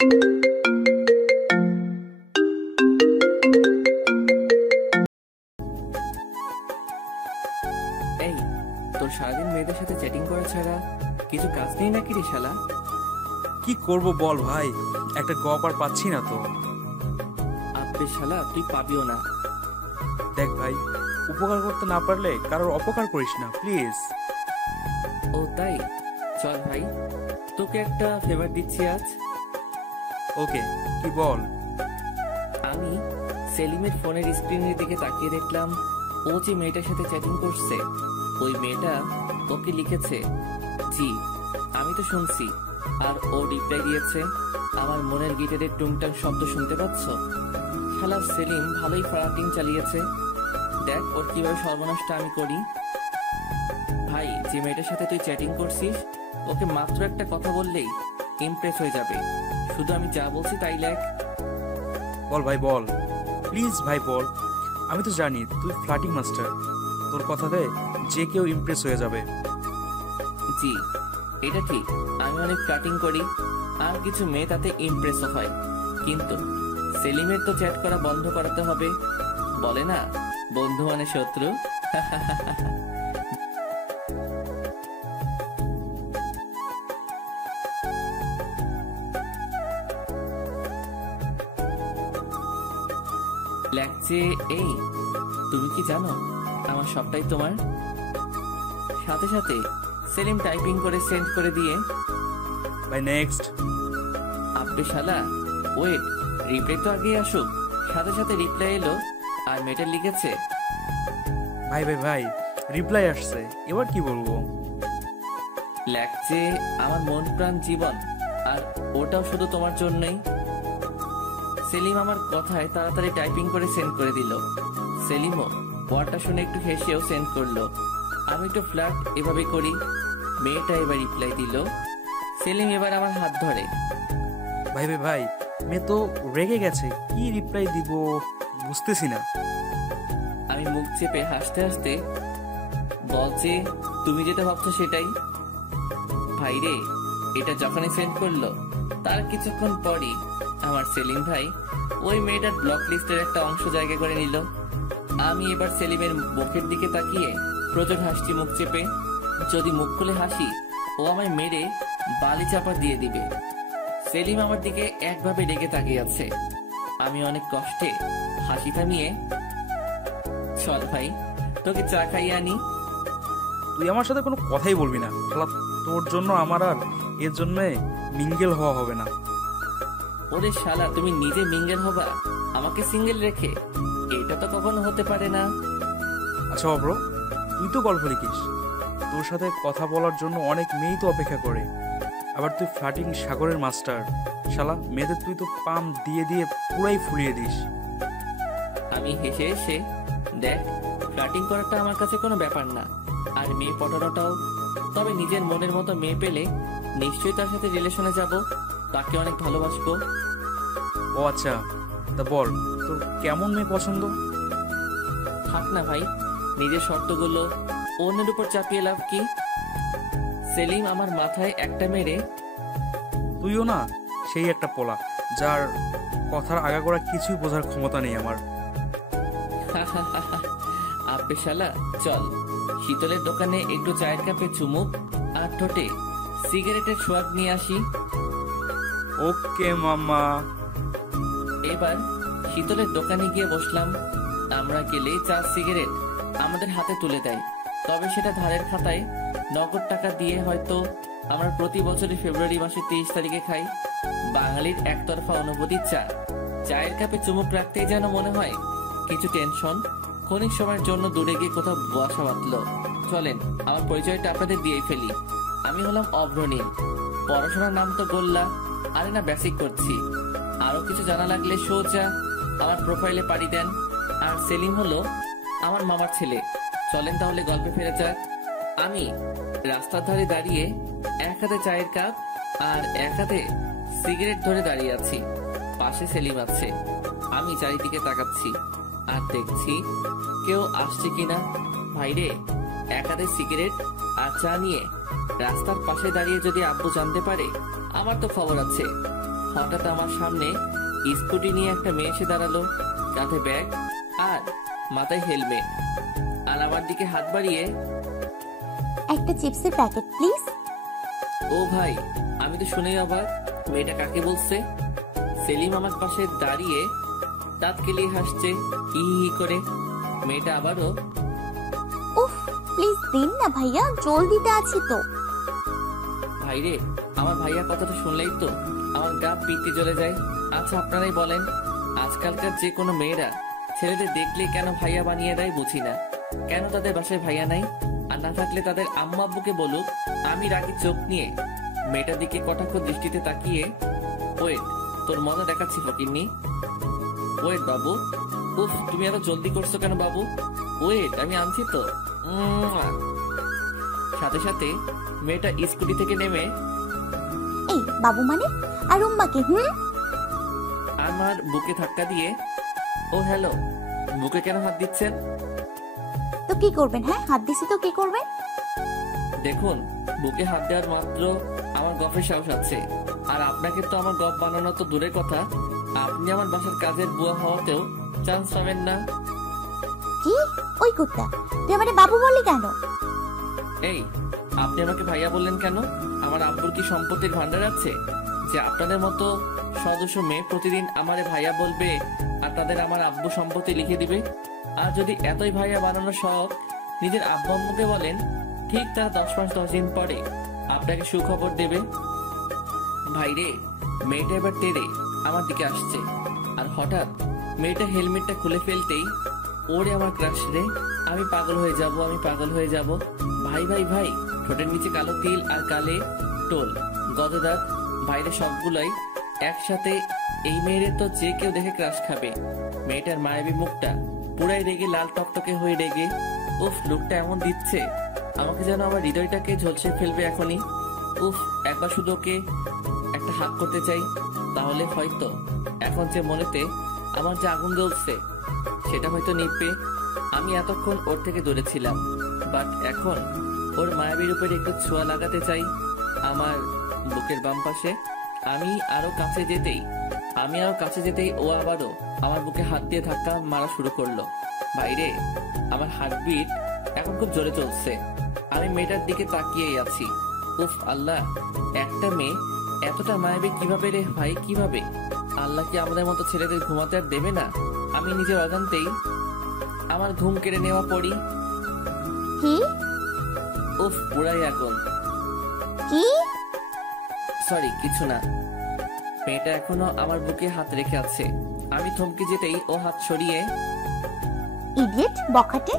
এই, তোর সারাদিন মেয়েদের সাথে চ্যাটিং করা ছাড়া কিছু কাজ নেই নাকি রে শালা? কি করব বল ভাই, একটা গপ আর পাচ্ছি না তো। আব্বে শালা, তুই পাবিও না। দেখ ভাই, উপকার করতে না পারলে কারোর অপকার করিস না প্লিজ। ও তাই? চল ভাই, তোকে একটা ফেভার দিচ্ছি আজ। ওকে, কি বল। আমি সেলিমের ফোনের স্ক্রিনের দিকে তাকিয়ে দেখলাম ও যে মেয়েটার সাথে চ্যাটিং করছে, ওই মেয়েটা ওকে লিখেছে জি। আমি তো শুনছি, আর ও রিপ্লাই দিয়েছে আমার মনের গিটারের টুংটাং শব্দ শুনতে পাচ্ছ? শালা সেলিম ভালোই ফারাটিং চালিয়েছে। দেখ ওর কিভাবে সর্বনাশটা আমি করি। ভাই, যে মেয়েটার সাথে তুই চ্যাটিং করছিস, ওকে মাত্র একটা কথা বললেই ইমপ্রেস হয়ে যাবে। শুধু আমি যা বলছি তাই লেখ। বল ভাই বল, প্লিজ ভাই বল। আমি তো জানি তুই ফ্লার্টিং মাস্টার, তোর কথাতে যে কেউ ইমপ্রেস হয়ে যাবে। জি, এটা ঠিক, আমি অনেক ফ্লার্টিং করি, আর কিছু মেয়ে তাতে ইমপ্রেসও হয়। কিন্তু সেলিমের তো চ্যাট করা বন্ধ করাতে হবে। বলে না, বন্ধু মানে শত্রু। লাগছে এই, তুমি কি জানো আমার সবটাই তোমার? সাথে সাথে সেলিম টাইপিং করে সেন্ড করে দিয়ে ভাই নেক্সট। আব্বে শালা, ওয়েট, রিপ্লাই তো আগেই আসুক। সাথে সাথে রিপ্লাই এলো, আর মেয়েটা লিখেছে ভাই ভাই ভাই, রিপ্লাই আসছে, এবার কি বলবো? লাগছে আমার মন প্রাণ জীবন, আর ওটাও শুধু তোমার জন্যই। সেলিম আমার কথায় তাড়াতাড়ি টাইপিং করে সেন্ড করে দিল। সেলিমও ওয়ার্ডটা শুনে একটু হেসেও সেন্ড করলো। আমি একটু ফ্ল্যাট এভাবে করি। মেয়েটা এবার রিপ্লাই দিল। সেলিম এবার আমার হাত ধরে। ভাই ভাই ভাই, মেয়ে তো রেগে গেছে, কি রিপ্লাই দিব বুঝতেছি না। আমি মুখ চেপে হাসতে হাসতে বলছে, তুমি যেটা ভাবছো সেটাই। ভাই রে, এটা যখনই সেন্ড করলো তার কিছুক্ষণ পরই আমার সেলিম ভাই ওই মেয়েটার ব্লক লিস্টের একটা অংশ জায়গা করে নিল। আমি এবার সেলিমের মুখের দিকে তাকিয়ে প্রচুর হাসছি মুখ চেপে। যদি মুখ খুলে হাসি, ও আমায় মেরে বালি চাপা দিয়ে দিবে। সেলিম আমার দিকে একভাবে রেগে তাকিয়ে আছে। আমি অনেক কষ্টে হাসি থামিয়ে, চল ভাই, তোকে চা খাইয়ে আনি। তুই আমার সাথে কোনো কথাই বলবি না শালা, তোর জন্য আমার আর এর জন্য মিঙ্গেল হওয়া হবে না। ওরে শালা, তুমি নিজে মিঙ্গেল হবা আমাকে সিঙ্গেল রেখে? এটা তো কখনো হতে পারে না। আচ্ছা অব্র, তুই তো গল্প লিখিস, তোর সাথে কথা বলার জন্য অনেক মেয়েই তো অপেক্ষা করে। আবার তুই ফ্লার্টিং সাগরের মাস্টার, শালা মেয়েদের তুই তো পাম দিয়ে দিয়ে পুরাই ফুরিয়ে দিস। আমি হেসে হেসে, দেখ, ফ্লার্টিং করাটা আমার কাছে কোনো ব্যাপার না, আর মেয়ে পটানোটাও। তবে নিজের মনের মতো মেয়ে পেলে নিশ্চয়ই তার সাথে রিলেশনে যাব, তাকে অনেক ভালোবাসবো। ও আচ্ছা, তা বল তোর কেমন মেয়ে পছন্দ? থাক না ভাই, নিজের শর্তগুলো অন্যের উপর চাপিয়ে লাভ কি? সেলিম আমার মাথায় একটা মেরে, তুইও না সেই একটা পোলা, যার কথার আগাগোড়া কিছুই বোঝার ক্ষমতা নেই আমার। আব্বে শালা, চল শীতলের দোকানে একটু চায়ের কাপে চুমুক আর ঠোঁটে সিগারেটের সোয়াদ নিয়ে আসি। ওকে মামা। এবার শীতলের দোকানে গিয়ে বসলাম। আমরা গেলেই চা সিগারেট আমাদের হাতে তুলে দেয়, তবে সেটা ধারের খাতায় নগদ টাকা দিয়ে হয়তো আমরা প্রতি বছরই ফেব্রুয়ারি মাসের 23 তারিখে খাই। বাঙালির একতরফা অনুভূতি চা। চায়ের কাপে চুমুক রাখতেই যেন মনে হয় কিছু টেনশন ক্ষণিক সময়ের জন্য দূরে গিয়ে কোথাও বসা বাঁধল। চলেন আমার পরিচয়টা আপনাদের দিয়েই ফেলি। আমি হলাম অগ্রণী। পড়াশোনার নাম তো গোল্লা, আরে না বেসিক করছি। আরো কিছু জানা লাগলে সোজা আমার প্রোফাইলে পাড়ি দেন। আর সেলিম হলো আমার মামার ছেলে। চলেন তাহলে গল্পে ফেরা যাক। আমি রাস্তার ধারে দাঁড়িয়ে এক হাতে চায়ের কাপ আর এক হাতে সিগারেট ধরে দাঁড়িয়ে আছি। পাশে সেলিম আছে। আমি চারিদিকে তাকাচ্ছি আর দেখছি কেউ আসছে কিনা। ভাইরে, এক হাতে সিগারেট আর চা নিয়ে রাস্তার পাশে দাঁড়িয়ে যদি আব্বু জানতে পারে আমার তো খবর আছে। হঠাৎ আমার সামনে স্কুটি নিয়ে একটা মেয়ে এসে দাঁড়ালো, কাঁধে ব্যাগ আর মাথায় হেলমেট, আর আমার দিকে হাত বাড়িয়ে, একটা চিপসের প্যাকেট প্লিজ। ও ভাই, আমি তো শুনেই অবাক, মেয়েটা কাকে বলছে? সেলিম আমার পাশে দাঁড়িয়ে দাঁত কেলিয়ে হাসছে হি হি করে। মেয়েটা আবারও, উফ প্লিজ দিন না ভাইয়া, জলদিতে আছি তো। ভাইরে, আমার ভাইয়া কথাটা শুনলেই তো আমার গা পিত্তি জ্বলে যায়। আচ্ছা আপনারাই বলেন, আজকালকার যে কোনো মেয়েরা ছেলেদের দেখলে কেন ভাইয়া বানিয়ে দেয় বুঝি না। কেন তাদের বাসায় ভাইয়া নাই? আর না থাকলে তাদের আম্মা আব্বুকে বলুক। আমি রাগি চোখ নিয়ে মেয়েটার দিকে কটাক্ষ দৃষ্টিতে তাকিয়ে, ওয়েট, তোর মজা দেখাচ্ছি ফকিন্নি। ওয়েট বাবু। উফ, তুমি এত জলদি করছো কেন বাবু? ওয়েট, আমি আনছি তো। সাথে সাথে মেয়েটা স্কুটি থেকে নেমে এই বাবু মানে? আর উম্মাকে? আমার বুকে ধাক্কা দিয়ে, ও হ্যালো, বুকে কেন হাত দিচ্ছেন? তো কি করবেন? হ্যাঁ হাত দিছি তো কি করবেন? দেখুন, বুকে হাত দেওয়ার মাত্র আমার গফের সাহস আছে। আর আপনাকে তো আমার গপ বানানো তো দূরের কথা, আপনি আমার বাসার কাজের বুয়া হওয়াতেও চান্স পাবেন না। কি? ওই কুত্তা, তুই আমারে বাবু বললি কেন? এই, আপনি আমাকে ভাইয়া বললেন কেন? আমার আব্বুর কি সম্পত্তির ভান্ডার আছে যে আপনাদের মতো সদস্য মেয়ে প্রতিদিন আমারে ভাইয়া বলবে আর তাদের আমার আব্বু সম্পত্তি লিখে দিবে? আর যদি এতই ভাইয়া বানানোর শখ নিজের আব্বু আম্মুকে বলেন, ঠিক তারা 10 মাস 10 দিন পরে আপনাকে সুখবর দেবে। ভাইরে, মেয়েটা এবার তেড়ে আমার দিকে আসছে, আর হঠাৎ মেয়েটা হেলমেটটা খুলে ফেলতেই, ওরে আমার ক্রাশ রে, আমি পাগল হয়ে যাব, আমি পাগল হয়ে যাব। ভাই ভাই ভাই, ঠোঁটের নিচে কালো তিল আর কালে টোল, গতদাগ, বাইরে সবগুলাই একসাথে। এই মেয়ের তো যে কেউ দেখে ক্রাশ খাবে। মেয়েটার মায়াবী মুখটা পুরাই রেগে লাল টকটকে হয়ে রেগে। উফ, লুকটা এমন দিচ্ছে আমাকে যেন আমার হৃদয়টাকে ঝলসে ফেলবে এখনই। উফ, একবার শুধু ওকে একটা হাত করতে চাই, তাহলে হয়তো এখন যে মনেতে আমার যে আগুন জ্বলছে সেটা হয়তো নিভবে। আমি এতক্ষণ ওর থেকে দূরে ছিলাম, বাট এখন ওর মায়াবীর উপরে একটু ছোঁয়া লাগাতে চাই আমার বুকের বাম পাশে। আমি আরো কাছে যেতেই ও আবারও আমার বুকে হাত দিয়ে ধাক্কা মারা শুরু করলো। বাইরে আমার হার্টবিট এখন খুব জোরে চলছে। আমি মেয়েটার দিকে তাকিয়েই আছি। উফ আল্লাহ, একটা মেয়ে এতটা মায়াবী কিভাবে রে ভাই, কিভাবে? আল্লাহ কি আমাদের মতো ছেলেদের ঘুমাতে আর দেবে না? আমি নিজের অজান্তেই আমার ঘুম কেড়ে নেওয়া পড়ি। কি? উফ, পুরাই আগুন। কি? সরি, কিছু না। মেয়েটা এখনো আমার বুকে হাত রেখে আছে। আমি থমকে যেতেই ও হাত সরিয়ে, ইডিয়েট, বখাটে।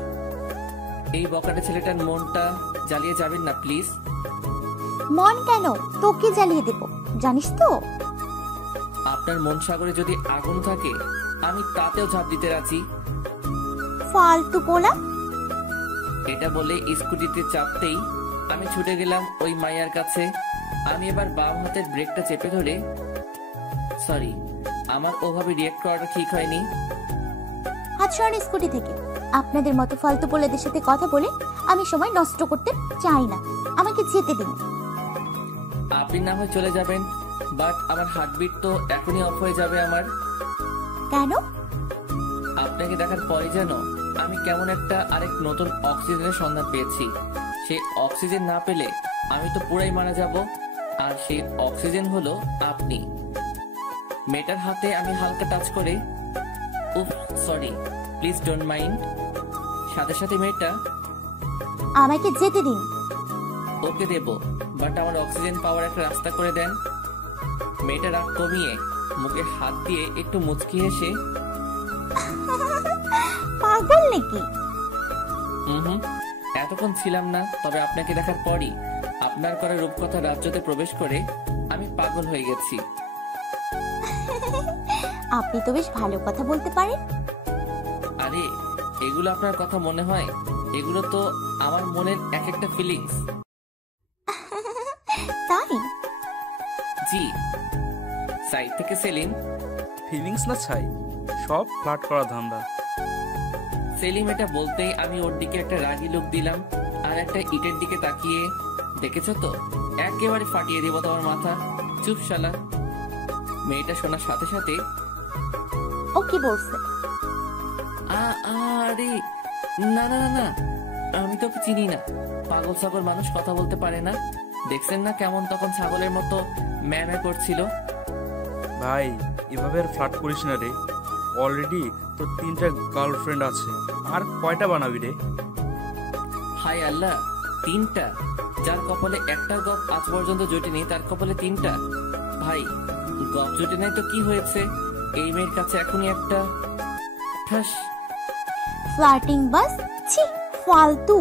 এই বকাটে ছেলেটার মনটা জ্বালিয়ে যাবেন না প্লিজ। মন কেন? তোকে জ্বালিয়ে দেব, জানিস তো। আপনার মন সাগরে যদি আগুন থাকে আমি তাতেও ঝাঁপ দিতে রাজি। ফালতু পোলা। এটা বলে স্কুটিতে চাপতেই আমি ছুটে গেলাম ওই মাইয়ার কাছে। আমি এবার বাম হাতের ব্রেকটা চেপে ধরে, সরি, আমার ওভাবে রিয়েক্ট করাটা ঠিক হয়নি। হাত সরান স্কুটি থেকে। আপনাদের মতো ফালতু পোলাদের সাথে কথা বলে আমি সময় নষ্ট করতে চাই না, আমাকে যেতে দিন। আপনি না হয় চলে যাবেন, বাট আমার হার্টবিট তো এখনই অফ হয়ে যাবে আমার। কেন? আপনাকে দেখার পরে যেন আমি কেমন একটা আরেক নতুন অক্সিজেনের সন্ধান পেয়েছি। সেই অক্সিজেন না পেলে আমি তো পুরাই মারা যাব, আর সেই অক্সিজেন হলো আপনি। মেয়েটার হাতে আমি হালকা টাচ করে, উফ সরি, প্লিজ ডোন্ট মাইন্ড। সাথে সাথে মেয়েটা, আমাকে যেতে দিন। ওকে দেব, বাট আমার অক্সিজেন পাওয়ার একটা রাস্তা করে দেন। মেয়েটা রাগ কমিয়ে মুখে হাত দিয়ে একটু মুচকি হেসে, পাগল নাকি? হুম, এতক্ষণ ছিলাম না, তবে আপনাকে দেখার পরই আপনার করা রূপকথা রাজ্যতে প্রবেশ করে আমি পাগল হয়ে গেছি। আপনি তো বেশ ভালো কথা বলতে পারেন। আরে, এগুলো আপনার কথা মনে হয়? এগুলো তো আমার মনের এক একটা ফিলিংস। তাই? জি। সাইড থেকে সেলিম, ফিলিংস না ছাই, সব ফ্লার্ট করা ধান্দা। সেলিম এটা বলতেই আমি ওর দিকে একটা রাগি লুক দিলাম আর একটা ইটের দিকে তাকিয়ে, দেখেছো তো, একেবারে ফাটিয়ে দেবো তোমার মাথা। চুপ শালা। মেয়েটা শোনার সাথে সাথে ও কি বলছে? আরে না না না না, আমি তোকে চিনি না। পাগল ছাগল মানুষ কথা বলতে পারে না। দেখছেন না কেমন তখন ছাগলের মতো ম্যামে করছিল। ভাই এভাবে আর ফ্লার্ট করিস না রে। অলরেডি তোর 3টা গার্লফ্রেন্ড আছে, আর কয়টা বানাবি রে? হাই আল্লাহ, 3টা? যার কপালে একটা গপ আজ পর্যন্ত জোটেনি তার কপালে 3টা? ভাই গপ জোটে নাই তো কি হয়েছে? এই মেয়ের কাছে এখনই একটা ঠাস। ফ্লার্টিং বাস, ছি ফালতু।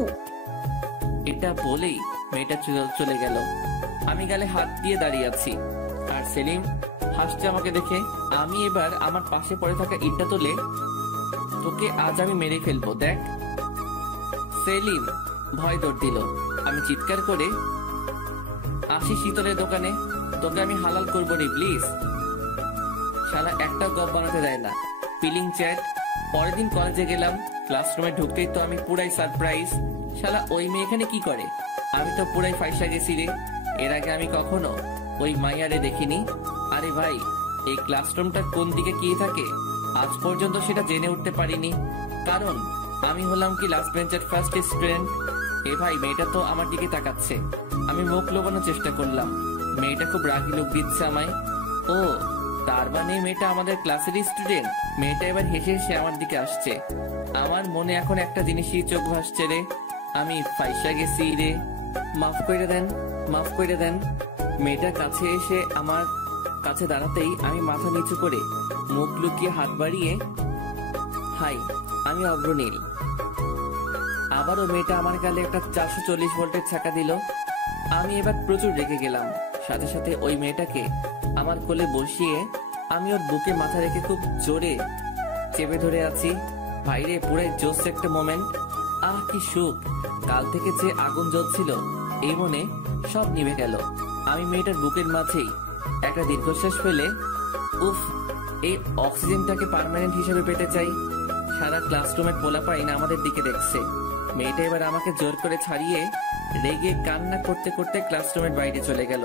এটা বলেই মেয়েটা চলে গেল। আমি গালে হাত দিয়ে দাঁড়িয়ে আছি, আর সেলিম হাসছে আমাকে দেখে। আমি এবার আমার পাশে পড়ে থাকা ইটটা তুলে, তোকে আজ আমি মেরে ফেলবো দেখ। সেলিম ভয় দৌড় দিল। আমি চিৎকার করে, আসি শীতলের দোকানে, তোকে আমি হালাল করবো রে প্লিজ। শালা একটা গপ বানাতে দেয় না। Feeling chat. পরের দিন কলেজে গেলাম, ক্লাসরুমে ঢুকতেই তো আমি পুরাই সারপ্রাইজ। শালা ওই মেয়ে এখানে কি করে? আমি তো পুরাই ফাইসা গেছি রে। এর আগে আমি কখনো ওই মাইয়ারে দেখিনি। আরে ভাই, এই ক্লাসরুমটা কোন দিকে কি থাকে আজ পর্যন্ত সেটা জেনে উঠতে পারিনি, কারণ আমি হলাম কি লাস্ট বেঞ্চের ফার্স্ট স্টুডেন্ট। এ ভাই, মেয়েটা তো আমার দিকে তাকাচ্ছে। আমি মুখ লোবানোর চেষ্টা করলাম। মেয়েটা খুব রাগি লোক দিচ্ছে আমায়। ও তার মানে মেয়েটা আমাদের ক্লাসেরই স্টুডেন্ট। মেয়েটা এবার হেসে হেসে আমার দিকে আসছে। আমার মনে এখন একটা জিনিসই চোখ ভাসছে রে, আমি ফাইসা গেছি রে। মাফ করে দেন, মাফ করে দেন। মেয়েটার কাছে এসে আমার কাছে দাঁড়াতেই আমি মাথা নিচু করে মুখ লুকিয়ে হাত বাড়িয়ে, হাই আমি অগ্রনীল। আবারও মেয়েটা আমার গালে একটা 440 ভোল্টের ছাকা দিল। আমি এবার প্রচুর রেগে গেলাম। সাথে সাথে ওই মেয়েটাকে আমার কোলে বসিয়ে আমি ওর বুকে মাথা রেখে খুব জোরে চেপে ধরে আছি। বাইরে পুরাই জোস একটা মোমেন্ট। আহ কি সুখ! কাল থেকে যে আগুন জ্বলছিল এই মনে সব নিভে গেল। আমি মেয়েটার বুকের মাঝেই একটা দীর্ঘশ্বাস ফেলে, উফ, এই অক্সিজেনটাকে পার্মানেন্ট হিসেবে পেতে চাই। সারা ক্লাসরুমের পোলাপাইন আমাদের দিকে দেখছে। মেয়েটা এবার আমাকে জোর করে ছাড়িয়ে রেগে কান্না করতে করতে ক্লাসরুমের বাইরে চলে গেল।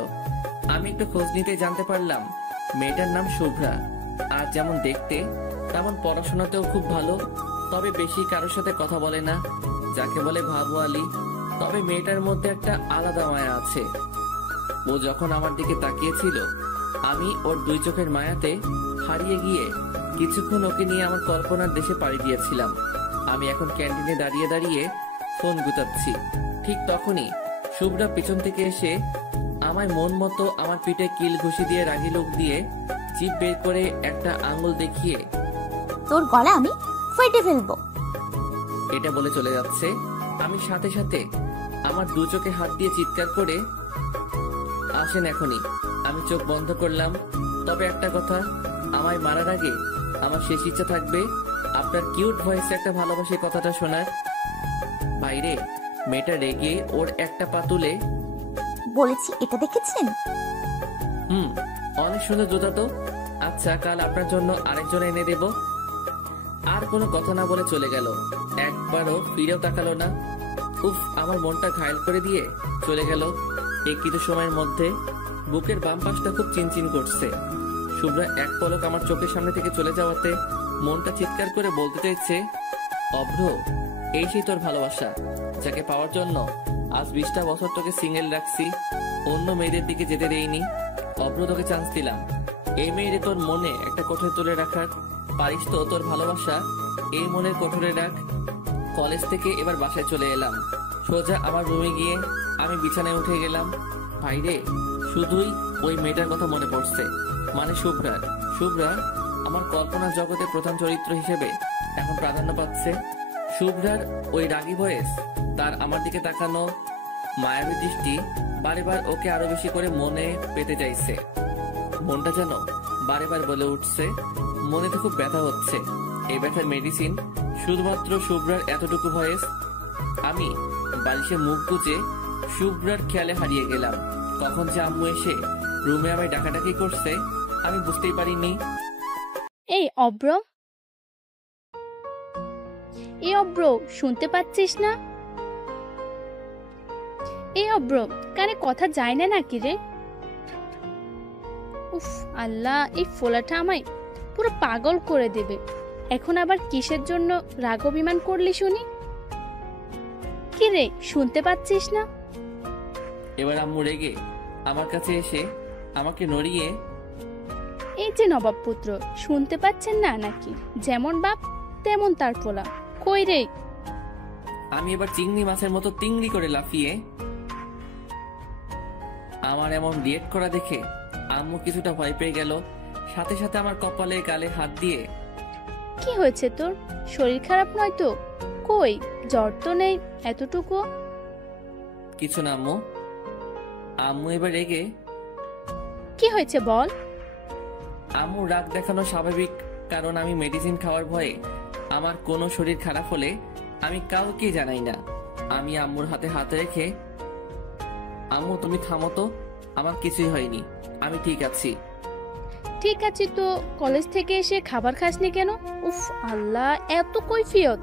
আমি একটু খোঁজ নিতে জানতে পারলাম মেয়েটার নাম শুভ্রা। আর যেমন দেখতে তেমন পড়াশোনাতেও খুব ভালো, তবে বেশি কারোর সাথে কথা বলে না, যাকে বলে ভাবওয়ালি। তবে মেয়েটার মধ্যে একটা আলাদা মায়া আছে। ও যখন আমার দিকে তাকিয়েছিল আমি ওর 2 চোখের মায়াতে হারিয়ে গিয়ে কিছুক্ষণ ওকে নিয়ে আমার কল্পনার দেশে পাড়ি দিয়েছিলাম। আমি এখন ক্যান্টিনে দাঁড়িয়ে দাঁড়িয়ে ফোন গুতাচ্ছি। ঠিক তখনই শুভ্রা পিছন থেকে এসে আমায় মন মতো আমার পিঠে কিল ঘুষি দিয়ে রাগি লোক দিয়ে জিভ বের করে একটা আঙ্গুল দেখিয়ে, তোর গলা আমি ফেটে ফেলবো, এটা বলে চলে যাচ্ছে। আমি সাথে সাথে আমার 2 চোখে হাত দিয়ে চিৎকার করে, আসেন এখনই। আমি চোখ বন্ধ করলাম। তবে একটা কথা, আমায় মারার আগে আমার শেষ ইচ্ছা থাকবে আপনার কিউট ভয়েসে একটা ভালোবাসি কথাটা শোনার। বাইরে মেয়েটা রেগে ওর একটা পা তুলে, বলেছি এটা দেখেছেন? অনেক সুন্দর জুতা তো। আচ্ছা, কাল আপনার জন্য আরেকজন এনে দেব। আর কোনো কথা না বলে চলে গেল। একবারও ফিরেও তাকালো না। উফ, আমার মনটা ঘায়ল করে দিয়ে চলে গেল। এই কিছু সময়ের মধ্যে বুকের বাম পাশটা খুব চিনচিন করছে। শুভ্রা এক পলক আমার চোখের সামনে থেকে চলে যাওয়াতে মনটা চিৎকার করে বলতে চাইছে, অভ্র, এই সেই তোর ভালোবাসা, যাকে পাওয়ার জন্য আজ 20টা বছর তোকে সিঙ্গেল রাখছি, অন্য মেয়েদের দিকে যেতে দেইনি। অভ্র, তোকে চান্স দিলাম। এই মেয়েরে তোর মনে একটা কোঠরে তুলে রাখার পারিস তো? তোর ভালোবাসা এই মনের কোঠরে রাখ। কলেজ থেকে এবার বাসায় চলে এলাম। সোজা আমার রুমে গিয়ে আমি বিছানায় উঠে গেলাম। বাইরে শুধুই ওই মেয়েটার কথা মনে পড়ছে, মানে শুভ্রার। শুভ্রা আমার কল্পনা জগতে প্রধান চরিত্র হিসেবে এখন প্রাধান্য পাচ্ছে। শুভ্রার ওই রাগী ভয়েস, তার আমার দিকে তাকানো মায়াবী দৃষ্টি বারে বার ওকে আরো বেশি করে মনে পেতে চাইছে। মনটা যেন বারে বার বলে উঠছে, মনে তো খুব ব্যথা হচ্ছে। এই ব্যথার মেডিসিন শুধুমাত্র শুভ্রার এতটুকু ভয়েস। আমি বালিশে মুখ গুজে শুভ্রার খেয়ালে হারিয়ে গেলাম। কখন যে আম্মু এসে রুমে আমায় ডাকাডাকি করছে আমি বুঝতেই পারিনি। এই অব্র, এই অব্র, শুনতে পাচ্ছিস না? এই অব্র, কানে কথা যায় না নাকি রে? উফ আল্লাহ, এই ফোলাটা আমায় পুরো পাগল করে দেবে। এখন আবার কিসের জন্য রাগ অভিমান করলি শুনি? কি রে, শুনতে পাচ্ছিস না? এবার আম্মু রেগে আমার কাছে এসে আমাকে নড়িয়ে, এই যে নবাব পুত্র, শুনতে পাচ্ছেন না নাকি? যেমন বাপ তেমন তার পোলা। কই রে? আমি এবার চিংড়ি মাছের মতো তিংড়ি করে লাফিয়ে, আমার এমন রিয়েক্ট করা দেখে আম্মু কিছুটা ভয় পেয়ে গেল। সাথে সাথে আমার কপালে গালে হাত দিয়ে, কি হয়েছে তোর? শরীর খারাপ নয় তো? কই, জ্বর তো নেই এতটুকু। কিছু না আম্মু। আম্মু এবার রেগে, কি হয়েছে বল? আম্মু রাগ দেখানো স্বাভাবিক, কারণ আমি মেডিসিন খাওয়ার ভয়ে আমার কোনো শরীর খারাপ হলে আমি কাউকে জানাই না। আমি আম্মুর হাতে হাত রেখে, আম্মু তুমি থামো তো, আমার কিছুই হয়নি, আমি ঠিক আছি। ঠিক আছে, তো কলেজ থেকে এসে খাবার খাসনি কেন? উফ আল্লাহ, এত কৈফিয়ত।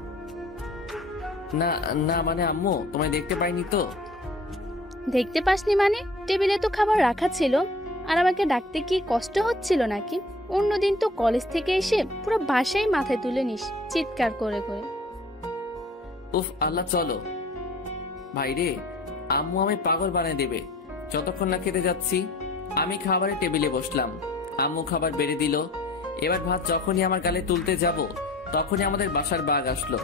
না না মানে আম্মু তোমায় দেখতে পাইনি তো। দেখতে পাসনি মানে? টেবিলে তো খাবার রাখা ছিল, আর আমাকে ডাকতে কি কষ্ট হচ্ছিল নাকি? অন্যদিন তো কলেজ থেকে এসে পুরো বাসায় মাথায় তুলে নিস চিৎকার করে করে। উফ আল্লাহ, চলো। ভাইরে, আম্মু আমায় পাগল বানিয়ে দেবে যতক্ষণ না খেতে যাচ্ছি। আমি খাবারের টেবিলে বসলাম, আম্মু খাবার বেড়ে দিল। এবার ভাত যখনই আমার গালে তুলতে যাব, তখনই আমাদের বাসার বাঘ আসলো।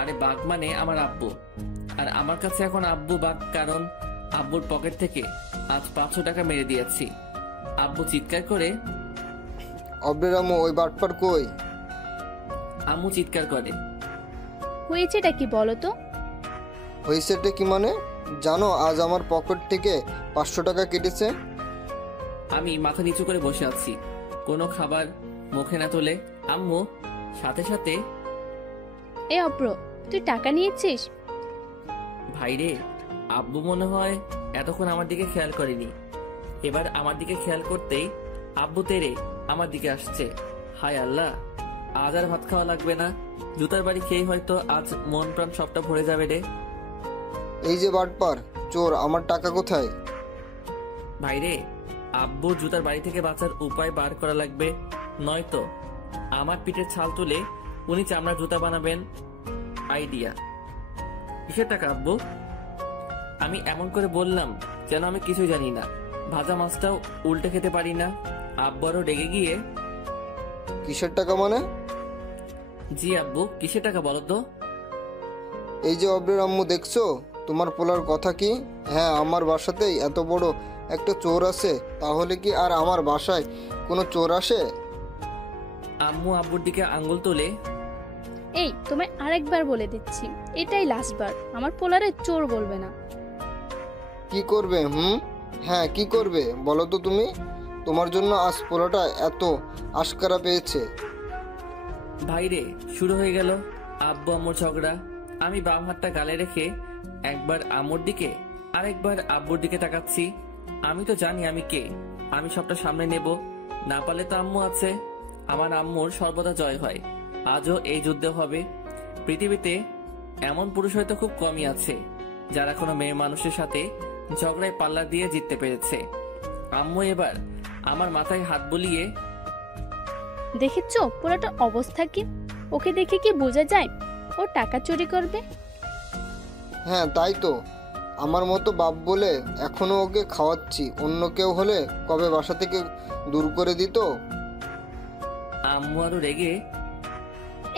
আরে বাঘ মানে আমার আব্বু। আর আমার কাছে এখন আব্বু বাঘ, কারণ আব্বুর পকেট থেকে আজ 500 টাকা মেরে দিয়েছি। আব্বু চিৎকার করে, অব্রের আম্মু ওই বাটপার কই? আম্মু চিৎকার করে, হয়েছেটা কি বলো তো? হয়েছেটা কি মানে? জানো আজ আমার পকেট থেকে 500 টাকা কেটেছে। আমি মাথা নিচু করে বসে আছি, কোনো খাবার মুখে না তোলে। আম্মু সাথে সাথে, এ অপ্র, তুই টাকা নিয়েছিস? ভাইরে, আব্বু মনে হয় এতক্ষণ আমার দিকে খেয়াল করেনি। এবার আমার দিকে খেয়াল করতেই আব্বু তেরে আমার দিকে আসছে। হায় আল্লাহ, আজ আর ভাত খাওয়া লাগবে না। জুতার বাড়ি খেয়ে হয়তো আজ মন প্রাণ সবটা ভরে যাবে রে। এই যে বাটপার চোর, আমার টাকা কোথায়? ভাইরে, আব্বু জুতার বাড়ি থেকে বাঁচার উপায় বার করা লাগবে, নয়তো আমার পিঠের ছাল তুলে উনি চামড়ার জুতা বানাবেন। আইডিয়া। কিসের টাকা আব্বু? আমি এমন করে বললাম যেন আমি কিছু জানি না। ভাজা মাছটাও উল্টে খেতে পারি না। আব্বু আরো রেগে গিয়ে, কিসের টাকা মানে? জি আব্বু, কিসের টাকা বলো তো? এই যে অব্রের আম্মু, দেখছো তোমার পোলার কথা কি? হ্যাঁ, আমার বাসাতেই এত বড় একটা চোর আছে, তাহলে কি আর আমার বাসায় কোনো চোর আসে? আম্মু আব্বুর দিকে আঙ্গুল তুলে, এই তোমায় আরেকবার বলে দিচ্ছি, এটাই লাস্টবার, আমার পোলারে চোর বলবে না। কি করবে? হ্যাঁ কি করবে বলো তো তুমি? তোমার জন্য আজ পোলাটা এত আশকারা পেয়েছে। ভাইরে, শুরু হয়ে গেল আব্বু আম্মুর ঝগড়া। আমি বাম হাতটা গালে রেখে একবার আম্মুর দিকে আরেকবার আব্বুর দিকে তাকাচ্ছি। আমি তো জানি আমি কে, আমি সবটা সামনে নেব, না পারলে তো আম্মু আছে। আমার আম্মুর সর্বদা জয় হয়, আজও এই যুদ্ধ হবে। পৃথিবীতে এমন পুরুষ হয়তো খুব কমই আছে যারা কোনো মেয়ে মানুষের সাথে ঝগড়ায় পাল্লা দিয়ে জিততে পেরেছে। আম্মু এবার আমার মাথায় হাত বুলিয়ে, দেখেছো পোলাটার অবস্থা কি? ওকে দেখে কি বোঝা যায় ও টাকা চুরি করবে? হ্যাঁ তাই তো, আমার মতো বাপ বলে এখনো ওকে খাওয়াচ্ছি। অন্য কেউ হলে কবে বাসা থেকে দূর করে দিত। আম্মু আরো রেগে,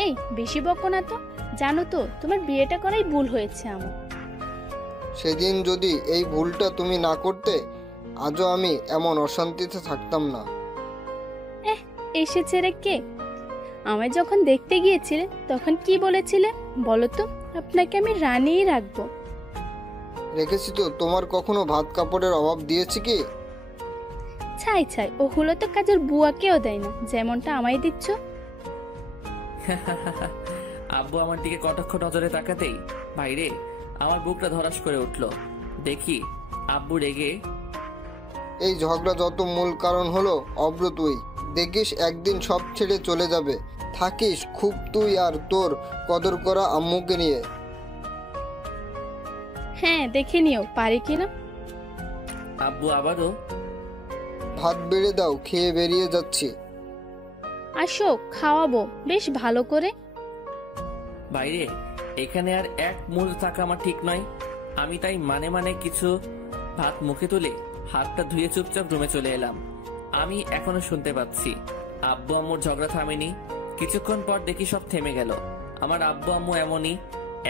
এই বেশি বকো না তো, জানো তো তোমার বিয়েটা করাই ভুল হয়েছে আমার। সেদিন যদি এই ভুলটা তুমি না করতে, আজও আমি এমন অশান্তিতে থাকতাম না। এসেছে রে কে? আমায় যখন দেখতে গিয়েছিলে তখন কি বলেছিলে বলো তো? আপনাকে আমি রানিই রাখবো। রেখেছি তো, তোমার কখনো ভাত কাপড়ের অভাব দিয়েছি কি? ছাই ছাই, ওগুলো তো কাজের বুয়াকেও দেয় না যেমনটা আমায় দিচ্ছ। আব্বু আমার দিকে কটাক্ষ নজরে তাকাতেই ভাইরে আমার বুকটা ধরাস করে উঠলো। দেখি আব্বু রেগে, এই ঝগড়া যত মূল কারণ হলো অব্র তুই। দেখিস একদিন সব ছেড়ে চলে যাবে। থাকিস খুব তুই আর তোর কদর করা আম্মুকে নিয়ে। হ্যাঁ দেখে নিও পারি কিনা। আব্বু আবারও, ভাত বেড়ে দাও, খেয়ে বেরিয়ে যাচ্ছি। আসো, খাওয়াবো বেশ ভালো করে। বাইরে এখানে আর এক মুহূর্ত থাকা আমার ঠিক নয়। আমি তাই মানে কিছু ভাত মুখে তুলে হাতটা ধুয়ে চুপচাপ রুমে চলে এলাম। আমি এখনো শুনতে পাচ্ছি আব্বু আম্মুর ঝগড়া থামেনি। কিছুক্ষণ পর দেখি সব থেমে গেল। আমার আব্বু আম্মু এমনই,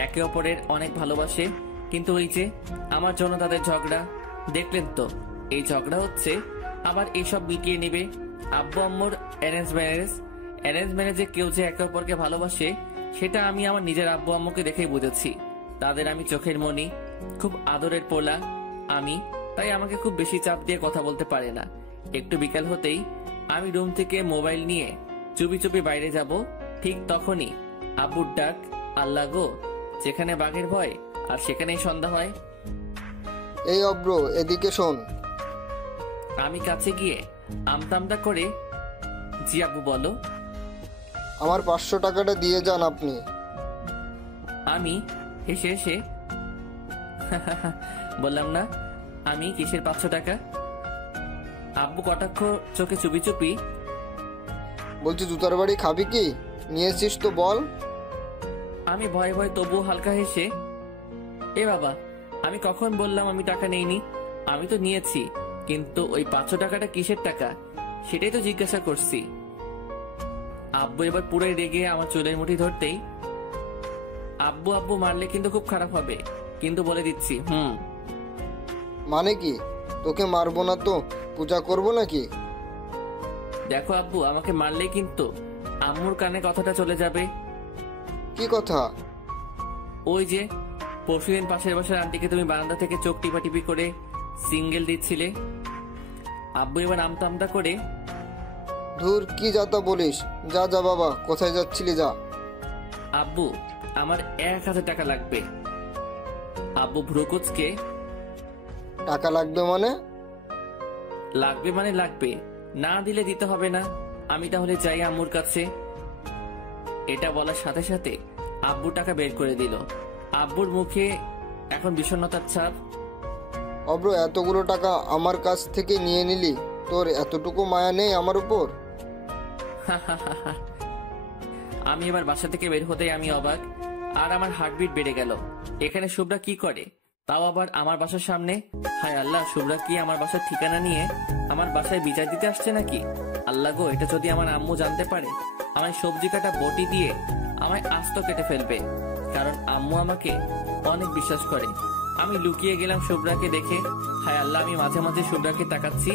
একে অপরের অনেক ভালোবাসে, কিন্তু ওই যে আমার জন্য তাদের ঝগড়া। দেখলেন তো, এই ঝগড়া হচ্ছে, আবার এইসব মিটিয়ে নেবে। আব্বু আম্মুর অ্যারেঞ্জ ম্যারেজে কেউ যে একে অপরকে ভালোবাসে সেটা আমি আমার নিজের আব্বু আম্মুকে দেখেই বুঝেছি। তাদের আমি চোখের মনি, খুব আদরের পোলা আমি, তাই আমাকে খুব বেশি চাপ দিয়ে কথা বলতে পারে না। একটু বিকাল হতেই আমি রুম থেকে মোবাইল নিয়ে চুপি চুপি বাইরে যাব। ঠিক তখনই আব্বুর ডাক, আল্লাহ গো, যেখানে বাঘের ভয় আর সেখানেই সন্ধ্যা হয়। এই অব্র, এদিকে শোন। আমি কাছে গিয়ে আমতামটা করে, জি আব্বু বলো। আমার 500 টাকাটা দিয়ে যান আপনি। আমি হেসে হেসে বললাম না, আমি কিসের 500 টাকা? আব্বু কটাক্ষ চোখে চুপি চুপি, বলছি জুতার বাড়ি খাবি কি? নিয়েছিস তো বল। আমি ভয়ে ভয়ে তবুও হালকা হেসে, এ বাবা, আমি কখন বললাম আমি টাকা নেইনি? আমি তো নিয়েছি, কিন্তু ওই 500 টাকাটা কিসের টাকা সেটাই তো জিজ্ঞাসা করছি। আব্বু এবার পুরোই রেগে আমার চুলের মুঠি ধরতেই, আব্বু আব্বু মারলে কিন্তু খুব খারাপ হবে, কিন্তু বলে দিচ্ছি। মানে কি? তোকে মারবো না তো পূজা করবো নাকি? দেখো আব্বু, আমাকে মারলেই কিন্তু আম্মুর কানে কথাটা চলে যাবে। কি কথা? ওই যে পরশুদিন পাশের বাসার আন্টিকে তুমি বারান্দা থেকে চোখ টিপাটিপি করে সিঙ্গেল দিচ্ছিলে। আব্বু এবার আমতা করে, ধুর, কি যাতা বলিস? যা যা বাবা, কোথায় যাচ্ছিলি যা। আব্বু আমার 1000 টাকা লাগবে। আব্বু ভ্রুকুচকে, টাকা লাগবে মানে? লাগবে মানে লাগবে, না দিলে দিতে হবে না। আমি তাহলে যাই আম্মুর কাছে। এটা বলার সাথে সাথে আব্বু টাকা বের করে দিল। আব্বুর মুখে এখন বিষণ্ণতার ছাপ। অব্র, এতগুলো টাকা আমার কাছ থেকে নিয়ে নিলি, তোর এতটুকু মায়া নেই আমার উপর? আমি এবার বাসা থেকে বের হতেই আমি অবাক, আর আমার হার্টবিট বেড়ে গেল। এখানে শুভ্রা কি করে, তাও আবার আমার বাসার সামনে? হায় আল্লাহ, শুভ্রা কি আমার বাসার ঠিকানা নিয়ে আমার বাসায় বিচার দিতে আসছে নাকি? আল্লাহ গো, এটা যদি আমার আম্মু জানতে পারে, আমায় সবজি কাটা বটি দিয়ে আমায় আস্ত কেটে ফেলবে, কারণ আম্মু আমাকে অনেক বিশ্বাস করে। আমি লুকিয়ে গেলাম শুভ্রাকে দেখে। হায় আল্লাহ, আমি মাঝে মাঝে শুভ্রাকে তাকাচ্ছি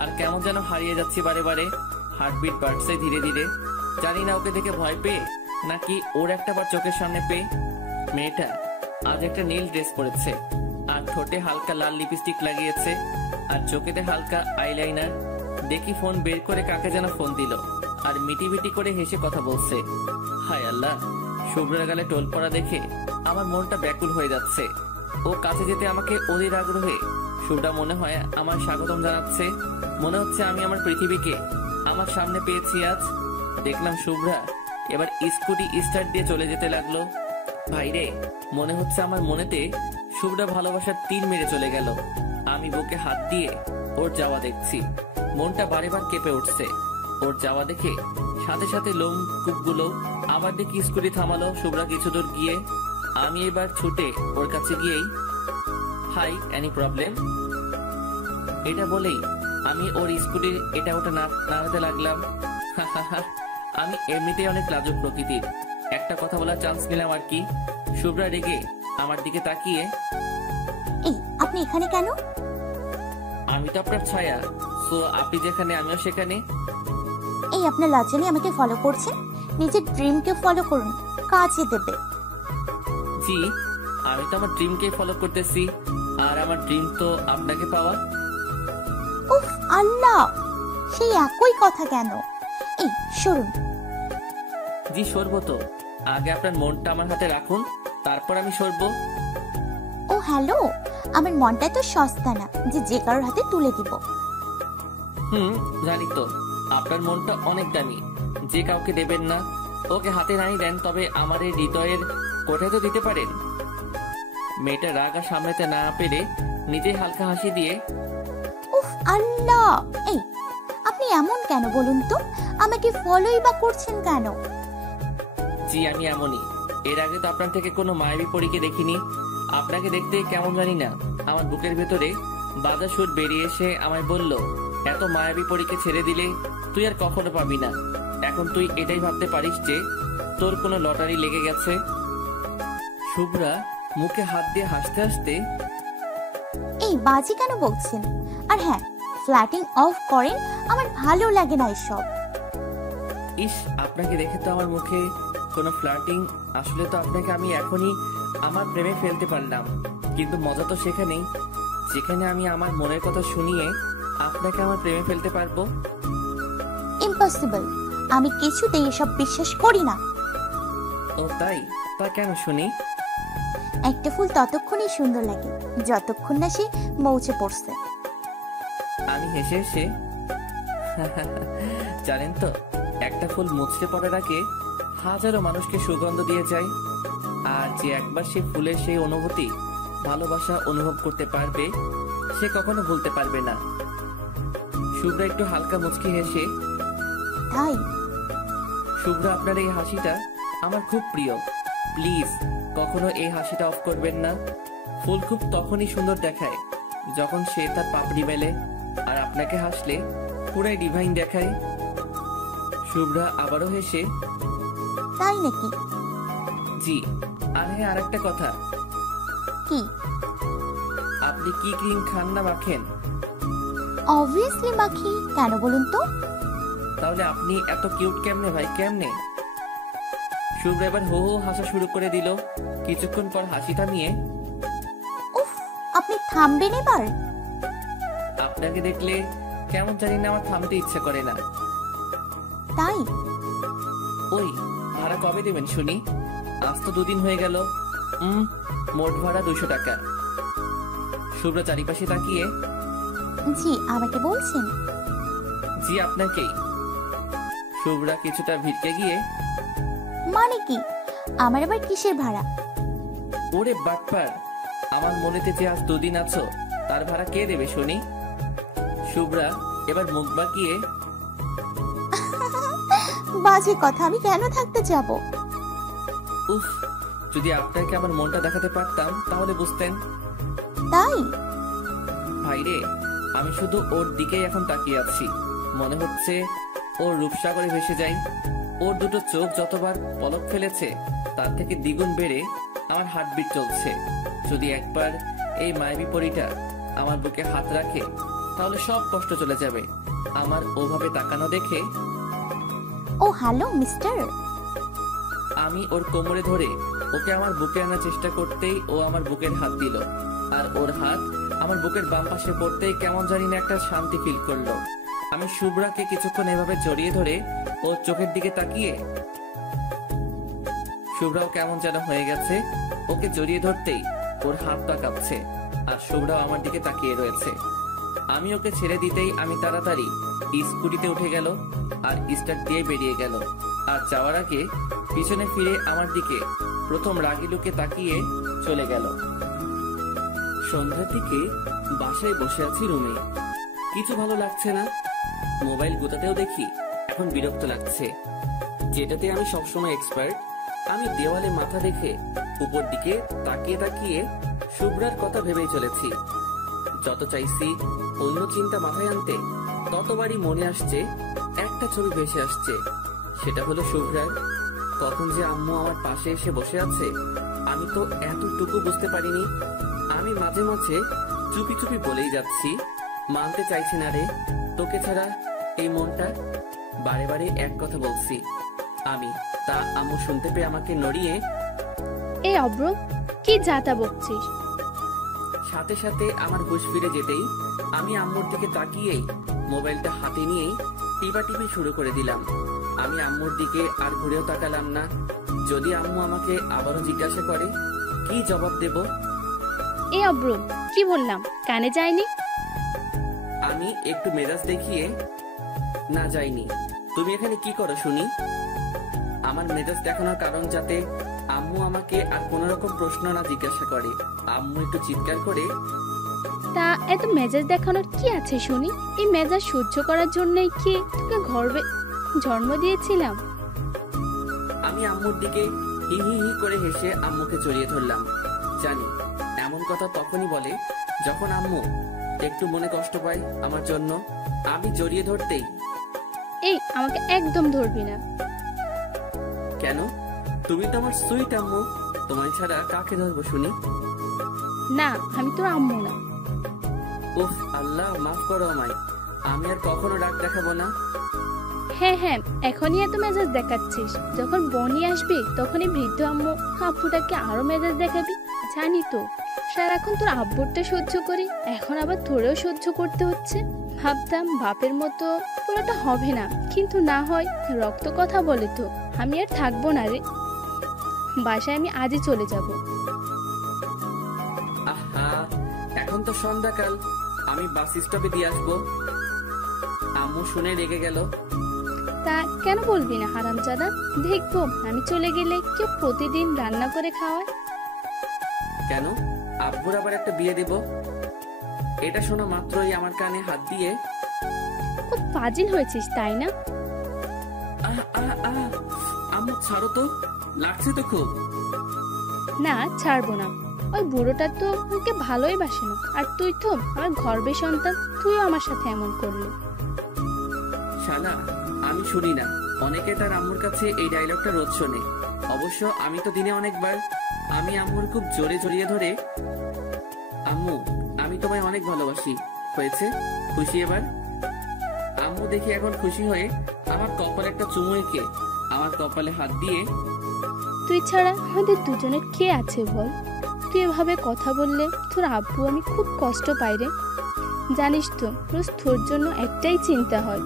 আর কেমন যেন হারিয়ে যাচ্ছি বারে বারে। হার্টবিট বাড়ছে ধীরে ধীরে। জানি না ওকে দেখে ভয় পেয়ে নাকি ওর একটা বার চোখের সামনে পেয়ে। মেয়েটা আজ একটা নীল ড্রেস পরেছে, আর ঠোঁটে হালকা লাল লিপস্টিক লাগিয়েছে, আর চোখেতে হালকা আইলাইনার। দেখি ফোন বের করে কাকে যেন ফোন দিল, আর মিটি করে হেসে কথা বলছে। হায় আল্লাহ, শুভ্রার গালে টোল পড়া দেখে আমার মনটা ব্যাকুল হয়ে যাচ্ছে। ও কাছে যেতে আমাকে অধীর আগ্রহে শুভ্রা মনে হয় আমার স্বাগতম জানাচ্ছে। মনে হচ্ছে আমি আমার পৃথিবীকে আমার সামনে পেয়েছি আজ। দেখলাম শুভ্রা এবার স্কুটি স্টার্ট দিয়ে চলে যেতে লাগলো। ভাইরে, মনে হচ্ছে আমার মনেতে শুভ্রা ভালোবাসার তীর মেরে চলে গেল। আমি বুকে হাত দিয়ে ওর যাওয়া দেখছি, মনটা বারেবার কেঁপে উঠছে। ওর যাওয়া দেখে সাথে সাথে লোম কূপগুলো। আবার দেখি স্কুটি থামালো শুভ্রা কিছু দূর গিয়ে। আমি এবার ছুটে ওর কাছে গিয়েই, হাই, এনি প্রবলেম? এটা বলেই আমি ওর স্কুটির এটা ওটা নাড়াতে লাগলাম। আমি এমনিতেই অনেক লাজুক প্রকৃতির, একটা কথা বলার চান্স নিলাম আর কি। শুভ্রা রেগে আমার দিকে তাকিয়ে, এই, আপনি এখানে কেন? আমি তো আপনার ছায়া, সো আপনি যেখানে আমিও সেখানে। এই, আপনার লজ্জা নেই আমাকে ফলো করছেন? নিজের ড্রিমকে ফলো করুন, কাজে দেবে। জি, আমি তো আমার ড্রিমকে ফলো করতেছি, আর আমার ড্রিম তো আপনাকে পাওয়া। উফ আল্লাহ, সেই একই কথা কেন? এই সরুন। জি সরবো তো, আগে আপনার মনটা আমার হাতে রাখুন, তারপর আমি সরবো। ও হ্যালো, আমার মনটা তো সস্তা না যে যে কারোর হাতে তুলে দিব। জানি তো, আপনার মনটা অনেক দামি, যে কাউকে দেবেন না। ওকে হাতে নাই দেন, তবে আমার এই হৃদয়ের কোঠায় তো দিতে পারেন। মেয়েটা রাগ আর সামলাতে না পেরে নিজে হালকা হাসি দিয়ে, উফ আল্লাহ, এই আপনি এমন কেন বলুন তো? আমাকে ফলোই বা করছেন কেন? জি আমি এমনই। এর আগে তো আপনার থেকে কোনো মায়াবী পরীকে দেখিনি। আপনাকে দেখতে কেমন জানি না আমার বুকের ভেতরে বাজা সুর বেরিয়ে এসে আমায় বলল, এত মায়াবী পরীকে ছেড়ে দিলে তুই আর কখনো পাবি না। এখন তুই এটাই ভাবতে পারিস যে তোর কোনো লটারি লেগে গেছে। শুভ্রা মুখে হাত দিয়ে হাসতে হাসতে, এই বাজে কেন বলছেন? আর হ্যাঁ, ফ্ল্যাটিং অফ করেন, আমার ভালো লাগে না এসব। ইস, আপনাকে দেখে তো আমার মুখে কোনো ফ্লার্টিং। আসলে তো আপনাকে আমি এখনই আমার প্রেমে ফেলতে পারলাম, কিন্তু মজা তো সেখানেই যেখানে আমি আমার মনের কথা শুনিয়ে আপনাকে আমার প্রেমে ফেলতে পারবো। ইম্পসিবল, আমি কিছুতেই এসব বিশ্বাস করি না। ও তাই? তা কেন শুনি? একটা ফুল ততক্ষণই সুন্দর লাগে যতক্ষণ না সে মৌচে পড়ছে। আমি হেসে হেসে, জানেন তো, একটা ফুল মুছড়ে পড়ার আগে হাজারো মানুষকে সুগন্ধ দিয়ে যায়। আর যে একবার সে ফুলের সেই অনুভূতি, ভালোবাসা অনুভব করতে পারবে, সে কখনো ভুলতে পারবে না। শুভ্রা একটু হালকা মুচকি হেসে, তাই? শুভ্রা আপনার এই হাসিটা আমার খুব প্রিয়। প্লিজ কখনো এই হাসিটা অফ করবেন না। ফুল খুব তখনই সুন্দর দেখায় যখন সে তার পাপড়ি মেলে, আর আপনাকে হাসলে পুরাই ডিভাইন দেখায়। শুভ্রা আবারও হেসে, তাই নাকি? জি। আর হ্যাঁ, আর একটা কথা, কি? আপনি কি ক্রিম খান না মাখেন? অবভিয়াসলি মাখি, কেন বলুন তো? তাহলে আপনি এত কিউট কেমনে ভাই, কেমনে? শুভ্রা এবার হো হো হাসা শুরু করে দিল। কিছুক্ষণ পর হাসি থামিয়ে, উফ, আপনি থামবেন এবার? আপনাকে দেখলে কেমন জানি না আমার থামতে ইচ্ছে করে না। তাই? ওই ভাড়া কবে দেবেন শুনি? আজ তো 2 দিন হয়ে গেল। মোট ভাড়া 200 টাকা। শুভ্রা চারিপাশে তাকিয়ে, জি, আমাকে বলছেন? জি আপনাকেই। শুভ্রা কিছুটা ভিড়কে গিয়ে, মানে কি? আমার আবার কিসের ভাড়া? ওরে বাটপার, আমার মনেতে যে আজ 2 দিন আছো তার ভাড়া কে দেবে শুনি? শুভ্রা এবার মুখ বাঁকিয়ে, বাজে কথা, আমি কেন থাকতে যাব? উফ, যদি আপনাকে আমার মনটা দেখাতে পারতাম তাহলে বুঝতেন। তাই? ভাইরে, আমি শুধু ওর দিকেই এখন তাকিয়ে আছি। মনে হচ্ছে ওর রূপসাগরে ভেসে যাই। ওর দুটো চোখ যতবার পলক ফেলেছে তার থেকে দ্বিগুণ বেড়ে আমার হার্টবিট চলছে। যদি একবার এই মায়াবী পরীটা আমার বুকে হাত রাখে তাহলে সব কষ্ট চলে যাবে। আমার ওভাবে তাকানো দেখে ও হ্যালো মিস্টার। আমি ওর কোমরে ধরে ওকে আমার বুকে আনার চেষ্টা করতেই ও আমার বুকের হাত দিল, আর ওর হাত আমার বুকের বাম পাশে পড়তেই কেমন জানি না একটা শান্তি ফিল করলো। আমি শুভ্রাকে কিছুক্ষণ এভাবে জড়িয়ে ধরে ওর চোখের দিকে তাকিয়ে, শুভ্রাও কেমন যেন হয়ে গেছে। ওকে জড়িয়ে ধরতেই ওর হাত পা কাঁপছে, আর শুভ্রাও আমার দিকে তাকিয়ে রয়েছে। আমি ওকে ছেড়ে দিতেই আমি তাড়াতাড়ি স্কুটিতে উঠে গেল আর স্টার্ট দিয়ে বেরিয়ে গেল। আর যাওয়ার আগে পিছনে ফিরে আমার দিকে প্রথম রাগী লোকে তাকিয়ে চলে গেল। সন্ধ্যার দিকে বাসায় বসে আছি রুমে, কিছু ভালো লাগছে না। মোবাইল গোটাতেও দেখি এখন বিরক্ত লাগছে। যেটাতে আমি সবসময় এক্সপার্ট, আমি দেওয়ালে মাথা রেখে উপর দিকে তাকিয়ে তাকিয়ে শুভ্রার কথা ভেবেই চলেছি। যত চাইছি অন্য চিন্তা মাথায় আনতে ততবারই মনে আসছে একটা ছবি ভেসে আসছে। সেটা হলো শুভ্রার। কখন যে আম্মু আমার পাশে এসে বসে আছে আমি তো এতটুকু বুঝতে পারিনি। আমি মাঝে মাঝে চুপি চুপি বলেই যাচ্ছি, মানতে চাইছি না রে তোকে ছাড়া এই মনটা। বারে বারে এক কথা বলছি আমি, তা আম্মু শুনতে পেয়ে আমাকে নড়িয়ে, এই অব্র, কি যাতা বকছিস? সাথে সাথে আমার হুঁশ ফিরে যেতেই আমি আম্মুর দিকে তাকিয়েই মোবাইলটা হাতে নিয়েই টিপাটিপি শুরু করে দিলাম। আমি আম্মুর দিকে আর ঘুরেও তাকালাম না। যদি আম্মু আমাকে আবারও জিজ্ঞাসা করে কি জবাব দেব? এই অব্র, কি বললাম কানে যায়নি? আমি একটু মেজাজ দেখিয়ে, না যাইনি। তুমি এখানে কি করো শুনি? আমার মেজাজ দেখানোর কারণ যাতে আম্মু আমাকে আর কোন রকম প্রশ্ন না জিজ্ঞাসা করে। আম্মু একটু চিৎকার করে, তা এত মেজাজ দেখানোর কি আছে শুনি? এই মেজাজ সহ্য করার জন্যই কি তোকে গর্বে জন্ম দিয়েছিলাম? আমি আম্মুর দিকে হি হি হি করে হেসে আম্মুকে জড়িয়ে ধরলাম। জানি এমন কথা তখনই বলে যখন আম্মু একটু মনে কষ্ট পায় আমার জন্য। আমি জড়িয়ে ধরতেই, এই আমাকে একদম ধরবি না। কেন? তুমি তো আমার সুইট আম্মু, তোমায় ছাড়া কাকে ধরবো শুনি? না, আমি তোর আম্মু না। উফ আল্লাহ, মাফ করো আমায়। আমি আর কখনো রাগ দেখাবো না। হ্যাঁ হ্যাঁ, এখনই এত মেজাজ দেখাচ্ছিস, যখন বনি আসবে তখনই বৃদ্ধ আম্মু আব্বুটাকে আরো মেজাজ দেখাবি। জানি তো সারাক্ষণ তোর আব্বুরটা সহ্য করি, এখন আবার তোরেও সহ্য করতে হচ্ছে। ভাবতাম বাপের মতো পুরোটা হবে না, কিন্তু না হয়। রক্ত কথা বলে তো। আমি আর থাকবো না রে, বাসায় আমি আজই চলে যাব। আহা, এখন তো সন্ধ্যাকাল, আমি বাস স্টপে দিয়ে আসবো। আম্মু শুনে রেগে গেল। তা কেন বলবি না হারামজাদা? দেখবো আমি চলে গেলে কেউ প্রতিদিন রান্না করে খাওয়ায়। কেন? আব্বুর আবার একটা বিয়ে দেব? এটা শোনা মাত্রই আমার কানে হাত দিয়ে খুব ফাজিল হয়েছিস তাই না? আহ আহ আহ, আম্মু ছাড়ো তো, লাগছে তো খুব। না, ছাড়বো না। ওই বুড়োটা তো ওকে ভালোই বাসে না, আর তুই তো আমার গর্বের সন্তান, তুইও আমার সাথে এমন করলি। শালা, আমি শুনি না, অনেকে তার আম্মুর কাছে এই ডায়লগটা রোজ শোনে। অবশ্য আমি তো দিনে অনেকবার আমি আম্মুর খুব জোরে জড়িয়ে ধরে, আম্মু আমি তোমায় অনেক ভালোবাসি, হয়েছে খুশি এবার? আম্মু দেখি এখন খুশি হয়ে আমার কপালে একটা চুমু এঁকে আমার কপালে হাত দিয়ে, তুই ছাড়া আমাদের দুজনের কে আছে বল? তুই এভাবে কথা বললে তোর আব্বু আমি খুব কষ্ট পাই রে। জানিস তো রোজ তোর জন্য একটাই চিন্তা হয়,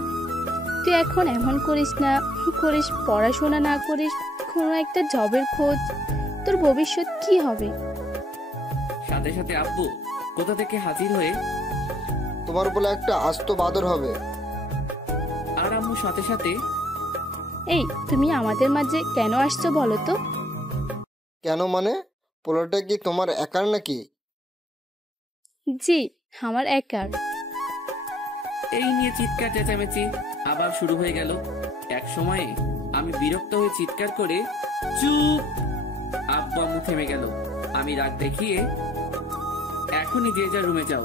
তুই এখন এমন করিস না করিস, পড়াশোনা না করিস, কোনো একটা জবের খোঁজ, তোর ভবিষ্যৎ কি হবে? সাথে সাথে আব্বু কোথা থেকে হাজির হয়ে, তোমার বলে একটা আস্ত বাদর হবে। আর আম্মু সাথে সাথে, এই তুমি আমাদের মাঝে কেন আসছো বলো তো? কেন মানে? পোলাটা কি তোমার একার নাকি? জি, আমার একার। এই নিয়ে চিৎকার চেঁচামেচি আবার শুরু হয়ে গেল। এক সময়ে আমি বিরক্ত হয়ে চিৎকার করে, চুপ! আব্বু আম্মু থেমে গেল। আমি রাগ দেখিয়ে, এখনই যে যার রুমে যাও,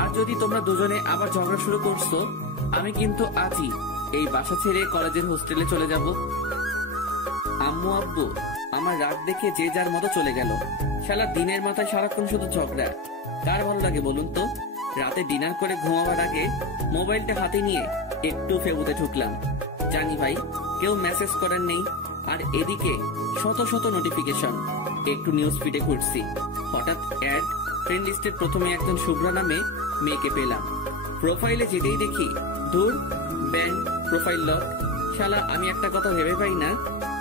আর যদি তোমরা দুজনে আবার ঝগড়া শুরু করছো, আমি কিন্তু আজই এই বাসা ছেড়ে কলেজের হোস্টেলে চলে যাব। আম্মু আব্বু আমার রাগ দেখে যে যার মতো চলে গেল। শালা দিনের মাথায় সারাক্ষণ শুধু ঝগড়া, কার ভালো লাগে বলুন তো? রাতে ডিনার করে ঘুমাবার আগে মোবাইলটা হাতে নিয়ে একটু ফেবুতে ঢুকলাম। জানি ভাই কেউ মেসেজ করার নেই, আর এদিকে শত শত নোটিফিকেশন। একটু নিউজ ফিডে ঘুরছি, হঠাৎ অ্যাড। ফ্রেন্ড লিস্টের প্রথমে একজন শুভ্রা নামে মেয়েকে পেলাম। প্রোফাইলে যেতেই দেখি, ধুর, ব্যাং, প্রোফাইল লক। শালা আমি একটা কথা ভেবে পাই না,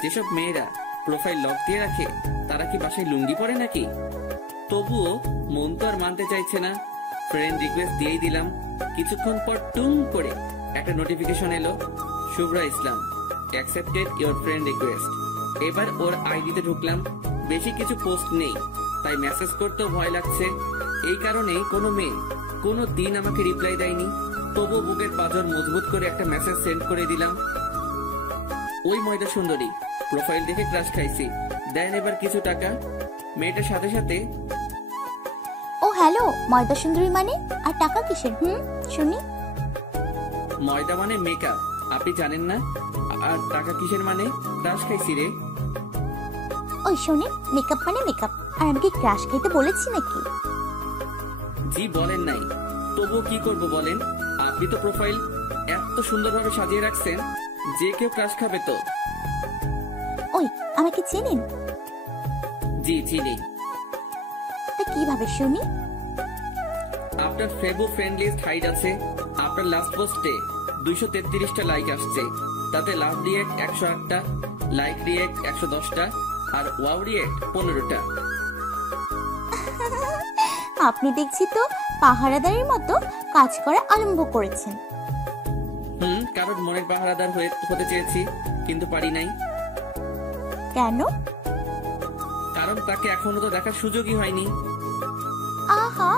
যেসব মেয়েরা প্রোফাইল লক দিয়ে রাখে তারা কি বাসায় লুঙ্গি পরে নাকি? তবুও মন তো আর মানতে চাইছে না। ফ্রেন্ড রিকোয়েস্ট দিয়েই দিলাম। কিছুক্ষণ পর টুং করে একটা নোটিফিকেশন এলো, শুভ্রা ইসলাম, অ্যাকসেপ্টেড ইওর ফ্রেন্ড রিকোয়েস্ট। এবার ওর আইডিতে ঢুকলাম। বেশি কিছু পোস্ট নেই, তাই মেসেজ করতেও ভয় লাগছে। এই কারণেই কোনো মেয়ে কোনো দিন আমাকে রিপ্লাই দেয়নি। তবু বুকের পাঁজর মজবুত করে একটা মেসেজ সেন্ড করে দিলাম। ওই ময়দা সুন্দরী, প্রোফাইল দেখে ক্রাশ খাইছি, দেন এবার কিছু টাকা। মেয়েটার সাথে সাথে, ও হ্যালো, ময়দা সুন্দরী মানে? আর টাকা কিসের? শুনি। ময়দা মানে মেকআপ, আপনি জানেন না? আর টাকা কিসের মানে? ক্রাশ খাইছি রে। ওই শোনে, মেকআপ মানে মেকআপ, আর আমি কি ক্রাশ খেতে বলেছি নাকি? জি বলেন নাই, তবুও কি করব বলেন? আপনি তো প্রোফাইল এত সুন্দরভাবে সাজিয়ে রাখছেন, যে কেউ ক্রাশ খাবে তো। ওই, আমাকে চেনেন? জি চিনি। তা কিভাবে শুনি? আপনার ফেসবুক ফ্রেন্ড লিস্ট হাইড আছে। আপনার লাস্ট পোস্টে 233টা লাইক আসছে, তাতে লাভ রিয়েক্ট 108টা, লাইক রিয়েক্ট 110টা, আর ওয়াও রিয়েক্ট 15টা। আপনি দেখছি তো পাহারাদারের মতো কাজ করা আরম্ভ করেছেন। কারণ মনের পাহারাদার হতে চেয়েছি, কিন্তু পারি নাই। কেন? কারণ তাকে এখনো তো দেখার সুযোগই হয়নি। আহা,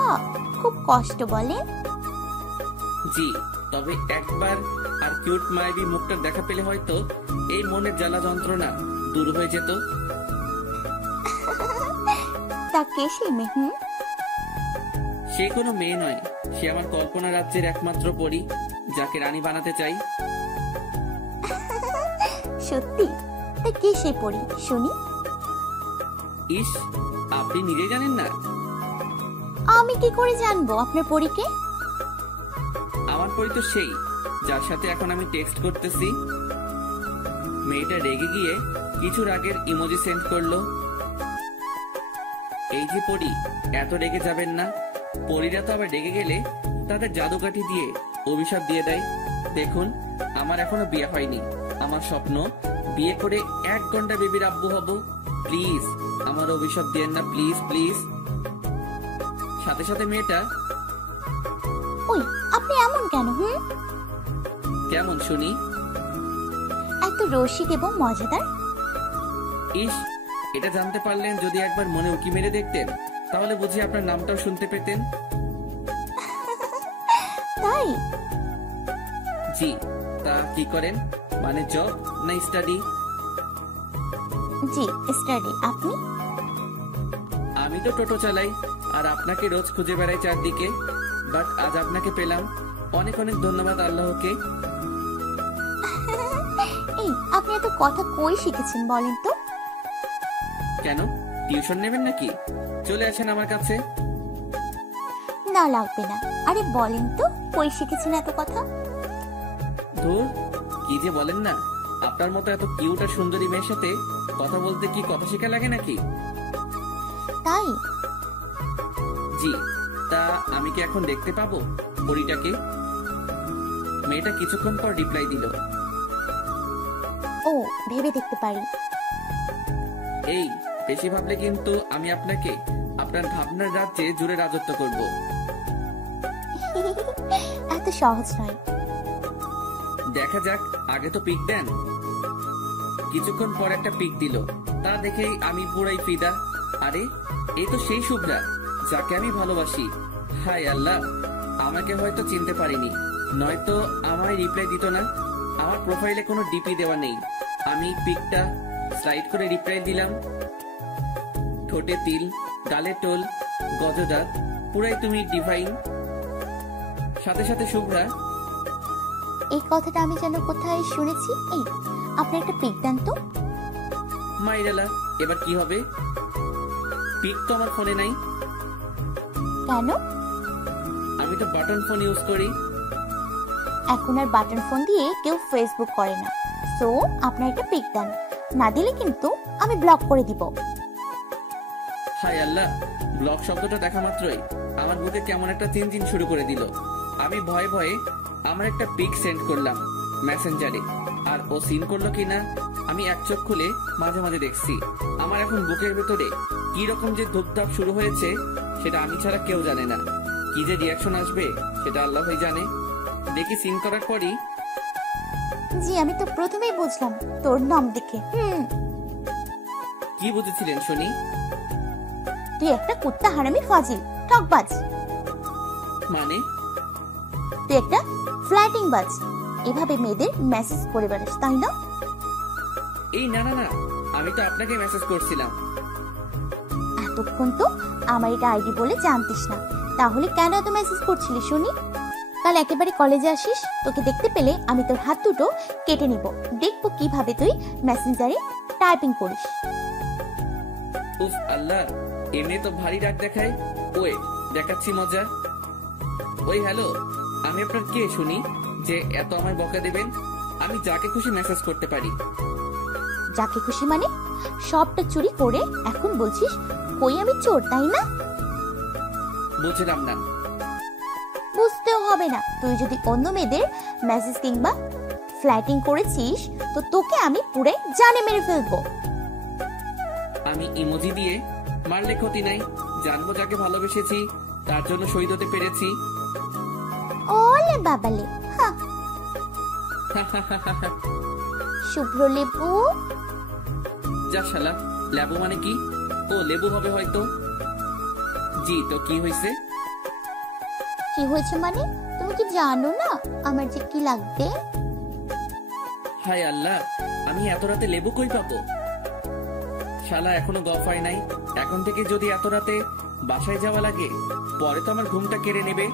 খুব কষ্ট বলেন। জি, তবে একবার আর কিউট মায়াবী মুখটা দেখা পেলে হয়তো এই মনের জ্বালা যন্ত্রণা দূর হয়ে যেত। তা কে সেই মেয়ে? সে কোনো মেয়ে নয়, সে আমার কল্পনা রাজ্যের একমাত্র পরী, যাকে রানী বানাতে চাই। সত্যি? তা কে সেই পরি শুনি? ইস, আপনি নিজে জানেন না? আমি কি করে জানবো আপনার পরীকে? আমার পরী তো সেই, যার সাথে এখন আমি টেক্সট করতেছি। মেয়েটা রেগে গিয়ে কিছুর আগের ইমোজি সেন্ড করলো। এই যে পরী, এত রেগে যাবেন না। পরীরা তো আবার রেগে গেলে তাদের জাদুকাঠি দিয়ে অভিশাপ দিয়ে দেয়। দেখুন, আমার এখনো বিয়ে হয়নি। আমার স্বপ্ন বিয়ে করে 1 ঘন্টা বেবির আব্বু হব। প্লিজ আমার অভিশাপ দিয়েন না, প্লিজ প্লিজ। সাথে সাথে মেয়েটা, ওই আপনি এমন কেন? কেমন শুনি? এত রসিক এবং মজাদার। ইস, এটা জানতে পারলেন যদি একবার মনে উকি মেরে দেখতেন, তাহলে বুঝি আপনার নামটাও শুনতে পেতেন। তাই? জি, তা কি করেন? মানে জব না স্টাডি? জি, স্টাডি। আপনি? আমি তো টোটো চালাই আর আপনাকে রোজ খুঁজে বেড়াই চারদিকে, বাট আজ আপনাকে পেলাম। অনেক অনেক ধন্যবাদ আল্লাহকে। এই আপনি এত কথা কই শিখেছেন বলেন তো? কেন, টিউশন নেবেন নাকি? চলে আসেন আমার কাছে। না লাগবে না। আরে বলেন তো কই শিখেছেন এত কথা? ধুর, কি যে বলেন না। আপনার মতো এত কিউট আর সুন্দরী মেয়ের সাথে কথা বলতে কি কথা শেখা লাগে নাকি? তাই? জি, তা আমি কি এখন দেখতে পাবো পরীটাকে? মেয়েটা কিছুক্ষণ পর রিপ্লাই দিল। ও, ভেবে দেখতে পারি। এই, বেশি ভাবলে কিন্তু আমি আপনাকে আপনার ভাবনার রাজ্যে জুড়ে রাজত্ব করব। এত সহজ নয়। দেখা যাক, আগে তো পিক দেন। কিছুক্ষণ পর একটা পিক দিল, তা দেখেই আমি পুরাই ফিদা। আরে, এই তো সেই শুভ্রা যাকে আমি ভালোবাসি। হায় আল্লাহ, আমাকে হয়তো চিনতে পারিনি, নয়তো আমায় রিপ্লাই দিত না। আমার প্রোফাইলে কোনো ডিপি দেওয়া নেই। আমি পিকটা স্লাইড করে রিপ্লাই দিলাম। ঠোঁটে তিল, গালে টোল, গজদাঁত, পুরাই তুমি ডিভাইন। সাথে সাথে শুভ্রা, এই কথাটা আমি যেন কোথায় শুনেছি। এই আপনি একটা পিক দেন তো। মাইরালা, এবার কি হবে? পিক তো আমার ফোনে নাই। কেন? আমি তো বাটন ফোন ইউজ করি। এখন আর বাটন ফোন দিয়ে কেউ ফেসবুক করে না। সো আপনার একটা পিক দেন, না দিলে কিন্তু আমি ব্লক করে দিব। হায় আল্লাহ, ব্লক শব্দটা দেখা মাত্রই আমার বুকে কেমন একটা চিনচিন শুরু করে দিল। আমি ভয়ে ভয়ে আমার একটা পিক সেন্ড করলাম মেসেঞ্জারে, আর ও সিন করলো কিনা আমি এক চোখ খুলে মাঝে মাঝে দেখছি। আমার এখন বুকের ভেতরে কি রকম যে ধূপধাপ শুরু হয়েছে সেটা আমি ছাড়া কেউ জানে না। কি যে রিয়াকশন আসবে সেটা আল্লাহই জানে। দেখি সিন করার পরই, জি আমি তো প্রথমেই বুঝলাম তোর নাম দেখে। কি বুঝেছিলেন শুনি? তুই একটা কুত্তা হারামি ফাজিল ঠকবাজ। মানে? তুই একটা ফ্ল্যাটিং বাজ। এভাবে মেয়েদের মেসেজ করে বেড়াস, তাই না? এই না না না, আমি তো আপনাকে মেসেজ করছিলাম। এতক্ষণ তো আমার এটা আইডি বলে জানতিস না, তাহলে কেন এত মেসেজ করছিলি শুনি? কাল একেবারে কলেজে আসিস, তোকে দেখতে পেলে আমি তোর হাত দুটো কেটে নিব। দেখবো কিভাবে তুই মেসেঞ্জারে টাইপিং করিস। উফ আল্লাহ, এমনি তো ভারী রাগ দেখায়। ওয়েট, দেখাচ্ছি মজা। ওই হ্যালো, আমি আপনার কে শুনি যে এত আমায় বকা দেবেন? আমি যাকে খুশি মেসেজ করতে পারি। যাকে খুশি মানে? সবটা চুরি করে এখন বলছিস কই আমি চোর, তাই না? বুঝলাম না। বুঝতেও হবে না। তুই যদি অন্য মেয়েদের মেসেজ কিংবা ফ্ল্যাটিং করেছিস তো তোকে আমি পুরে জানে মেরে ফেলবো। আমি ইমোজি দিয়ে মারলে ক্ষতি নাই। জানবো যাকে ভালোবেসেছি, তার জন্য শহীদ হতে পেরেছি। ওলে বাবালে, হা শুভ্র লেবু। যা শালা, লেবু মানে কি? ও লেবু হবে হয়তো। জি, তো কি হয়েছে? কি হয়েছে মানে? তুমি কি জানো না আমার যে কি লাগবে? হায় আল্লাহ, আমি এত রাতে লেবু কই পাবো? শালা এখনো গফ হয় নাই। এখন থেকে যদি এত রাতে বাসায় যাওয়া লাগে, পরে তো আমার ঘুমটা কেড়ে নেবে।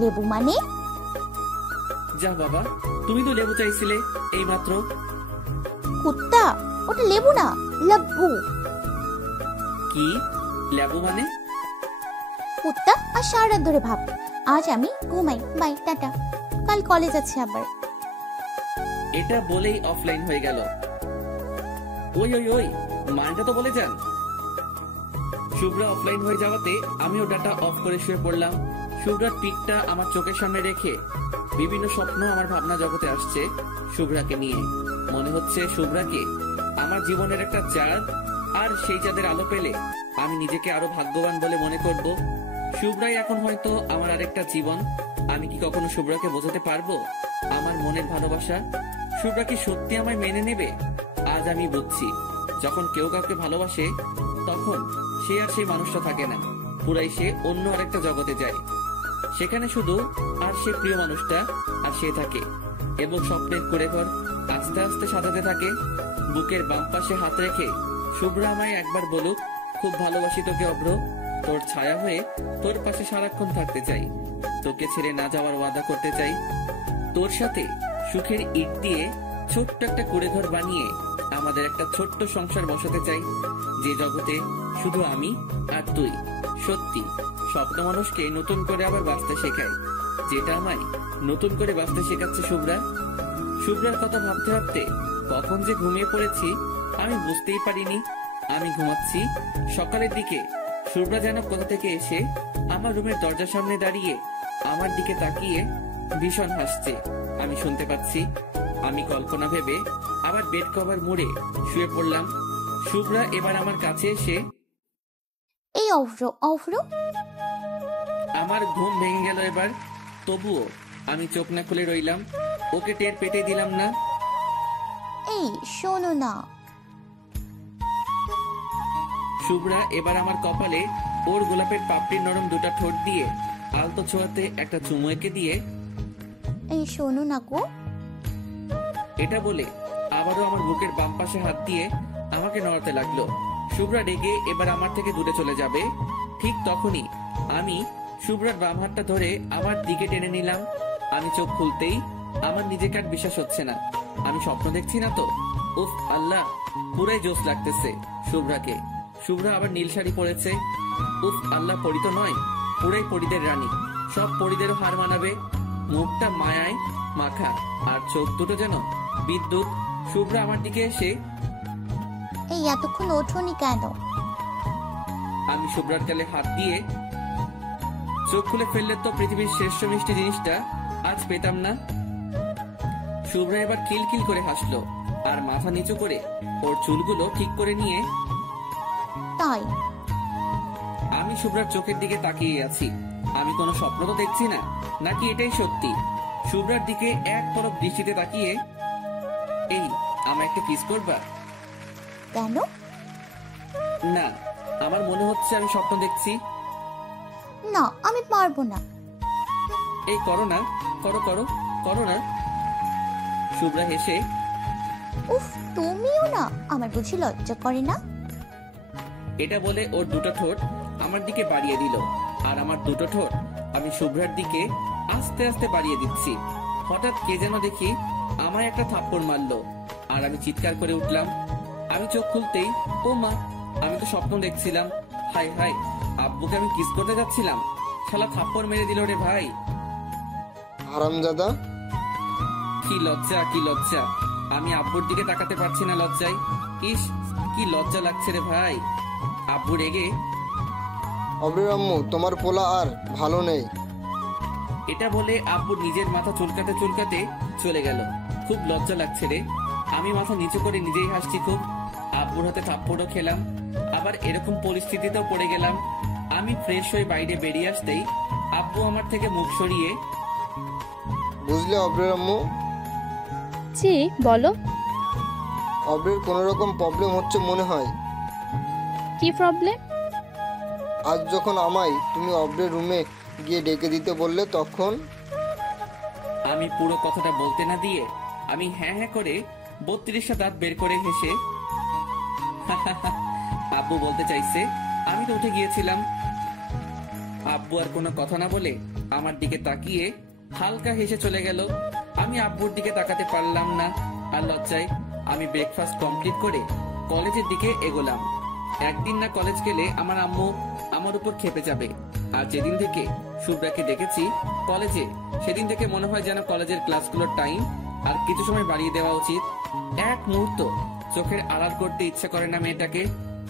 লেবু মানে? যা বাবা, তুমি তো লেবু চাইছিলে এই মাত্র। কুত্তা, ওটা লেবু না, লাব্বু। কি লেবু মানে? কুত্তা আর সারা রাত ধরে ভাব। আজ আমি ঘুমাই, বাই, টাটা। কাল কলেজ আছে আবার। এটা বলেই অফলাইন হয়ে গেল। ওই ওই ওই, মানটা তো বলে যান। শুভ্রা অফলাইন হয়ে যাওয়াতে আমিও ডাটা অফ করে শুয়ে পড়লাম। শুভ্রার পিকটা আমার চোখের সামনে রেখে বিভিন্ন স্বপ্ন আমার ভাবনা জগতে আসছে শুভ্রাকে নিয়ে। মনে হচ্ছে শুভ্রাকে আমার জীবনের একটা চাঁদ, আর সেই চাঁদের আলো পেলে আমি নিজেকে আরো ভাগ্যবান বলে মনে করব। শুভ্রাই এখন হয়তো আমার আরেকটা জীবন। আমি কি কখনো শুভ্রাকে বোঝাতে পারবো আমার মনের ভালোবাসা? শুভ্রা কি সত্যি আমায় মেনে নেবে? আজ আমি বুঝছি, যখন কেউ কাউকে ভালোবাসে তখন সে আর সেই মানুষটা থাকে না, পুরাই সে অন্য আরেকটা জগতে যায়। সেখানে শুধু আর সে প্রিয় মানুষটা আর সে থাকে, এবং স্বপ্নের কুঁড়েঘর আস্তে আস্তে সাজাতে থাকে। বুকের বাম পাশে হাত রেখে শুভ্রা আমায় একবার বলুক, খুব ভালোবাসি তোকে অভ্র, তোর ছায়া হয়ে তোর পাশে সারাক্ষণ থাকতে চাই, তোকে ছেড়ে না যাওয়ার ওয়াদা করতে চাই, তোর সাথে সুখের ইট দিয়ে ছোট্ট একটা কুঁড়েঘর বানিয়ে আমাদের একটা ছোট্ট সংসার বসাতে চাই, যে জগতে শুধু আমি আর তুই। সত্যি, স্বপ্ন মানুষকে নতুন করে আবার বাঁচতে শেখায়, যেটা আমায় নতুন করে বাঁচতে শেখাচ্ছে শুভ্রা। শুভ্রার কথা ভাবতে ভাবতে কখন যে ঘুমিয়ে পড়েছি আমি বুঝতেই পারিনি। আমি ঘুমাচ্ছি, সকালের দিকে শুভ্রা যেন কোথা থেকে এসে আমার রুমের দরজার সামনে দাঁড়িয়ে আমার দিকে তাকিয়ে ভীষণ হাসছে। আমি শুনতে পাচ্ছি। আমি কল্পনা ভেবে আবার বেড কভার মুড়ে শুয়ে পড়লাম। শুভ্রা এবার আমার কাছে এসে, এই অভ্র, অভ্র। আমার ঘুম ভেঙে গেল এবার। তবুও আমি চোখ না খুলে রইলাম, ওকে টের পেতে দিলাম না। এই শোনো না। শুভ্রা এবার আমার কপালে ওর গোলাপের পাপড়ির নরম দুটা ঠোঁট দিয়ে আলতো ছোঁয়াতে একটা চুমু এঁকে দিয়ে, এই শোনো না গো। এটা বলে আবারও আমার বুকের বাম পাশে হাত দিয়ে আমাকে নড়াতে লাগলো। শুভ্রা রেগে এবার আমার থেকে দূরে চলে যাবে, ঠিক তখনই আমি শুভ্রার বাম হাতটা ধরে আমার দিকে টেনে নিলাম। আমি চোখ খুলতেই আমার নিজেকে আর বিশ্বাস হচ্ছে না, আমি স্বপ্ন দেখছি না তো। উফ আল্লাহ, পুরাই জোশ লাগতেছে শুভ্রাকে। শুভ্রা আবার নীল শাড়ি পরেছে। উফ আল্লাহ, পরি তো নয়, পুরাই পরিদের রানী, সব পরিদেরও হার মানাবে। মুখটা মায়ায় মাখা আর চোখ দুটো যেন বিদ্যুৎ। শুভ্রা আমার দিকে এসে, এই এতক্ষণ ওঠোনি কেন? আমি শুভ্রার গালে হাত দিয়ে, চোখ খুলে ফেললে তো পৃথিবীর শ্রেষ্ঠ মিষ্টি জিনিসটা আজ পেতাম না। শুভ্রা এবার খিলখিল করে হাসলো আর মাথা নিচু করে ওর চুলগুলো ঠিক করে নিয়ে, তাই? আমি শুভ্রার চোখের দিকে তাকিয়ে আছি। আমি কোনো স্বপ্ন তো দেখছি না, নাকি এটাই সত্যি? শুভ্রার দিকে এক পলক দৃষ্টিতে তাকিয়ে, এই আমায় একটা কিস করবা? কেন? না, আমার মনে হচ্ছে আমি স্বপ্ন দেখছি। না, আমি পারবো না। এই করো না, করো করো করো না। শুভ্রা হেসে, উফ, তুমিও না, আমার বুঝি লজ্জা করে না? এটা বলে ওর দুটো ঠোঁট আমার দিকে বাড়িয়ে দিল, আর আমার দুটো ঠোঁট আমি শুভ্রার দিকে আস্তে আস্তে বাড়িয়ে দিচ্ছি। হঠাৎ কে যেন দেখি আমায় একটা থাপ্পড় মারলো, আর আমি চিৎকার করে উঠলাম। আমি চোখ খুলতেই, ও মা, আমি তো স্বপ্ন দেখছিলাম। হাই হাই, আব্বুকে আমি কিস করতে যাচ্ছিলাম, শালা থাপ্পড় মেরে দিল রে ভাই। হারামজাদা। কি লজ্জা, কি লজ্জা! আমি আব্বুর দিকে তাকাতে পারছি না লজ্জায়। ইস, কি লজ্জা লাগছে রে ভাই। আব্বু রেগে, অভ্রের আম্মু, তোমার পোলা আর ভালো নেই। এটা বলে আব্বু নিজের মাথা চুলকাতে চুলকাতে চলে গেল। খুব লজ্জা লাগছে রে। আমি মাথা নিচু করে নিজেই হাসছি খুব। আব্বুর হাতে থাপ্পড়ও খেলাম, আবার এরকম পরিস্থিতিতেও পড়ে গেলাম। আমি ফ্রেশ হয়ে বাইরে বেরিয়ে আসতেই আব্বু আমার থেকে মুখ সরিয়ে, বুঝলে অভ্রের আম্মু, জি বলো। অভ্রের কোনো রকম প্রবলেম হচ্ছে মনে হয়। কি প্রবলেম? আজ যখন আমায় তুমি অভ্রের রুমে গিয়ে ডেকে দিতে বললে তখন? আমি পুরো কথাটা বলতে না দিয়ে আমি হ্যাঁ হ্যাঁ করে 32টা দাঁত বের করে হেসে আব্বু বলতে চাইছে, আমি তো উঠে গিয়েছিলাম। আব্বু আর কোনো কথা না বলে আমার দিকে তাকিয়ে হালকা হেসে চলে গেল। আমি আব্বুর দিকে তাকাতে পারলাম না আর লজ্জায় আমি ব্রেকফাস্ট কমপ্লিট করে কলেজের দিকে এগোলাম। একদিন না কলেজ গেলে আমার আম্মু আমার উপর খেপে যাবে। আর যেদিন থেকে শুভ্রাকে দেখেছি কলেজে, সেদিন থেকে মনে হয় যেন কলেজের ক্লাসগুলোর টাইম আর কিছু সময় বাড়িয়ে দেওয়া উচিত। এক মুহূর্ত চোখের আড়াল করতে ইচ্ছা করে না মেয়েটাকে।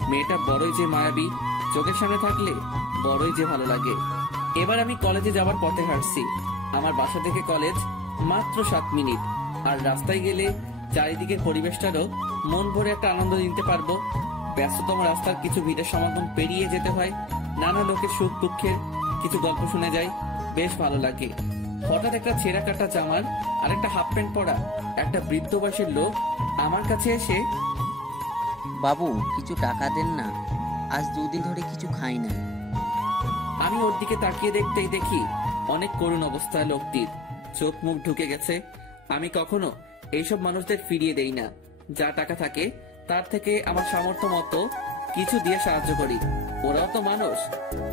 মেয়েটা বড়ই যে মায়াবী, চোখের সামনে থাকলে বড়ই যে ভালো লাগে। এবার আমি কলেজে যাওয়ার পথে হাঁটছি। আমার বাসা থেকে কলেজ মাত্র 7 মিনিট। আর রাস্তায় গেলে চারিদিকের পরিবেশটারও মন ভরে একটা আনন্দ নিতে পারবো। ব্যস্ততম রাস্তার কিছু ভিড়ের সমাগম পেরিয়ে যেতে হয়, নানা লোকের সুখ দুঃখের কিছু গল্প শুনে যায়, বেশ ভালো লাগে। হঠাৎ একটা ছেঁড়া কাটা জামার আর একটা হাফ প্যান্ট পরা একটা বৃদ্ধ বয়সের লোক আমার কাছে এসে, বাবু কিছু টাকা দেন না, আজ 2 দিন ধরে কিছু খাই না। আমি ওর দিকে তাকিয়ে দেখতেই দেখি অনেক করুণ অবস্থা লোকটির, চোখ মুখ ঢুকে গেছে। আমি কখনো এইসব মানুষদের ফিরিয়ে দেই না। যা টাকা থাকে তার থেকে আমার সামর্থ্য মতো কিছু দিয়ে সাহায্য করি। ওরাও তো মানুষ,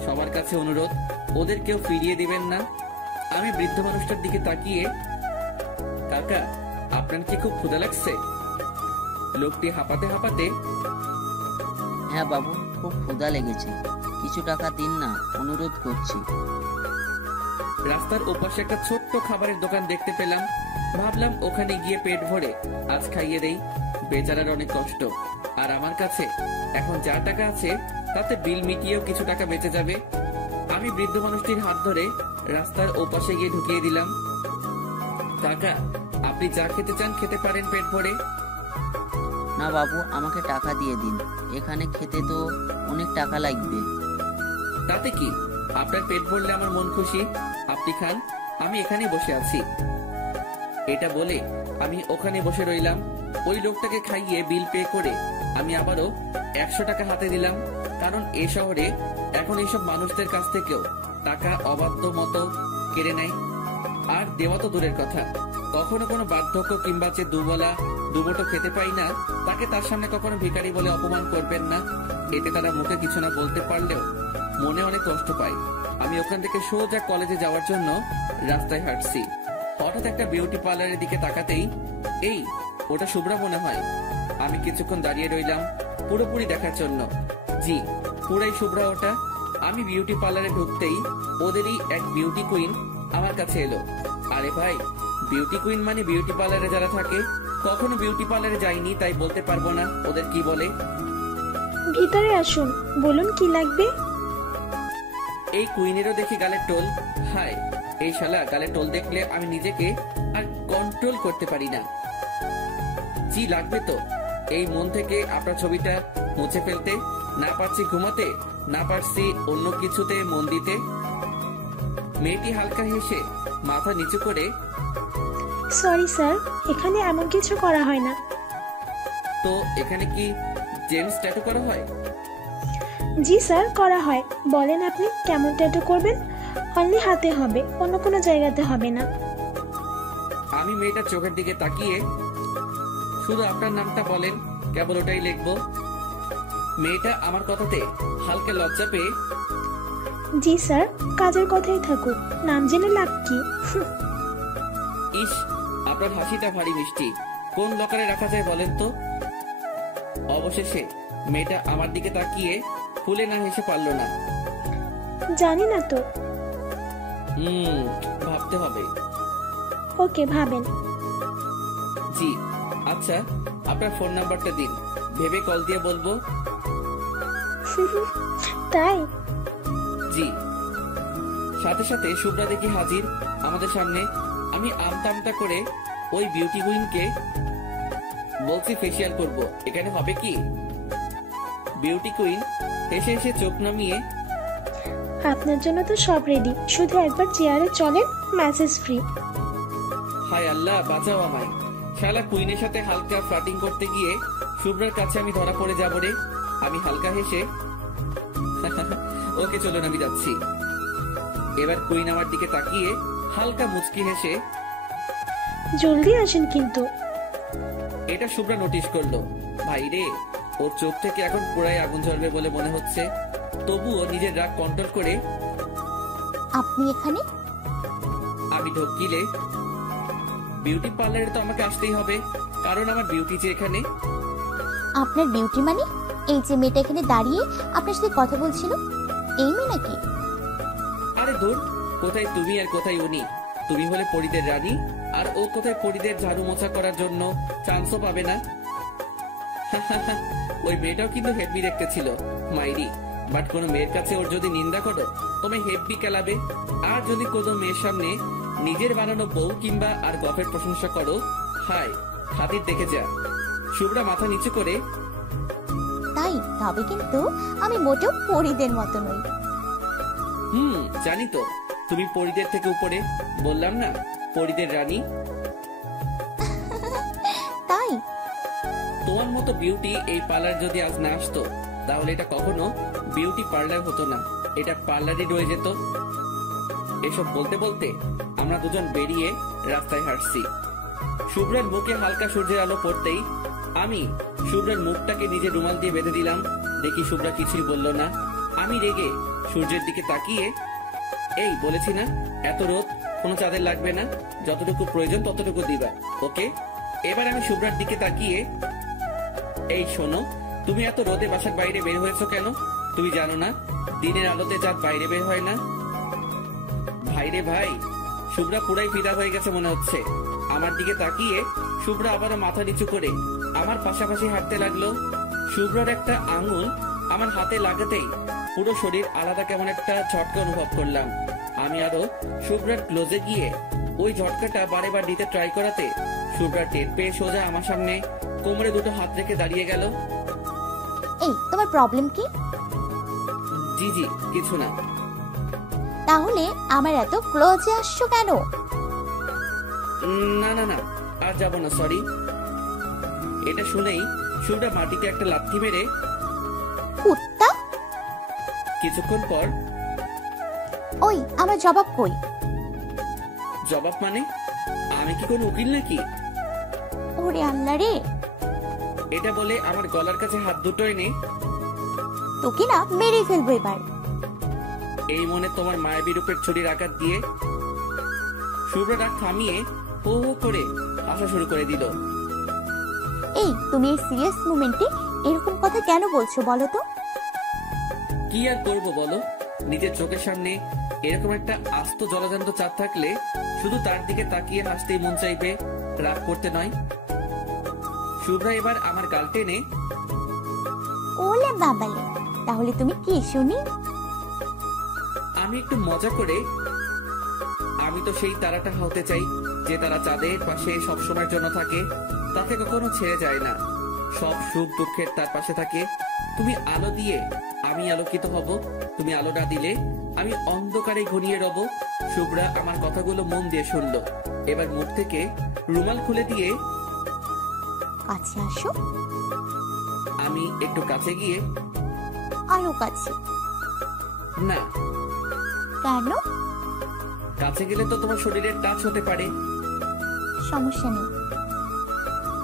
সবার কাছে অনুরোধ ওদের কেউ ফিরিয়ে দিবেন না। আমি বৃদ্ধ মানুষটার দিকে তাকিয়ে, কাকা আপনার কি খুব ক্ষুধা লাগছে? লোকটি হাঁপাতে হাঁপাতে, হ্যাঁ বাবু, খুব ক্ষুধা লেগেছে, কিছু টাকা দিন না, অনুরোধ করছি। রাস্তার ওপাশে একটা ছোট্ট খাবারের দোকান দেখতে পেলাম। ভাবলাম ওখানে গিয়ে পেট ভরে আজ খাইয়ে দেই। বেচারার অনেক কষ্ট, আর আমার কাছে এখন যা টাকা আছে তাতে বিল মিটিয়েও কিছু টাকা বেঁচে যাবে। আমি বৃদ্ধ মানুষটির হাত ধরে রাস্তার ওপাশে গিয়ে ঢুকিয়ে দিলাম। কাকা আপনি যা খেতে চান খেতে পারেন পেট ভরে। না বাবু, আমাকে টাকা দিয়ে দিন, এখানে খেতে তো অনেক টাকা লাগবে। তাতে কি, আপনার পেট ভরলে আমার মন খুশি। আপনি খান, আমি এখানে বসে আছি। এটা বলে আমি ওখানে বসে রইলাম। ওই লোকটাকে খাইয়ে বিল পে করে আমি আবারও 100 টাকা হাতে দিলাম। কারণ এ শহরে এখন এইসব মানুষদের কাছ থেকেও টাকা অবাধ্য মতো কেড়ে নেয়। আর দেওয়া তো দূরের কথা, কখনো কোনো বার্ধক্য কিংবা যে দুবটো খেতে পাই না তাকে তার সামনে কখনো ভিখারি বলে অপমান করবেন না। এতে তারা মুখে কিছু না বলতে পারলেও মনে অনেক কষ্ট পায়। আমি ওখান থেকে সোজা কলেজে যাওয়ার জন্য রাস্তায় হাঁটছি। হঠাৎ একটা বিউটি পার্লারের দিকে তাকাতেই, এই ওটা শুভ্রা মনে হয়। আমি কিছুক্ষণ দাঁড়িয়ে রইলাম পুরোপুরি দেখার জন্য। জি, পুরাই শুভ্রা ওটা। আমি বিউটি পার্লারে ঢুকতেই ওদেরই এক বিউটি কুইন আমার কাছে এলো। আরে ভাই, বিউটি কুইন মানে বিউটি পার্লারে যারা থাকে। কখনো বিউটি পার্লারে যাইনি, তাই বলতে পারবো না ওদের কি বলে। ভিতরে আসুন, বলুন কি লাগবে। এই কুইনেরও দেখি গালের টোল। হায়, এই শালা গালের টোল দেখলে আমি নিজেকে আর কন্ট্রোল করতে পারি না। জি লাগবে তো। এই মন থেকে আপনার ছবিটা মুছে ফেলতে, না পারছি ঘুমাতে, না পারছি অন্য কিছুতে মন দিতে। মেয়েটি হালকা হেসে মাথা নিচু করে, সরি স্যার, এখানে এমন কিছু করা হয় না। তো এখানে কি জেমস ট্যাটু করা হয়? জি স্যার, করা হয়। বলেন আপনি কেমন ট্যাটু করবেন? অনলি হাতে হবে, অন্য কোনো জায়গাতে হবে না। আমি মেয়েটার চোখের দিকে তাকিয়ে, শুধু আপনার নামটা বলেন, কেবল ওটাই লিখবো। মেয়েটা আমার কথাতে হালকা লজ্জা পেয়ে, জি স্যার, কাজের কথাই থাকুক, নাম জেনে লাভ কি। ইস, আপনার হাসিটা ভারী মিষ্টি। কোন লকারে রাখা যায় বলেন তো? অবশেষে মেয়েটা আমার দিকে তাকিয়ে ফুলে না হেসে পারল না। জানি না তো। ভাবতে হবে। ওকে, ভাবেন। জি আচ্ছা, আপনার ফোন নাম্বারটা দিন, ভেবে কল দিয়ে বলবো। তাই? জি। সাথে সাথে শুভ্রা দেখি হাজির আমাদের সামনে। আমি আমতা আমতা করে ওই বিউটি কুইনকে বলছি ফেসিয়াল করব, এখানে হবে কি? বিউটি কুইন হেসে হেসে চোখ নামিয়ে, আপনার জন্য তো সব রেডি, শুধু একবার চেয়ারে চলেন, ম্যাসেজ ফ্রি। হায় আল্লাহ, বাঁচাও আমায়। শালা কুইনের সাথে হালকা ফ্লার্টিং করতে গিয়ে শুভ্রার কাছে আমি ধরা পড়ে যাবো রে। আমি হালকা হেসে, ওকে চলুন আমি যাচ্ছি। এবার কুইন আমার দিকে তাকিয়ে হালকা মুচকি হেসে জলদি আসেন কিন্তু। এটা শুভ্রা নোটিশ করলো। ভাই রে, ওর চোখ থেকে এখন পুরাই আগুন জ্বলবে বলে মনে হচ্ছে। তবুও নিজের রাগ কন্ট্রোল করে আপনি এখানে? আমি ঢোকিলে বিউটি পার্লারে তো আমাকে আসতেই হবে, কারণ আমার বিউটি যে এখানে। আপনার বিউটি মানে? এই যে মেয়েটা এখানে দাঁড়িয়ে আপনার সাথে কথা বলছিল, এই মেয়ে নাকি? আরে দূর, কোথায় তুমি আর কোথায় উনি? তুমি হলে পরিদের রানী, আর ও কোথায় পরিদের ঝাড়ু মোছা করার জন্য চান্সও পাবে না। ওই মেয়েটাও কিন্তু হেভি দেখতে ছিল মাইরি, বাট কোনো মেয়ের কাছে ওর যদি নিন্দা করো তুমি হেভি কেলাবে। আর যদি কোনো মেয়ের সামনে নিজের বানানো বউ কিংবা আর গপের প্রশংসা করো, হায় খাতির দেখে যা। শুভ্রা মাথা নিচু করে তাই? তবে কিন্তু আমি মোটেও পরীদের মতো নই। জানি তো, তুমি পরিদের থেকে উপরে, বললাম না পরিদের রানী। তাই? তোমার মতো বিউটি এই পার্লার যদি আজ না আসতো, তাহলে এটা কখনো বিউটি পার্লার হতো না, এটা পার্লারই রয়ে যেত। এসব বলতে বলতে আমরা দুজন বেরিয়ে রাস্তায় হাঁটছি। শুভ্রার মুখে হালকা সূর্যের আলো পড়তেই আমি শুভ্রার মুখটাকে নিজের রুমাল দিয়ে বেঁধে দিলাম। দেখি শুভ্রা কিছুই বলল না। আমি রেগে সূর্যের দিকে তাকিয়ে, এই বলেছি না এত রোদ, কোনো চাঁদের লাগবে না, যতটুকু প্রয়োজন ততটুকু দিবা, ওকে? এবার আমি শুভ্রার দিকে তাকিয়ে, এই শোনো, তুমি এত রোদে বাসার বাইরে বের হয়েছো কেন? তুমি জানো না দিনের আলোতে চাঁদ বাইরে বের হয় না? ভাইরে ভাই, শুভ্রা পুরাই ফিদা হয়ে গেছে মনে হচ্ছে। আমার দিকে তাকিয়ে শুভ্রা আবারও মাথা নিচু করে আমার পাশাপাশি হাঁটতে লাগলো। শুভ্রার একটা আঙুল আমার হাতে লাগাতেই পুরো শরীর আলাদা কেমন একটা ঝটকা অনুভব করলাম। আমি আরো শুভ্রার ক্লোজে গিয়ে ওই ঝটকাটা বারে বার দিতে ট্রাই করাতে শুভ্রা টের পেয়ে সোজা আমার সামনে কোমরে দুটো হাত রেখে দাঁড়িয়ে গেল। এই তোমার প্রবলেম কি? জি জি কিছু না। তাহলে আমার এত ক্লোজে আসছো কেন? না না না, আর যাবো না, সরি। এটা শুনেই শুভ্রা মাটিতে একটা লাথি মেরে কুত্তা! কিছুক্ষণ পর, ওই আমার জবাব কই? জবাব মানে? আমি কি কোনো উকিল নাকি? ওরে আল্লাহ রে! এটা বলে আমার গলার কাছে হাত দুটো এনে তোকে না মেরে ফেলবো এবার। এই মনে তোমার মায়াবী রূপের ছুরির আঘাত দিয়ে শুভ্রা রাগ থামিয়ে হো হো করে হাসা শুরু করে দিল। এই তুমি এই সিরিয়াস মোমেন্টে এরকম কথা কেন বলছো বলো তো? কি আর করবো বলো, নিজের চোখের সামনে এরকম একটা আস্ত জলজান্ত চাঁদ থাকলে শুধু তার দিকে তাকিয়ে হাসতেই মন চাইবে, রাগ করতে নয়। শুভ্রা এবার আমার গাল টেনে, ওলে বাবালে, তাহলে তুমি কি শুনি? আমি একটু মজা করে, আমি তো সেই তারাটা হতে চাই যে তারা চাঁদের পাশে সব সময়ের জন্য থাকে, তাকে কখনো ছেড়ে যায় না, সব সুখ দুঃখের তার পাশে থাকে। তুমি আলো দিয়ে আমি আলোকিত হব, তুমি আলো না দিলে আমি অন্ধকারে ঘনিয়ে রব। শুভ্রা আমার কথাগুলো মন দিয়ে শুনলো। এবার মুখ থেকে রুমাল খুলে দিয়ে কাছে আসো। আমি একটু কাছে গিয়ে, আরো কাছে। না। কেন? কাছে গেলে তো তোমার শরীরের টাচ হতে পারে। সমস্যা নেই।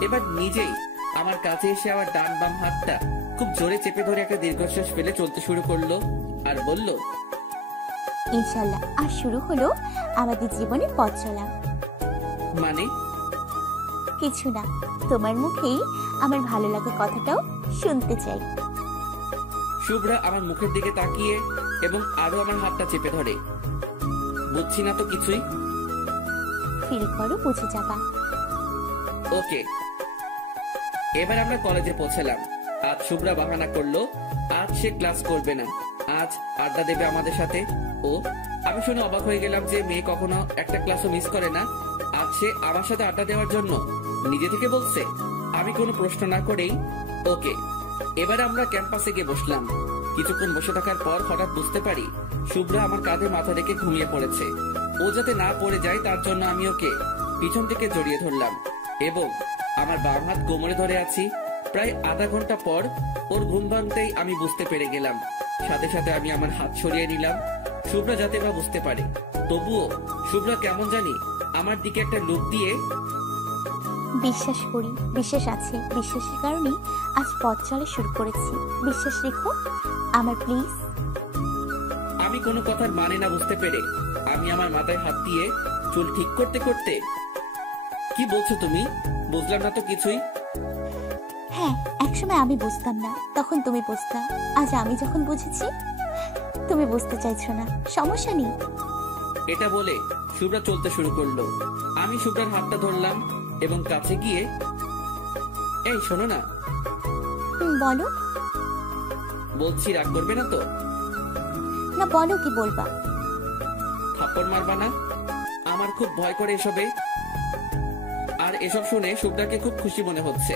এবার নিজেই আমার কাছে এসে আমার ডান বাম হাতটা খুব জোরে চেপে ধরে একটা দীর্ঘশ্বাস ফেলে চলতে শুরু করলো আর বলল, ইনশাল্লাহ আর শুরু হলো আমাদের জীবনের পথ চলা। মানে? কিছু না, তোমার মুখেই আমার ভালো লাগা কথাটাও শুনতে চাই। শুভ্রা আমার মুখের দিকে তাকিয়ে এবং আরো আমার হাতটা চেপে ধরে। বুঝছি না তো কিছুই। ফিল করো, বুঝে যাবা। ওকে। এবার আমরা কলেজে পৌঁছলাম। আজ শুভ্রা বাহানা করলো আজ সে ক্লাস করবে না, আজ আড্ডা দেবে আমাদের সাথে। ও আমি শুনে অবাক হয়ে গেলাম যে মেয়ে কখনো একটা ক্লাসও মিস করে না, আজ সে আমার সাথে আড্ডা দেওয়ার জন্য নিজে থেকে বলছে। আমি কোনো প্রশ্ন না করেই ওকে। এবার আমরা ক্যাম্পাসে গিয়ে বসলাম। কিছুক্ষণ বসে থাকার পর হঠাৎ বুঝতে পারি শুভ্রা আমার কাঁধে মাথা রেখে ঘুমিয়ে পড়েছে। ও যাতে না পড়ে যায় তার জন্য আমি ওকে পিছন থেকে জড়িয়ে ধরলাম এবং আমার বাম হাত কোমরে ধরে আছি। প্রায় আধা ঘন্টা পর ওর ঘুম ভাঙতেই আমি বুঝতে পেরে গেলাম। সাথে সাথে আমি আমার হাত সরিয়ে নিলাম। শুভ্রা যাতে বা বুঝতে পারে। তবুও শুভ্রা কেমন জানি আমার দিকে একটা লুক দিয়ে বিশ্বাস করি, বিশ্বাস আছে, বিশ্বাসের কারণেই আজ পথ চলা শুরু করেছি। বিশ্বাস রেখো আমার প্লিজ। আমি কোনো কথার মানে না বুঝতে পেরে আমি আমার মাথায় হাত দিয়ে চুল ঠিক করতে করতে, কি বলছো তুমি? বুঝলাম না তো কিছুই। হ্যাঁ, একসময় আমি বুঝতাম না, তখন তুমি বুঝতা। আজ আমি যখন বুঝেছি তুমি বুঝতে চাইছো না, সমস্যা নেই। এটা বলে শুভ্রা চলতে শুরু করলো। আমি শুভ্রার হাতটা ধরলাম এবং কাছে গিয়ে, এই শোনো না। বলো। বলছি রাগ করবে না তো? না, বলো কি বলবা। থাপ্পড় মারবা না? আমার খুব ভয় করে এসবে। আর এসব শুনে শুভ্রাকে খুব খুশি মনে হচ্ছে।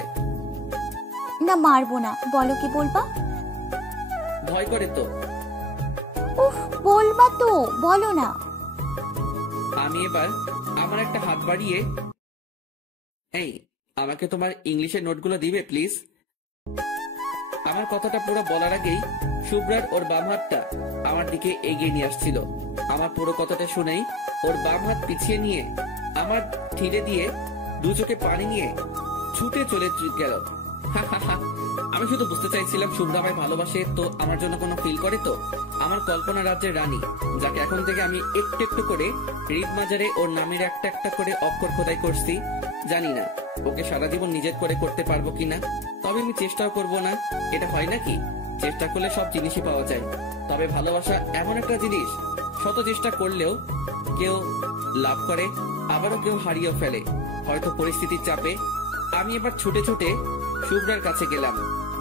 না, মারবো না, বলো কি বলবা। ভয় করে তো? উফ, বলবা তো, বলো না। আমি এবার আমার একটা হাত বাড়িয়ে, এই আমাকে তোমার ইংলিশের নোটগুলো দিবে প্লিজ। আমার কথাটা পুরো বলার আগেই শুভ্রার ওর বাম হাতটা আমার দিকে এগিয়ে নিয়ে আসছিল। আমার পুরো কথাটা শুনেই ওর বাম হাত পিছিয়ে নিয়ে আমার ঠিলে দিয়ে দু চোখে পানি নিয়ে ছুটে চলে গেল। আমি শুধু বুঝতে চাইছিলাম শুভ্রা আমায় ভালোবাসে তো, আমার জন্য কোনো ফিল করে তো। আমার কল্পনা রাজ্যের রানী, যাকে এখন থেকে আমি একটু একটু করে হৃদ মাজারে ওর নামের একটা একটা করে অক্ষর খোদাই করছি। জানি না ওকে সারা জীবন নিজের করে করতে পারবো কিনা, তবে আমি চেষ্টাও করবো না। এটা হয় নাকি, চেষ্টা করলে সব জিনিসই পাওয়া যায়। তবে ভালোবাসা এমন একটা জিনিস, শত চেষ্টা করলেও কেউ লাভ করে, আবারও কেউ হারিয়েও ফেলে, হয়তো পরিস্থিতির চাপে। আমি এবার ছুটে ছুটে শুভ্রার কাছে গেলাম।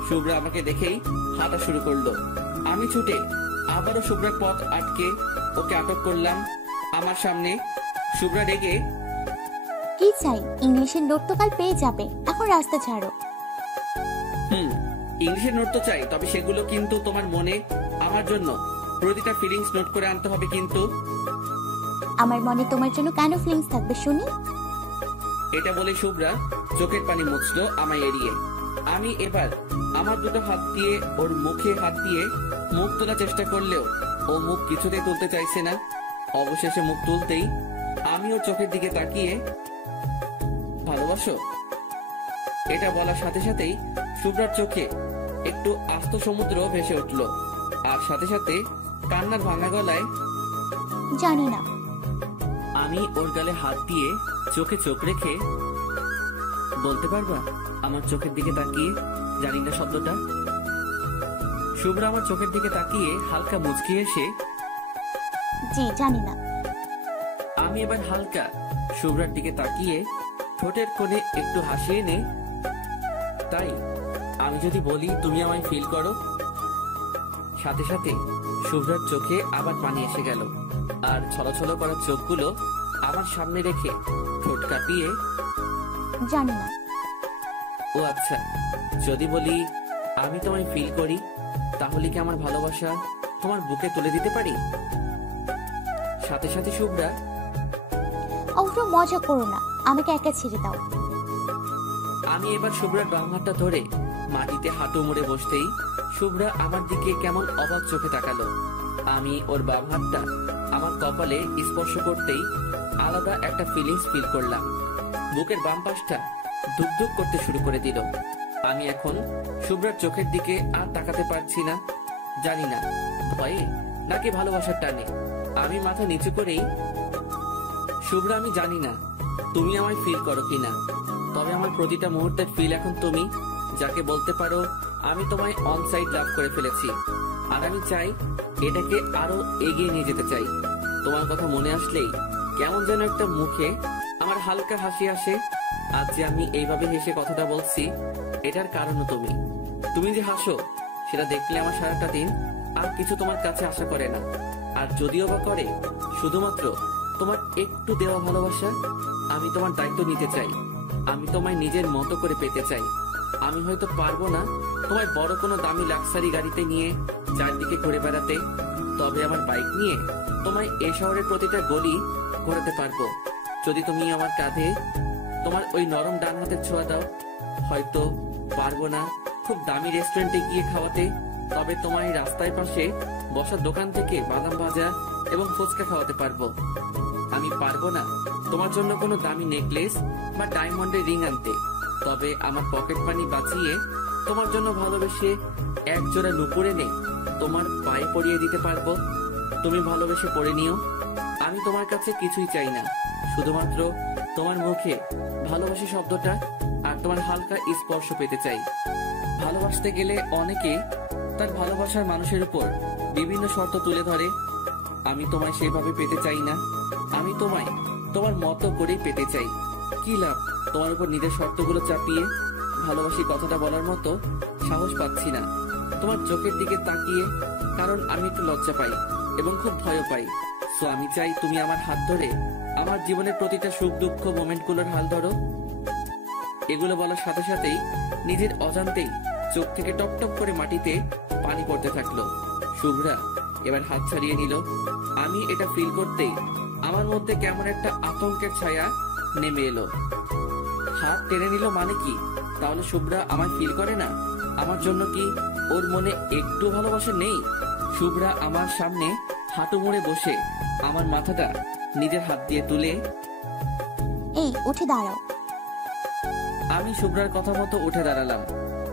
শুভ্রা আমাকে দেখেই হাঁটা শুরু করলো। আমি ছুটে আবারও শুভ্রার পথ আটকে ওকে আটক করলাম আমার সামনে। শুভ্রা রেগে, কি চাই? ইংলিশের নোট তো কাল পেয়ে যাবে, এখন রাস্তা ছাড়ো। ইংলিশের নোট তো চাই, তবে সেগুলো কিন্তু তোমার মনে আমার জন্য প্রতিটা ফিলিংস নোট করে আনতে হবে কিন্তু। আমার মনে তোমার জন্য কেন ফিলিংস থাকবে শুনি? এটা বলে শুভ্রা চোখের পানি মুছলো আমায় এড়িয়ে। আমি এবার আমার দুটো হাত দিয়ে ওর মুখে হাত দিয়ে মুখ তোলার চেষ্টা করলেও ও মুখ কিছুতেই তুলতে চাইছে না। অবশেষে মুখ তুলতেই আমি ওর চোখের দিকে তাকিয়ে, ভালোবাসো? এটা বলার সাথে সাথেই শুভ্রার চোখে একটু আস্ত সমুদ্র ভেসে উঠল, আর সাথে সাথে কান্নার ভাঙা গলায়, জানি না। আমি ওর গালে হাত দিয়ে চোখে চোখ রেখে, বলতে পারবা আমার চোখের দিকে তাকিয়ে জানি না শব্দটা? শুভ্রা আমার চোখের দিকে তাকিয়ে হালকা মুচকি এসে, জি জানি না। আমি এবার হালকা শুভ্রার দিকে তাকিয়ে ঠোঁটের কোণে একটু হাসি এনে, তাই আমি যদি বলি তুমি আমায় ফিল করো? সাথে সাথে শুভ্রার চোখে আবার পানি এসে গেল, আর ছলছল করা চোখগুলো আমার সামনে রেখে ঠোঁট কাঁপিয়ে, জানি না। ও আচ্ছা, যদি বলি আমি তোমায় ফিল করি, তাহলে কি আমার ভালোবাসা তোমার বুকে তুলে দিতে পারি? সাথে সাথে শুভ্রা, অবশ্য মজা করো না, আমাকে একা ছেড়ে দাও। আমি এবার শুভ্রার বাম হাতটা ধরে মাটিতে হাঁটু মুড়ে বসতেই শুভ্রা আমার দিকে কেমন অবাক চোখে তাকালো। আমি ওর বাম হাতটা আমার কপালে স্পর্শ করতেই আলাদা একটা ফিলিংস ফিল করলাম। বুকের বাম পাশটা ধুক ধুক করতে শুরু করে দিল। আমি এখন শুভ্রার চোখের দিকে আর তাকাতে পারছি না। জানি না ভয়ে নাকি ভালোবাসার টানে আমি মাথা নিচু করেই, শুভ্রা আমি জানি না তুমি আমায় ফিল করো কিনা, তবে আমার প্রতিটা মুহূর্তের ফিল এখন তুমি, যাকে বলতে পারো আমি তোমায় অন সাইড লাভ করে ফেলেছি। আর আমি চাই এটাকে আরো এগিয়ে নিয়ে যেতে চাই। তোমার কথা মনে আসলেই কেমন যেন একটা মুখে আমার হালকা হাসি আসে। আজ যে আমি এইভাবে হেসে কথাটা বলছি, এটার কারণও তুমি। তুমি যে হাসো সেটা দেখলে আমার সারাটা দিন আর কিছু তোমার কাছে আশা করে না। আর যদিও বা করে, শুধুমাত্র তোমার একটু দেওয়া ভালোবাসা আমি তোমার দায়িত্ব নিতে চাই। আমি তোমায় নিজের মতো করে পেতে চাই। আমি হয়তো পারবো না তোমায় বড় কোনো দামি লাক্সারি গাড়িতে নিয়ে চারদিকে ঘুরে বেড়াতে, তবে আমার বাইক নিয়ে তোমায় এ শহরের প্রতিটা গলি ঘোরাতে পারবো, যদি তুমি আমার কাঁধে তোমার ওই নরম ডান হাতের ছোঁয়া দাও। হয়তো পারবো না খুব দামি রেস্টুরেন্টে গিয়ে খাওয়াতে, তবে তোমায় রাস্তায় পাশে বসার দোকান থেকে বাদাম ভাজা এবং ফুচকা খাওয়াতে পারবো। আমি পারবো না তোমার জন্য কোনো দামি নেকলেস বা ডায়মন্ডের রিং আনতে, তবে আমার পকেট মানি বাঁচিয়ে তোমার জন্য ভালোবেসে এক জোড়া নুপুর এনে তোমার পায়ে পরিয়ে দিতে পারবো। তুমি ভালোবেসে পরে নিও। আমি তোমার কাছে কিছুই চাই না, শুধুমাত্র তোমার মুখে ভালোবাসি শব্দটা আর তোমার হালকা স্পর্শ পেতে চাই। ভালোবাসতে গেলে অনেকে তার ভালোবাসার মানুষের উপর বিভিন্ন শর্ত তুলে ধরে। আমি তোমায় সেভাবে পেতে চাই না, আমি তোমায় তোমার মতো করেই পেতে চাই। কি লাভ তোমার উপর নিজের শর্তগুলো চাপিয়ে? ভালোবাসি কথাটা বলার মতো সাহস পাচ্ছি না তোমার চোখের দিকে তাকিয়ে, কারণ আমি একটু লজ্জা পাই এবং খুব ভয় পাই। সো আমি চাই তুমি আমার হাত ধরে আমার জীবনের প্রতিটা সুখ দুঃখ মোমেন্টগুলোর হাল ধরো। এগুলো বলার সাথে সাথেই নিজের অজান্তেই চোখ থেকে টপ টপ করে মাটিতে পানি পড়তে থাকলো। শুভ্রা এবার হাত ছাড়িয়ে নিল। আমি এটা ফিল করতেই আমার মধ্যে কেমন একটা আতঙ্কের ছায়া নেমে এলো। হাত টেনে নিল মানে কি? তাহলে শুভ্রা আমায় ফিল করে না? আমার জন্য কি ওর মনে একটু ভালোবাসা নেই? শুভ্রা আমার সামনে হাঁটু মুড়ে বসে আমার মাথাটা নিজের হাত দিয়ে তুলে, এই উঠে দাঁড়াও। আমি শুভ্রার কথা মতো উঠে দাঁড়ালাম।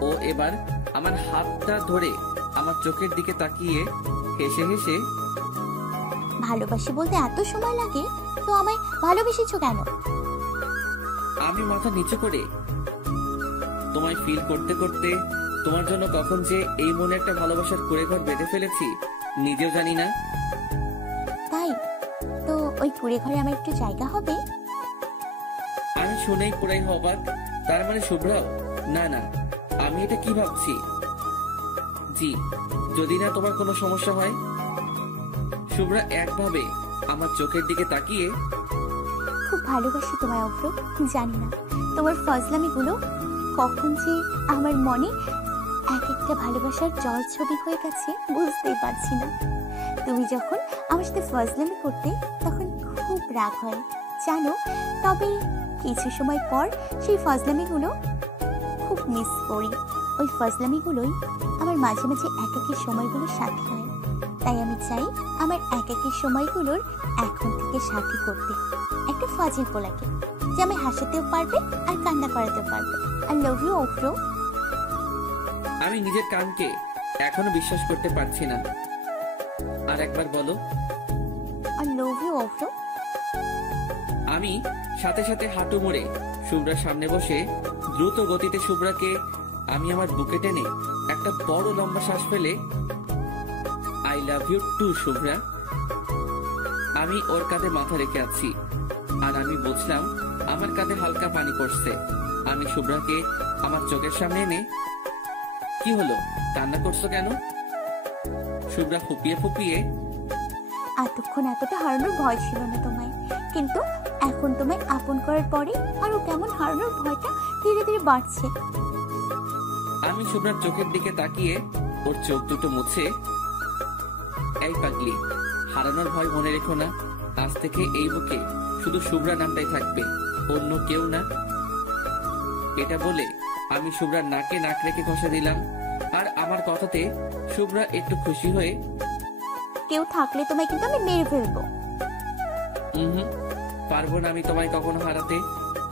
ও এবার আমার হাতটা ধরে আমার চোখের দিকে তাকিয়ে হেসে হেসে, ভালোবাসি বলতে এত সময় লাগে তো আমায় ভালোবেসেছো কেন? আমি মাথা নিচু করে তোমায় ফিল করতে করতে তোমার জন্য কখন যে এই মনে একটা ভালোবাসার কুঁড়েঘর বেঁধে ফেলেছি নিজেও জানি না। তাই তো ওই কুড়ে ঘরে আমার একটু জায়গা হবে? আমি শুনেই পুরাই অবাক। তার মানে শুভ্রাও? না না, আমি এটা কি ভাবছি? জি, যদি না তোমার কোনো সমস্যা হয়। শুভ্রা একভাবে আমার চোখের দিকে তাকিয়ে, খুব ভালোবাসি তোমায় অভ্র, জানি না তোমার ফজলামিগুলো কখন যে আমার মনে এক একটা ভালোবাসার জল ছবি হয়ে গেছে বুঝতেই পারছি না। তুমি যখন আমার সাথে ফজলামি করতে তখন খুব রাগ হয় জানো, তবে কিছু সময় পর সেই ফজলামিগুলো খুব মিস করি। ওই ফজলামিগুলোই আমার মাঝে মাঝে একাকী সময়গুলোর সাথী হয়। তাই আমি চাই আমার একাকী সময়গুলোর এখন থেকে সাথী করতে একটা ফাজিল পোলাকে, যে আমি হাসাতেও পারবে আর কান্না করাতেও পারবে। আই লাভ ইউ অভ্র। আমি নিজের কানকে এখনো বিশ্বাস করতে পারছি না। আর একবার বলো। আই লাভ ইউ অভ্র। আমি সাথে সাথে হাঁটু মুড়ে শুভ্রার সামনে বসে দ্রুত গতিতে শুভ্রাকে আমি আমার বুকে টেনে একটা বড় লম্বা শ্বাস ফেলে, I love you too Shubhra. আমি ওর কাঁধে মাথা রেখে আছি আর আমি বুঝলাম আমার কাঁধে হালকা পানি পড়ছে। আমি শুভ্রাকে আমার চোখের সামনে এনে, কি হলো, কান্না করছো কেন? শুভ্রা ফুপিয়ে ফুপিয়ে, এতক্ষণ এতটা হারানোর ভয় ছিল না তোমায়, কিন্তু এখন তোমায় আপন করার পরে আরো কেমন হারানোর ভয়টা ধীরে ধীরে বাড়ছে। আমি শুভ্রার চোখের দিকে তাকিয়ে ওর চোখ দুটো মুছে, এই পাগলি, হারানোর ভয় মনে রেখো না। আজ থেকে এই বুকে শুধু শুভ্রা নামটাই থাকবে, অন্য কেউ না। এটা বলে আমি শুভ্রার নাকে নাক রেখে ঘষা দিলাম। আর আমার কথাতে শুভ্রা একটু খুশি হয়ে, কেউ থাকলে তোমায় কিন্তু আমি মেরে ফেলবো। পারবো না আমি তোমায় কখনো হারাতে,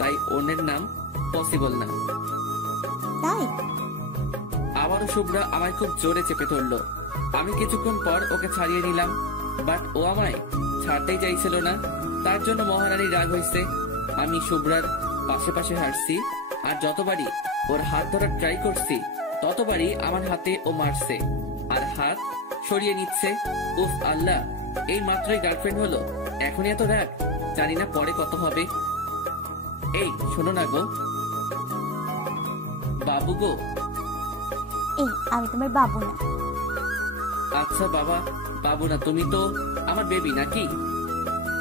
তাই অন্যের নাম পসিবল না। তাই আবারও শুভ্রা আমায় খুব জোরে চেপে ধরলো। আমি কিছুক্ষণ পর ওকে ছাড়িয়ে নিলাম, বাট ও আমায় ছাড়তেই চাইছিল না। তার জন্য মহারানীর রাগ হয়েছে। আমি শুভ্রার পাশে পাশে হাঁটছি আর যতবারই ওর হাত ধরার ট্রাই করছি ততবারই আমার হাতে ও মারছে আর হাত সরিয়ে নিচ্ছে। উফ আল্লাহ, এই মাত্রই গার্লফ্রেন্ড হলো, এখনই এত রাগ, জানি না পরে কত হবে। এই শোনো না গো বাবু গো। এই আমি তোমার বাবু না। আচ্ছা বাবা, বাবু না, তুমি তো আমার বেবি নাকি?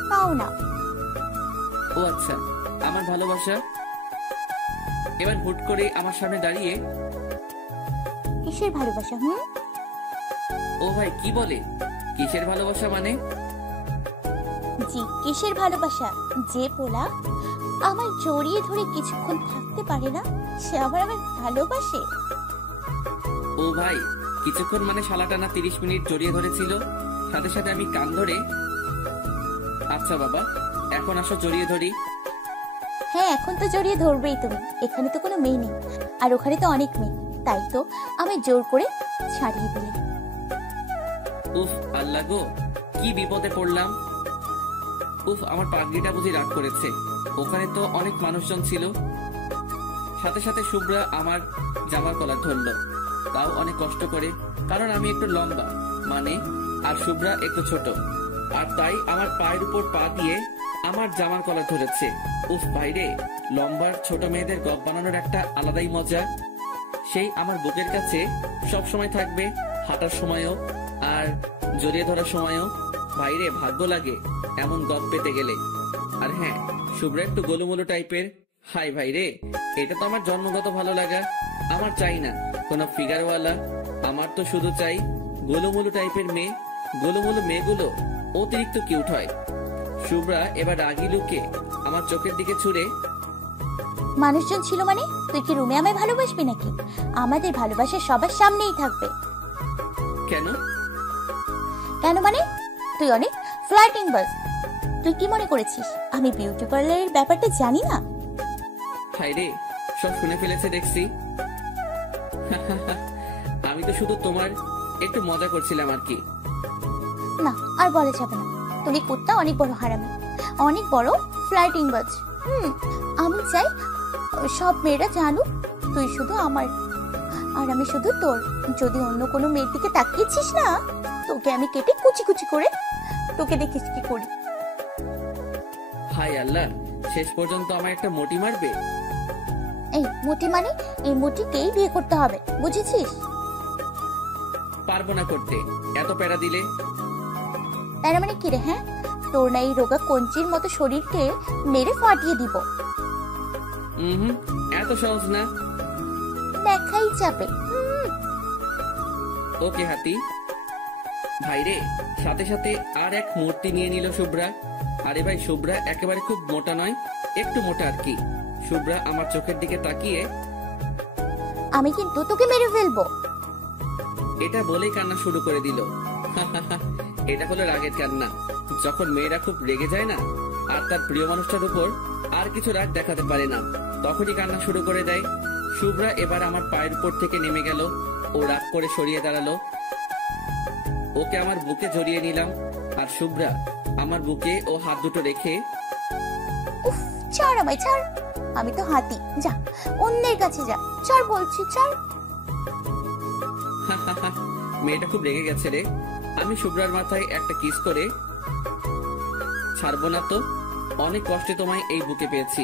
তাও না। ও আচ্ছা, আমার ভালোবাসা। এবার হুট করে আমার সামনে দাঁড়িয়ে, কিসের ভালোবাসা? ও ভাই কি বলে, কিসের ভালোবাসা মানে? জি কিসের ভালোবাসা? যে পোলা আমার জড়িয়ে ধরে কিছুক্ষণ থাকতে পারে না সে আবার আমার ভালোবাসে? ও ভাই, কিছুক্ষণ মানে শালাটানা 30 মিনিট জড়িয়ে ধরেছিল, সাথে সাথে আমি কান ধরে আচ্ছা বাবা, এখন আসো জড়িয়ে ধরি। হ্যাঁ, এখন তো জড়িয়ে ধরবেই তুমি। এখানে তো কোনো মেয়ে নেই, আর ওখানে তো অনেক মেয়ে, তাই তো আমি জোর করে ছাড়িয়ে দিলে। উফ আল্লাহ গো, কি বিপদে পড়লাম। উফ, আমার পাগড়িটা বুঝি রাগ করেছে। ওখানে তো অনেক মানুষজন ছিল। সাথে সাথে শুভ্রা আমার জামার কলার ধরলো, তাও অনেক কষ্ট করে, কারণ আমি একটু লম্বা মানে, আর শুভ্রা একটু ছোট, আর তাই আমার পায়ের উপর পা দিয়ে আমার জামার কলার ধরেছে। উফ ভাইরে, লম্বার ছোট মেয়েদের গপ বানানোর একটা আলাদাই মজা। সেই আমার বুকের কাছে সব সময় থাকবে, হাঁটার সময়ও আর জড়িয়ে ধরার সময়ও। ভাইরে, ভাগ্য লাগে এমন গপ পেতে গেলে। আর হ্যাঁ, শুভ্রা একটু গোলুমোলু টাইপের। হাই ভাইরে, এটা তো আমার জন্মগত ভালো লাগা। আমার চাই না কোনো ফিগারওয়ালা, আমার তো শুধু চাই গোলুমোলু টাইপের মেয়ে। গোলুমোলু মেয়েগুলো অতিরিক্ত কিউট হয়। শুভ্রা এবার রাগি লুকে আমার চোখের দিকে ছুঁড়ে, মানুষজন ছিল মানে তুই কি রুমে আমায় ভালোবাসবি নাকি? আমাদের ভালোবাসা সবার সামনেই থাকবে। কেন? কেন মানে, তুই অনেক ফ্লার্টিং বাস। তুই কি মনে করেছিস আমি বিউটি পার্লারের ব্যাপারটা জানি না? হাইরে, সব শুনে ফেলেছে দেখছি। আমি তো শুধু তোমার একটু মজা করছিলাম আর কি। না, আর বলা যাবে না। তুমি কুত্তা অনেক বড় হারামি, অনেক বড় ফ্লার্টিং বাজ। আমি চাই সব মেয়েরা জানুক তুই শুধু আমার, আর আমি শুধু তোর। যদি অন্য কোনো মেয়ের দিকে তাকিয়েছিস না, তোকে আমি কেটে কুচি কুচি করে, তোকে দেখিস কি করি। হাই আল্লাহ, শেষ পর্যন্ত আমার একটা মোটি মারবে? এই মোটি মানে, এই মোটিকেই বিয়ে করতে হবে, বুঝেছিস? পারবো না করতে, এত প্যারা দিলে। তার মানে কি রে? হ্যাঁ, তোর না এই রোগা কঞ্চির মতো শরীরকে মেরে ফাটিয়ে দিব। এত সহজ না। দেখাই যাবে। ওকে হাতি। ভাইরে, সাথে সাথে আর এক মূর্তি নিয়ে নিল শুভ্রা। আরে ভাই, শুভ্রা একেবারে খুব মোটা নয়, একটু মোটা আর কি। শুভ্রা আমার চোখের দিকে তাকিয়ে, আমি কিন্তু তোকে মেরে ফেলবো, এটা বলেই কান্না শুরু করে দিল। এটা হলো রাগের কান্না। যখন মেয়েরা খুব রেগে যায় না, আর তার প্রিয় মানুষটার উপর আর কিছু রাগ দেখাতে পারে না, তখনই কান্না শুরু করে দেয়। শুভ্রা এবার আমার পায়ের উপর থেকে নেমে গেল। ও রাগ করে সরিয়ে দাঁড়ালো। ওকে আমার বুকে জড়িয়ে নিলাম, আর শুভ্রা আমার বুকে ও হাত দুটো রেখে, উফ, ছাড় আমায়, ছাড়। আমি তো হাতি, যা অন্যের কাছে যা, ছাড় বলছি, ছাড়। মেয়েটা খুব রেগে গেছে রে। আমি শুভ্রার মাথায় একটা কিস করে, ছাড়বো না তো, অনেক কষ্টে তোমায় এই বুকে পেয়েছি।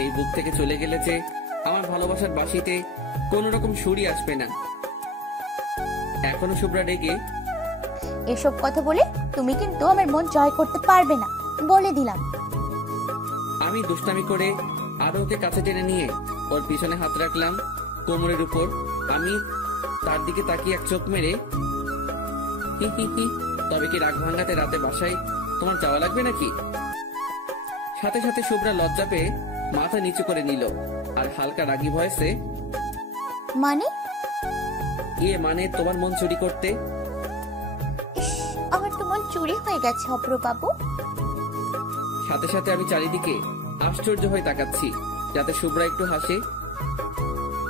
এই বুক থেকে চলে গেলে যে আমার ভালোবাসার বাঁশিতে কোন রকম সুরই আসবে না। এখনো শুভ্রা রেগে, এসব কথা বলে তুমি কিন্তু আমার মন জয় করতে পারবে না, বলে দিলাম। আমি দুষ্টামি করে আরো ওকে কাছে টেনে নিয়ে ওর পিছনে হাত রাখলাম কোমরের উপর। আমি তার দিকে তাকিয়ে এক চোখ মেরে, হি হি হি, তবে কি রাগ ভাঙাতে রাতে বাসায় তোমার যাওয়া লাগবে নাকি? সাথে সাথে শুভ্রা লজ্জা পেয়ে মাথা নিচু করে নিল, আর হালকা রাগী ভয়েসে, মানে? মানে তোমার মন চুরি করতে। ইস, আমার তো মন চুরি হয়ে গেছে অপর বাবু। সাথে সাথে আমি চারিদিকে আশ্চর্য হয়ে তাকাচ্ছি, যাতে শুভ্রা একটু হাসে।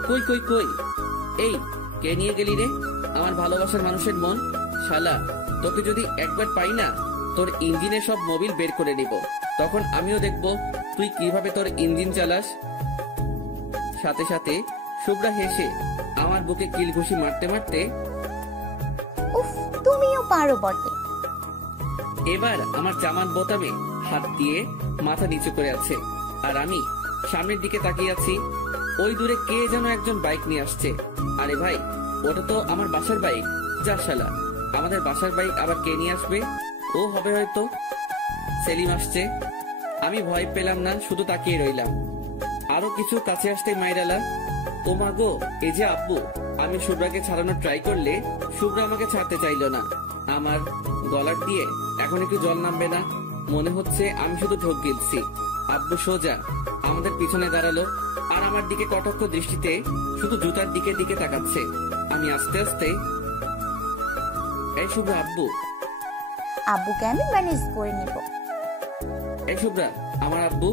কই কই কই, এই কে নিয়ে গেলি রে আমার ভালোবাসার মানুষের মন? শালা, তোকে যদি একবার পাই না, তোর ইঞ্জিনের সব মোবিল বের করে নিব। তখন আমিও দেখব তুই কিভাবে তোর ইঞ্জিন চালাস। সাথে সাথে শুভ্রা হেসে আমার বুকে কিল ঘুষি মারতে মারতে, উফ, তুমিও পারো বটে। এবার আমার জামার বোতামে হাত দিয়ে মাথা নিচু করে আছে, আর আমি সামনের দিকে তাকিয়ে আছি। ওই দূরে কে যেন একজন বাইক নিয়ে আসছে। আরে ভাই, ওটা তো আমার বাসার বাইক। যা শালা, আমাদের বাসার বাইক আবার কে নিয়ে আসবে? ও হবে হয়তো সেলিম আসছে। আমি ভয় পেলাম না, শুধু তাকিয়ে রইলাম। আরো কিছু কাছে আসতে মাইরালা, ও মা গো, এই যে আব্বু। আমি শুভ্রাকে ছাড়ানোর ট্রাই করলে শুভ্রা আমাকে ছাড়তে চাইলো না। আমার গলার দিয়ে এখন একটু জল নামবে না, মনে হচ্ছে আমি শুধু ঢোক গিলছি। আব্বু সোজা আমাদের পিছনে দাঁড়ালো, আর আমার দিকে কটাক্ষ দৃষ্টিতে শুধু জুতার দিকে দিকে তাকাচ্ছে। আমি আস্তে আস্তে, এই শুভ্রা আব্বু। আব্বুকে আমি ম্যানেজ করে নিব। এই শুভ্রা, আমার আব্বু।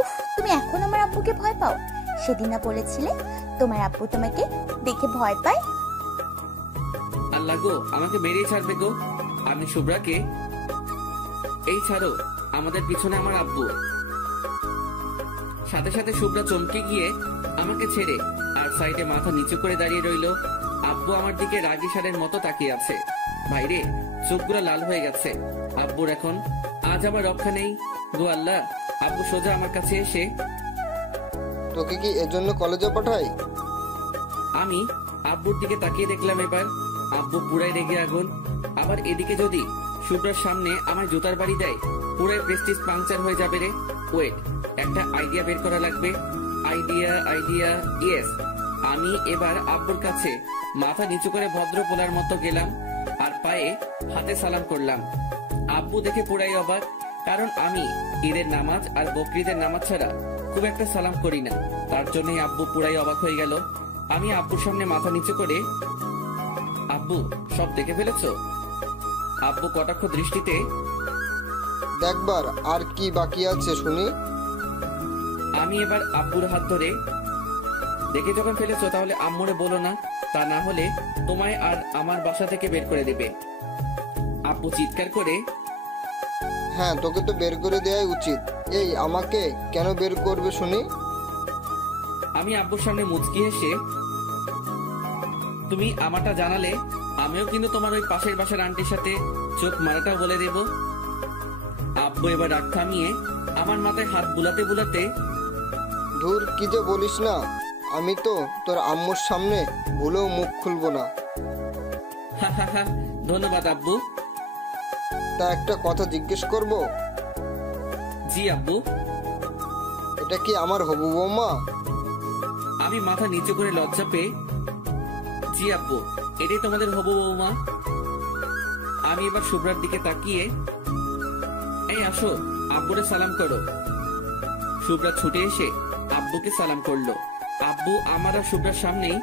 উফ, তুমি এখন আমার আব্বুকে ভয় পাও? সেদিন না বলেছিলে তোমার আব্বু তোমাকে দেখে ভয় পায়? আল্লাহ গো, আমাকে মেরেই ছাড়বে গো। আমি শুভ্রাকে, এই ছাড়ো, আমাদের পিছনে আমার আব্বু। সাথে সাথে শুভ্রা চমকে গিয়ে আমাকে ছেড়ে আর সাইডে মাথা নিচু করে দাঁড়িয়ে রইল। আব্বু আমার দিকে রাগী সারের মতো তাকিয়ে আছে। ভাইরে, চোখগুলো লাল হয়ে গেছে আব্বুর এখন। আজ আবার রক্ষা নেই গো আল্লাহ। আব্বু সোজা আমার কাছে এসে, তোকে কি এজন্য কলেজে পাঠাই? আমি আব্বুর দিকে তাকিয়ে দেখলাম। এবার আব্বু পুরাই রেগে আগুন। আবার এদিকে যদি শুভ্রার সামনে আমার জুতার বাড়ি দেয়, পুরাই প্রেস্টিজ পাংচার হয়ে যাবে রে। ওয়েট, একটা আইডিয়া বের করা লাগবে। Idea, yes. আমি এবার আব্বুর কাছে মাথা নিচু করে ভদ্র পোলার মতো গেলাম আর পায়ে হাতে সালাম করলাম। আব্বু দেখে পুরাই অবাক, কারণ আমি ঈদের নামাজ আর বকরিদের নামাজ ছাড়া খুব একটা সালাম করি না। তার জন্যই আব্বু পুরাই অবাক হয়ে গেল। আমি আব্বুর সামনে মাথা নিচু করে, আব্বু সব দেখে ফেলেছো? আব্বু কটাক্ষ দৃষ্টিতে, দেখবার আর কি বাকি আছে শুনি। আমি এবার আব্বুর হাত ধরে, দেখে যখন ফেলেছো তাহলে আম্মুরে বলো না, তা না হলে তোমায় আর আমার বাসা থেকে বের করে দেবে। আব্বু চিৎকার করে, হ্যাঁ, তোকে তো বের করে দেওয়াই উচিত। এই, আমাকে কেন বের করবে শুনি? আমি আব্বুর সামনে মুচকি হেসে, তুমি আমারটা জানালে আমিও কিন্তু তোমার ওই পাশের বাসার আন্টির সাথে চোখ মারাটাও বলে দেব। আব্বু এবার রাগ থামিয়ে আমার মাথায় হাত বুলাতে বুলাতে, ধুর, কি যে বলিস না। আমি তো তোর আম্মুর সামনে ভুলেও মুখ খুলবো না। হা হা হা, ধন্যবাদ আব্বু। তা একটা কথা জিজ্ঞেস করব? জি আব্বু। এটা কি আমার হবু বৌমা? আমি মাথা নিচু করে লজ্জা পেয়ে, জি আব্বু, এটাই তোমাদের হবু বৌমা। আমি এবার শুভ্রার দিকে তাকিয়ে, এই আসো, আব্বুরে সালাম করো। শুভ্রা ছুটে এসে আব্বুকে সালাম করলো। আব্বু আমার আর শুভ্রার সামনেই,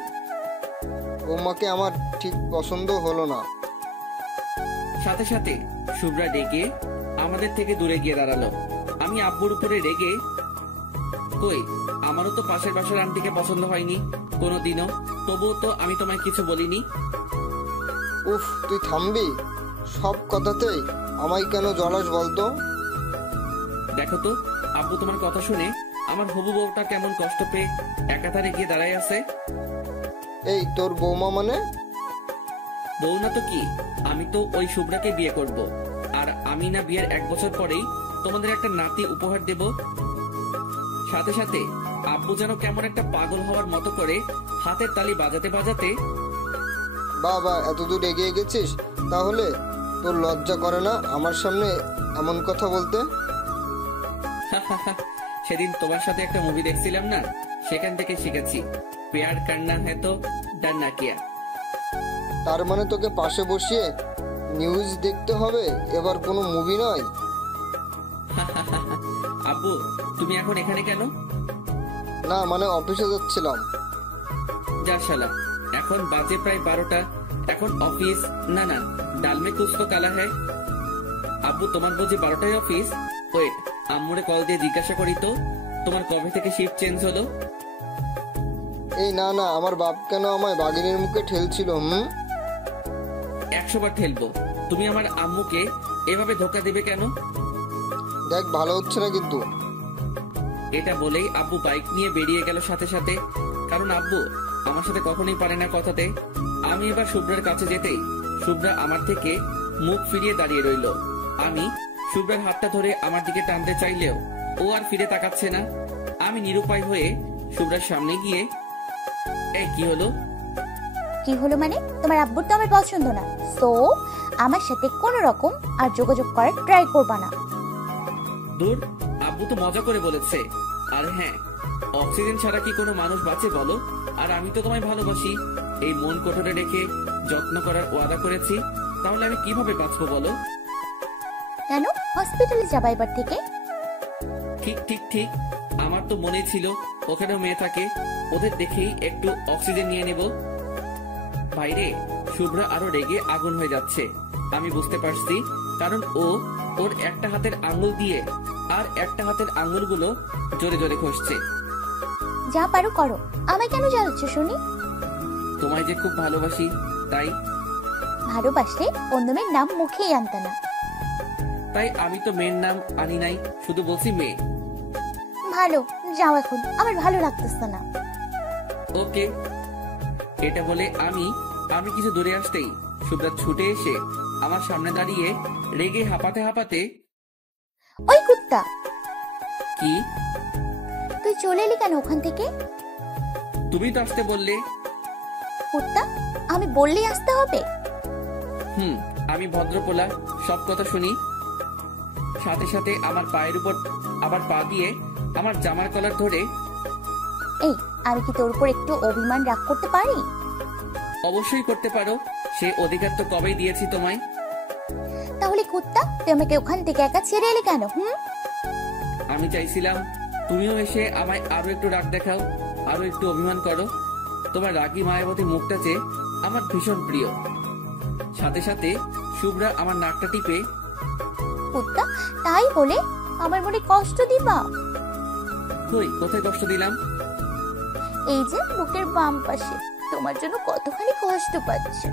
বৌমাকে আমার ঠিক পছন্দ হলো না। সাথে সাথে শুভ্রা রেগে আমাদের থেকে দূরে গিয়ে দাঁড়ালো। আমি আব্বুর উপরে রেগে, কই, আমারও তো পাশের বাসার আন্টিকে পছন্দ হয়নি কোনোদিনও, তবুও তো আমি তোমায় কিছু বলিনি। উফ, তুই থামবি? সব কথাতেই আমায় কেন জলাস বলতো? দেখো তো আব্বু, তোমার কথা শুনে আমার হবু বউটা কেমন কষ্ট পেয়ে একাধারে গিয়ে দাঁড়ায় আছে। এই, তোর বৌমা মানে? বউ না তো কি, আমি তো ওই শুভ্রাকে বিয়ে করব। আর আমি না বিয়ের 1 বছর পরেই তোমাদের একটা নাতি উপহার দেব। সাথে সাথে আব্বু যেন কেমন একটা পাগল হওয়ার মতো করে হাতের তালি বাজাতে বাজাতে, বাবা, এতদূর এগিয়ে গেছিস? তাহলে তোর লজ্জা করে না আমার সামনে এমন কথা বলতে? সেদিন তোমার সাথে একটা মুভি দেখছিলাম না, সেখান থেকে শিখেছি, প্যার কান্না হ্যাঁ তো ডান্না কিয়া। তার মানে তোকে পাশে বসিয়ে নিউজ দেখতে হবে, এবার কোনো মুভি নয়। আব্বু, তুমি এখন এখানে কেন? না, মানে অফিসে যাচ্ছিলাম। যা শালা, এখন বাজে প্রায় 12টা, এখন অফিস? না না, ডালমে কুছ তো কালা হ্যায়। আব্বু, তোমার বুঝি 12টায় অফিস? ওয়েট, আম্মুরে কল দিয়ে জিজ্ঞাসা করি তো, তোমার কবে থেকে শিফট চেঞ্জ হলো? এই না না, আমার বাপ কেন আমায় বাঘিনীর মুখে ঠেলছিল? 100 বার ঠেলবো। তুমি আমার আম্মুকে এভাবে ধোকা দেবে কেন? দেখ, ভালো হচ্ছে না কিন্তু। এটা বলেই আব্বু বাইক নিয়ে বেরিয়ে গেল সাথে সাথে, কারণ আব্বু আমার সাথে কখনোই পারে না কথাতে। আমি এবার শুভ্রার কাছে যেতেই শুভ্রা আমার থেকে মুখ ফিরিয়ে দাঁড়িয়ে রইল। আমি শুভ্রার হাতটা ধরে আমার দিকে টানতে চাইলেও ও আর ফিরে তাকাচ্ছে না। আমি নিরুপায় হয়ে শুভ্রার সামনে গিয়ে, এই কি হলো? কি হলো মানে? তোমার আব্বুর তো আমার পছন্দ না, সো আমার সাথে কোনো রকম আর যোগাযোগ করার ট্রাই করবা না। দূর, আব্বু তো মজা করে বলেছে। আর হ্যাঁ, অক্সিজেন ছাড়া কি কোনো মানুষ বাঁচে বলো? আর আমি তো তোমায় ভালোবাসি, এই মন কোটরে রেখে যত্ন করার ওয়াদা করেছি, তাহলে আমি কিভাবে বাঁচবো বলো? কেন হসপিটালে যাবা এবার থেকে? ঠিক ঠিক ঠিক, আমার তো মনে ছিল ওখানেও মেয়ে থাকে, ওদের দেখেই একটু অক্সিজেন নিয়ে নেব। বাইরে শুভ্রা আরো রেগে আগুন হয়ে যাচ্ছে, আমি বুঝতে পারছি, কারণ ও ওর একটা হাতের আঙ্গুল দিয়ে আর একটা হাতের আঙ্গুলগুলো জোরে জোরে ঘষছে। যা পারো করো, আমায় কেন জ্বালাচ্ছ শুনি? তোমায় যে খুব ভালোবাসি তাই। ভালোবাসলে অন্য মেয়ের নাম মুখেই আনতে না। তাই আমি তো মেয়ের নাম আনি নাই, শুধু বলছি মেয়ে। ভালো, যাও এখন, আমার ভালো লাগতেছে না। ওকে। এটা বলে আমি কিছু দূরে আসতেই শুভ্রা ছুটে এসে আমার সামনে দাঁড়িয়ে রেগে হাঁপাতে হাঁপাতে, ওই কুত্তা, কি? তুই চলে এলি কেন ওখান থেকে? তুমি তো আসতে বললে। কুত্তা, আমি বললেই আসতে হবে? আমি ভদ্রপোলা, সব কথা শুনি। সাথে সাথে আমার পায়ের উপর আবার পা দিয়ে আমার জামার কলার ধরে। এই, আমি কি তোর উপর একটু অভিমান রাগ করতে পারি? অবশ্যই করতে পারো, সে অধিকার তো কবেই দিয়েছি তোমায়। তাহলে কুত্তা, তুই আমাকে ওখান থেকে একা ছেড়ে এলি কেন? আমি চাইছিলাম তুমিও এসে আমায় আরো একটু রাগ দেখাও, আরো একটু অভিমান করো। তোমার রাগী মায়াবতী মুখটা যে আমার ভীষণ প্রিয়। সাথে সাথে শুভ্রা আমার নাকটা টিপে, কুত্তা, তাই বলে আমার মনে কষ্ট দিবা? কই, কোথায় কষ্ট দিলাম? এই যে বুকের বাম পাশে, তোমার জন্য কতখানি কষ্ট পাচ্ছে।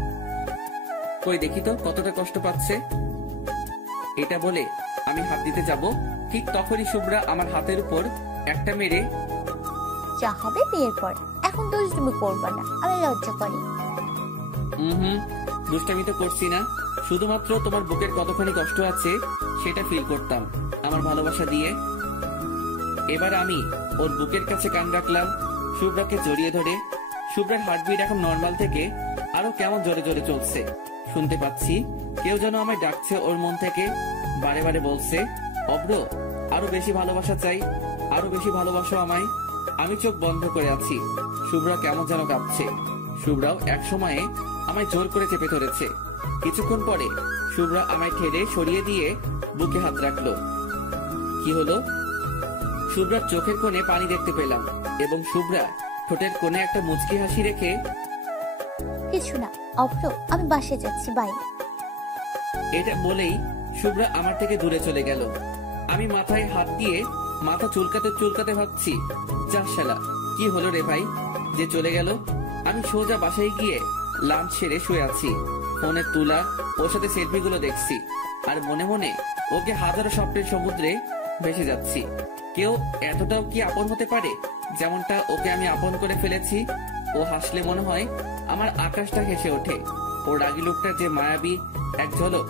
কই দেখি তো কতটা কষ্ট পাচ্ছে। এটা বলে আমি হাত দিতে যাব, ঠিক তখনই শুভ্রা আমার হাতের উপর একটা মেরে, যা হবে বিয়ের পর, এখন দুষ্টুমি করবা না, আমি লজ্জা করি। দুষ্টামি তো করছি না, শুধুমাত্র তোমার বুকের কতখানি কষ্ট আছে সেটা ফিল করতাম আমার ভালোবাসা দিয়ে। এবার আমি ওর বুকের কাছে কান রাখলাম, শুভ্রাকে জড়িয়ে ধরে। শুভ্রার হার্টবিট এখন নর্মাল থেকে আরো কেমন জোরে জোরে চলছে। শুনতে পাচ্ছি কেউ যেন আমায় ডাকছে ওর মন থেকে, বারে বারে বলছে, অব্র, আরো বেশি ভালোবাসা চাই, আরো বেশি ভালোবাসো আমায়। আমি চোখ বন্ধ করে আছি, শুভ্রা কেমন যেন কাঁপছে। শুভ্রাও এক সময়ে আমায় জোর করে চেপে ধরেছে। কিছুক্ষণ পরে শুভ্রা আমায় ঠেলে সরিয়ে দিয়ে বুকে হাত রাখলো। কি হলো? শুভ্রার চোখের কোণে পানি দেখতে পেলাম এবং শুভ্রা ঠোঁটের কোণে একটা মুচকি হাসি রেখে, কিছু না অভ্র, আমি বাসায় যাচ্ছি, বাই। এটা বলেই শুভ্রা আমার থেকে দূরে চলে গেল। আমি মাথায় হাত দিয়ে মাথা চুলকাতে চুলকাতে ভাবছি, যা শালা, কি হলো রে ভাই যে চলে গেল। আমি সোজা বাসায় গিয়ে লাঞ্চ সেরে শুয়ে আছি, ফোনে তোলা ওর সাথে সেলফি গুলো দেখছি আর মনে মনে ওকে হাজারো স্বপ্নের সমুদ্রে ভেসে যাচ্ছি। কেউ এতটাও কি আপন হতে পারে যেমনটা ওকে আমি আপন করে ফেলেছি। ও হাসলে মনে হয় আমার আকাশটা হেসে ওঠে। ওর রাগী লোকটার যে মায়াবী এক ঝলক,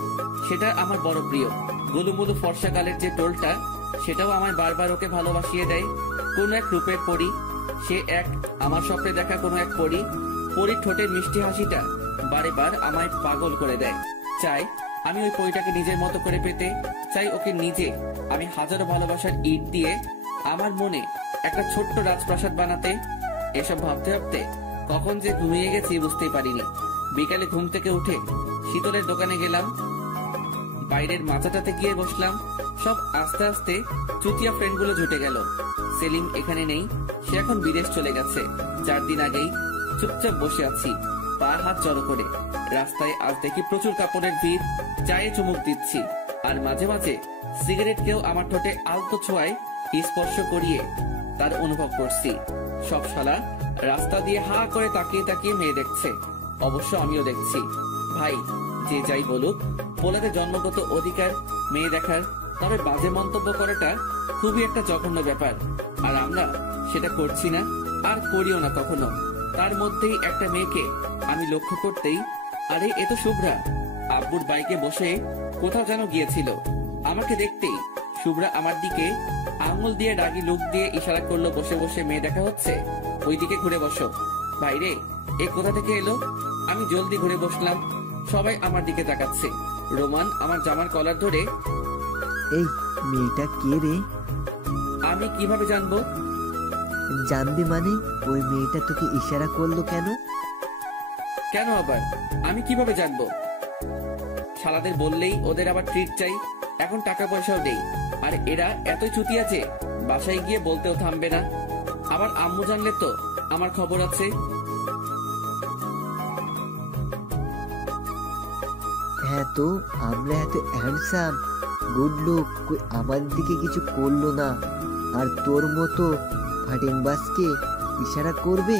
সেটা আমার বড় প্রিয়। গুলুমুলু ফর্সাকালের যে টোলটা, সেটাও আমায় বারবার ওকে ভালোবাসিয়ে দেয়। কোন এক রূপের পরী, সে এক আমার স্বপ্নে দেখা কোনো এক পরী। পরীর ঠোঁটের মিষ্টি হাসিটা বারে বার আমায় পাগল করে দেয়। চাই আমি ওই পরীটাকে নিজের মতো করে পেতে, চাই ওকে নিজে আমি হাজারো ভালোবাসার ইট দিয়ে আমার মনে একটা ছোট্ট রাজপ্রাসাদ বানাতে। এসব ভাবতে ভাবতে কখন যে ঘুমিয়ে গেছি বুঝতেই পারিনি। বিকালে ঘুম থেকে উঠে শীতলের দোকানে গেলাম, বাইরের মাচাটাতে গিয়ে বসলাম। সব আস্তে আস্তে চুতিয়া ফ্রেন্ডগুলো জুটে গেল। সেলিম এখানে নেই, সে এখন বিদেশ চলে গেছে 4 দিন আগেই। চুপচাপ বসে আছি, পা হাত জড়ো করে। রাস্তায় আজ দেখি প্রচুর কাপড়ের ভিড়, চায়ে চুমুক দিচ্ছি আর মাঝে মাঝে সিগারেট কেউ আমার ঠোঁটে আলতো ছোঁয়ায় স্পর্শ করিয়ে তার অনুভব করছি। সব শালা রাস্তা দিয়ে হা করে তাকিয়ে তাকিয়ে মেয়ে দেখছে, অবশ্য আমিও দেখছি। ভাই যে যাই বলুক, পোলাতে জন্মগত অধিকার মেয়ে দেখার, তবে বাজে মন্তব্য করাটা খুবই একটা জঘন্য ব্যাপার। আর আমরা সেটা করছি না, আর করিও না কখনো। তার মধ্যেই একটা মেয়েকে আমি লক্ষ্য করতেই, আরে এ তো শুভ্রা। আব্বুর বাইকে বসে কোথাও যেন গিয়েছিল, আমাকে দেখতেই শুভ্রা আমার দিকে আঙুল দিয়ে রাগী লুক দিয়ে ইশারা করলো, বসে বসে মেয়ে দেখা হচ্ছে, ওইদিকে ঘুরে বসো। ভাইরে, এ কোথা থেকে এলো? আমি জলদি ঘুরে বসলাম, সবাই আমার দিকে তাকাচ্ছে। রোমান আমার জামার কলার ধরে, এই মেয়েটা কে রে? আমি কিভাবে জানবো? জানবি মানে? ওই মেয়েটা তোকে ইশারা করলো কেন? কেন আবার আমি কিভাবে জানবো? শালাদের বললেই ওদের আবার ট্রিট চাই, এখন টাকা পয়সাও নেই। আর এরা এতই চুতিয়া যে বাসায় গিয়ে বলতেও থামবে না। আবার আম্মু জানলে তো আমার খবর আছে। হ্যাঁ তো, আমরা এত হ্যান্ডসাম, গুড লুক কই আমার দিকে কিছু করলো না, আর তোর মতো ফাটিং বাসকে ইশারা করবে?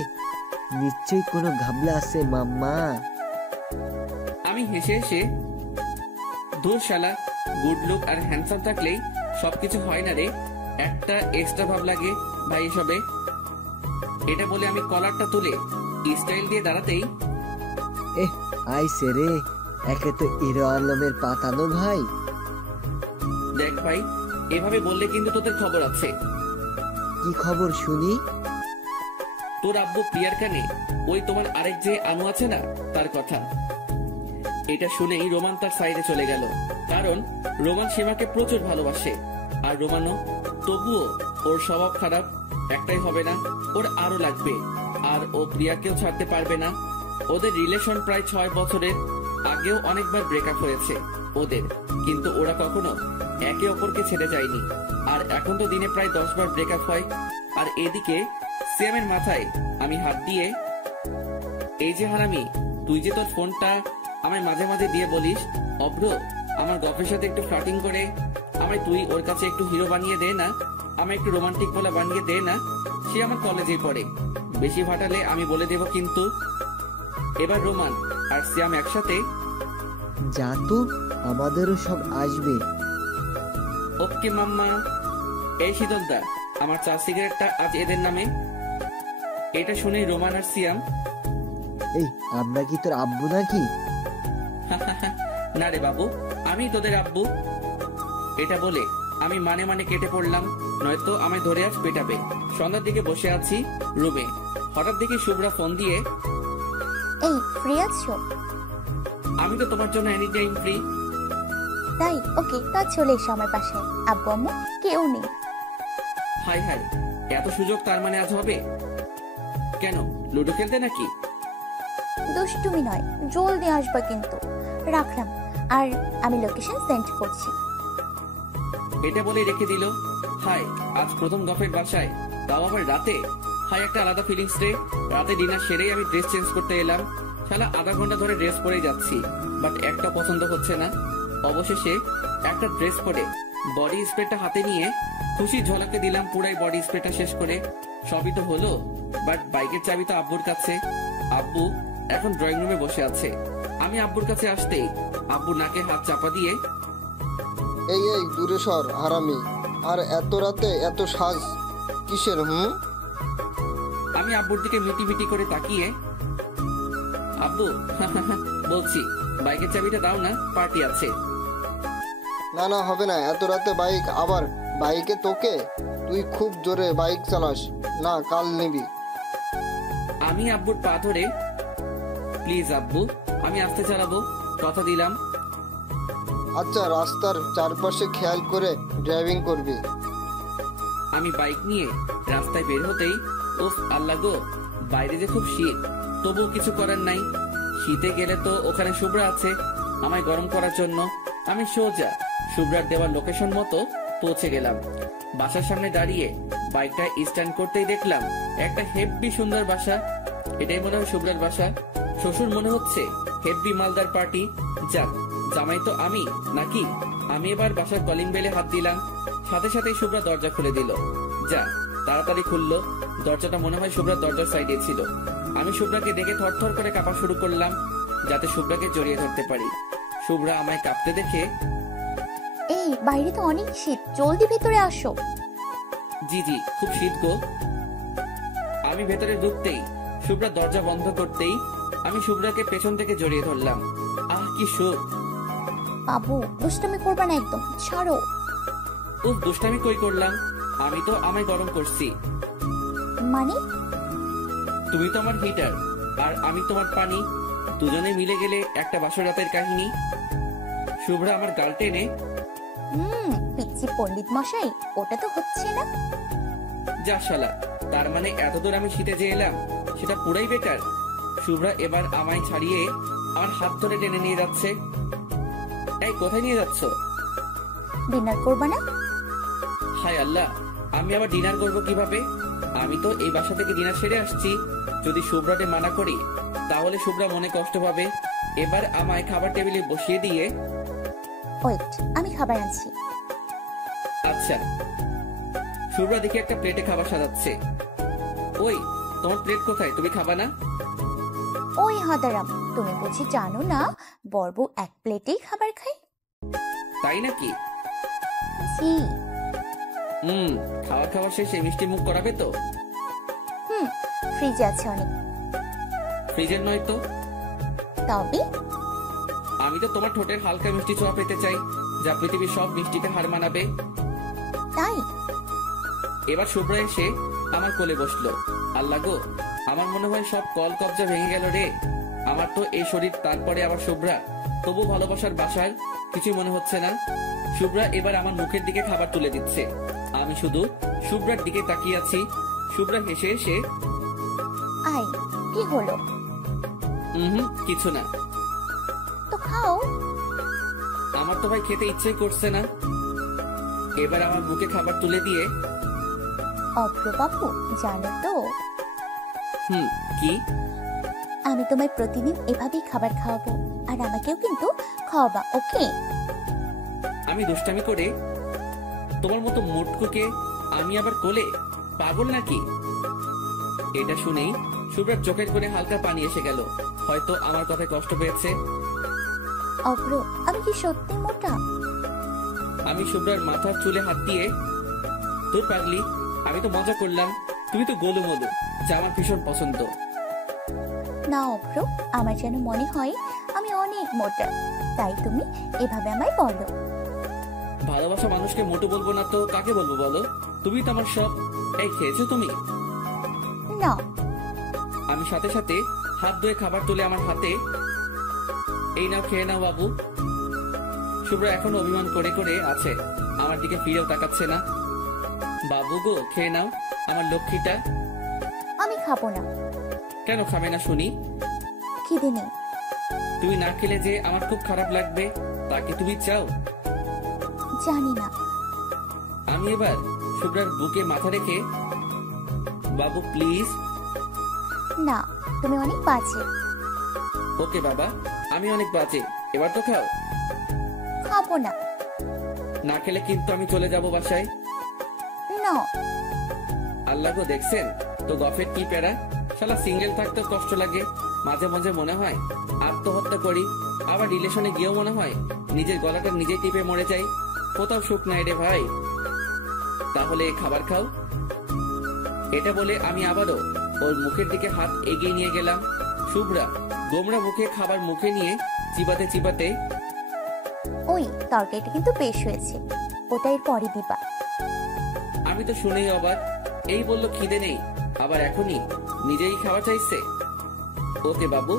নিশ্চয়ই কোনো ঘাবলা আছে মাম্মা। আমি হেসে হেসে, দূর শালা, গুড লুক আর হ্যান্ডসাম থাকলেই সবকিছু হয় না রে, একটা এক্সট্রা ভাব লাগে ভাই এসবে। এটা বলে আমি কলারটা তুলে স্টাইল দিয়ে দাঁড়াতেই, আইসে রে, একে তো হিরো আলমের পাতানো ভাই। দেখ ভাই, এভাবে বললে কিন্তু তোদের খবর আছে। কি খবর শুনি? তোর আব্বু প্রিয়ার কানে ওই তোমার আরেক যে আনু আছে না, তার কথা। এটা শুনেই রোমান তার সাইডে চলে গেল, কারণ রোমান সীমাকে প্রচুর ভালোবাসে, আর রোমানও। তবুও ওর স্বভাব খারাপ, একটাই হবে না, ওর আরো লাগবে, আর ও প্রিয়াকেও ছাড়তে পারবে না। ওদের রিলেশন প্রায় 6 বছরের, আগেও অনেকবার ব্রেকআপ হয়েছে ওদের, কিন্তু ওরা কখনো একে অপরকে ছেড়ে যায়নি। আর এখন তো দিনে প্রায় 10 বার ব্রেকআপ হয়। আর এদিকে সিয়ামের মাথায় আমি হাত দিয়ে, এই যে হারামি, তুই যে তোর ফোনটা আমায় মাঝে মাঝে দিয়ে বলিস, অব্র আমার গফের সাথে একটু ফ্লার্টিং করে আমায় তুই ওর কাছে একটু হিরো বানিয়ে দে না, আমায় একটু রোমান্টিক বলে বানিয়ে দে না। সে আমার কলেজেই পড়ে, বেশি ফাটালে আমি বলে দেব কিন্তু। এবার রোমান আর সিয়াম একসাথে, যা তো, আমাদেরও সব আসবে। ওকে মাম্মা। এই শীতলদা, আমার চা সিগারেটটা আজ এদের নামে। এটা শুনে রোমান আর সিয়াম, এই আমরা কি তোর আব্বু নাকি? না রে বাবু, আমি তোদের আব্বু। এটা বলে আমি মানে মানে কেটে পড়লাম, নয়তো আমায় ধরে আজ পেটাবে। সন্ধ্যার দিকে বসে আছি রুমে, হঠাৎ দেখি শুভ্রা ফোন দিয়ে, এই ফ্রি আছো? আমি তো তোমার জন্য এনি টাইম ফ্রি। তাই ওকে, তা চলে এসো আমার বাসায়, আব্বু আম্মু কেউ নেই। হাই হাই, এত সুযোগ তার মানে আজ হবে? কেন, লুডো খেলতে নাকি? দুষ্টুমি নয়, জলদি আসবা কিন্তু। রাখলাম, আর আমি লোকেশন সেন্ড করছি। এটা বলে রেখে দিল। হাই, আজ প্রথম গফের বাসায়, তাও আবার রাতে। হাই, একটা আলাদা ফিলিংস রে। রাতে ডিনার সেরেই আমি ড্রেস চেঞ্জ করতে এলাম, শালা আধা ঘন্টা ধরে ড্রেস পরে যাচ্ছি, বাট একটা পছন্দ হচ্ছে না। অবশেষে একটা ড্রেস পরে বডি স্প্রেটা হাতে নিয়ে খুশি ঝলকে দিলাম পুরাই বডি স্প্রেটা শেষ করে। সবই তো হলো, বাট বাইকের চাবি তো আব্বুর কাছে। আব্বু এখন ড্রয়িং রুমে বসে আছে। আমি আব্বুর কাছে আসতেই আব্বু নাকে হাত চাপা দিয়ে, এই এই দূরে সর হারামি, আর এত রাতে এত সাজ কিসের? আমি আব্বুর দিকে মিটি মিটি করে তাকিয়ে, আব্বু বলছি বাইকের চাবিটা দাও না, পার্টি আছে। না না, হবে না, এত রাতে বাইক, আবার বাইকে তোকে? তুই খুব জোরে বাইক চালাস না, কাল নিবি। আমি আব্বুর পা ধরে, প্লিজ আব্বু, আমি আস্তে চালাবো, কথা দিলাম। আচ্ছা, রাস্তার চারপাশে খেয়াল করে ড্রাইভিং করবি। আমি বাইক নিয়ে রাস্তায় বের হতেই, উফ আল্লাহ গো, বাইরে যে খুব শীত, তবুও কিছু করার নাই। শীতে গেলে তো ওখানে শুভ্রা আছে আমায় গরম করার জন্য। আমি সোজা শুভ্রার দেওয়ার লোকেশন মতো পৌঁছে গেলাম। বাসার সামনে দাঁড়িয়ে বাইকটা স্ট্যান্ড করতেই দেখলাম একটা হেব্বি সুন্দর বাসা। এটাই মনে হয় শুভ্রার বাসা। শ্বশুর মনে হচ্ছে হেব্বি মালদার পার্টি। যাক, জামাই তো আমি নাকি। আমি এবার বাসার কলিং বেলে হাত দিলাম, সাথে সাথে শুভ্রা দরজা খুলে দিল। যা তাড়াতাড়ি খুললো দরজাটা, মনে হয় শুভ্রার দরজার সাইডে ছিল। আমি শুভ্রাকে দেখে থরথর করে কাঁপা শুরু করলাম, যাতে শুভ্রাকে জড়িয়ে ধরতে পারি। শুভ্রা আমায় কাঁপতে দেখে, এই বাইরে তো অনেক শীত, জলদি ভেতরে আসো। জি জি, খুব শীত গো। আমি ভেতরে ঢুকতেই শুভ্রা দরজা বন্ধ করতেই আমি শুভ্রাকে পেছন থেকে জড়িয়ে ধরলাম। আহ কি সুখ। বাবু দুষ্টামি করবে না একদম, ছাড়ো। উফ, দুষ্টামি কই করলাম, আমি তো আমায় গরম করছি। মানে? তুমি তো আমার হিটার আর আমি তোমার পানি, দুজনে মিলে গেলে একটা বাসর রাতের কাহিনী। শুভ্রা আমার গাল টেনে, পিচ্ছি পণ্ডিত মশাই, ওটা তো হচ্ছে না। যা শালা, তার মানে এতদূর আমি শীতে যে এলাম সেটা পুরাই বেকার। শুভ্রা এবার আমায় ছাড়িয়ে আমার হাত ধরে টেনে নিয়ে যাচ্ছে। এই কোথায় নিয়ে যাচ্ছ? ডিনার করবা না? হায় আল্লাহ, আমি আবার ডিনার করবো কিভাবে? আমি তো এই বাসা থেকে ডিনার সেরে আসছি। যদি শুভ্রাকে মানা করি তাহলে শুভ্রা মনে কষ্ট পাবে। এবার আমায় খাবার টেবিলে বসিয়ে দিয়ে, ওয়েট, আমি খাবার আনছি। আচ্ছা। শুভ্রা দেখি একটা প্লেটে খাবার সাজাচ্ছে। ওই, তোমার প্লেট কোথায়? তুমি খাবা না? ওই হাদারাম, তুমি বুঝি জানো না বর্ব এক প্লেটেই খাবার খায়? তাই নাকি? জি। খাওয়া খাওয়া শেষে মিষ্টি মুখ করাবে তো? ফ্রিজে আছে অনেক। ফ্রিজের নয় তো? তবে আমি তো তোমার ঠোঁটের হালকা মিষ্টি ছোঁয়া পেতে চাই, যা পৃথিবীর সব মিষ্টিকে হার মানাবে। তাই? এবার শুভ্রা এসে আমার কোলে বসলো। আল্লাহ গো, আমার মনে হয় সব কল কবজা ভেঙে গেল রে। আমার তো এই শরীর, তারপরে আবার শুভ্রা, তবু ভালোবাসার বাসার কিছুই মনে হচ্ছে না। শুভ্রা এবার আমার মুখের দিকে খাবার তুলে দিচ্ছে। আমি শুধু শুভ্রার দিকে তাকিয়ে আছি। শুভ্রা হেসে হেসে, আই, কি হলো? কিছু না। তো খাও। আমার তো ভাই খেতে ইচ্ছে করছে না। এবার আমার মুখে খাবার তুলে দিয়ে, অভ্র বাবু, জানো তো কি? আমি তোমায় প্রতিদিন এভাবেই খাবার খাওয়াবো, আর আমাকেও কিন্তু খাওয়াবা, ওকে? আমি দুষ্টামি করে? তোমার মতো মোটকুকে আমি আবার কোলে? পাগল নাকি? এটা শুনেই শুভ্রার চোখের কোণে হালকা পানি এসে গেল। হয়তো আমার কথায় কষ্ট পেয়েছে। অভ্র, আমি কি সত্যি মোটা? আমি শুভ্রার মাথার চুলে হাত দিয়ে, তোর পাগলি, আমি তো মজা করলাম। তুমি তো গোলুমলু, যা আমার ভীষণ পছন্দ। না অভ্র, আমার যেন মনে হয় আমি অনেক মোটা, তাই তুমি এভাবে আমায় বলো। ভালোবাসা মানুষকে মোটু বলবো না তো কাকে বলবো বলো? তুমি তো আমার সব। এই, খেয়েছো তুমি? না। আমি সাথে সাথে হাত ধুয়ে খাবার তুলে আমার হাতে, এই নাও, খেয়ে নাও বাবু। শুভ্রা এখন অভিমান করে করে আছে, আমার দিকে ফিরেও তাকাচ্ছে না। বাবু গো, খেয়ে নাও আমার লক্ষ্মীটা। আমি খাবো না। কেন খাবে না শুনি? খিদে নেই। তুমি না খেলে যে আমার খুব খারাপ লাগবে, তাকে তুমি চাও? জানি না। আমি এবার শুভ্রার বুকে মাথা রেখে, বাবু প্লিজ। না, তুমি অনেক বাজে। ওকে বাবা, আমি অনেক বাজে, এবার তো খাও। খাবো না। না খেলে কিন্তু আমি চলে যাব বাসায়। না। আল্লাহ গো, দেখছেন তো গফের কি প্যারা। শালা সিঙ্গেল থাকতে কষ্ট লাগে, মাঝে মাঝে মনে হয় আত্মহত্যা করি, আবার রিলেশনে গিয়েও মনে হয় নিজের গলাটা নিজে টিপে মরে যাই। কোথাও সুখ নাই রে ভাই। তাহলে খাবার খাও। এটা বলে আমি আবারও ওর মুখের দিকে হাত এগিয়ে নিয়ে গেলাম। শুভ্রা গোমরা মুখে খাবার মুখে নিয়ে চিবাতে চিবাতে, ওই তরকারিটা কিন্তু বেশ হয়েছে, ওটা এর পরে দিবা। আমি তো শুনেই অবাক। এই বললো খিদে নেই, আবার এখনই নিজেই খাওয়া চাইছে। ওকে বাবু।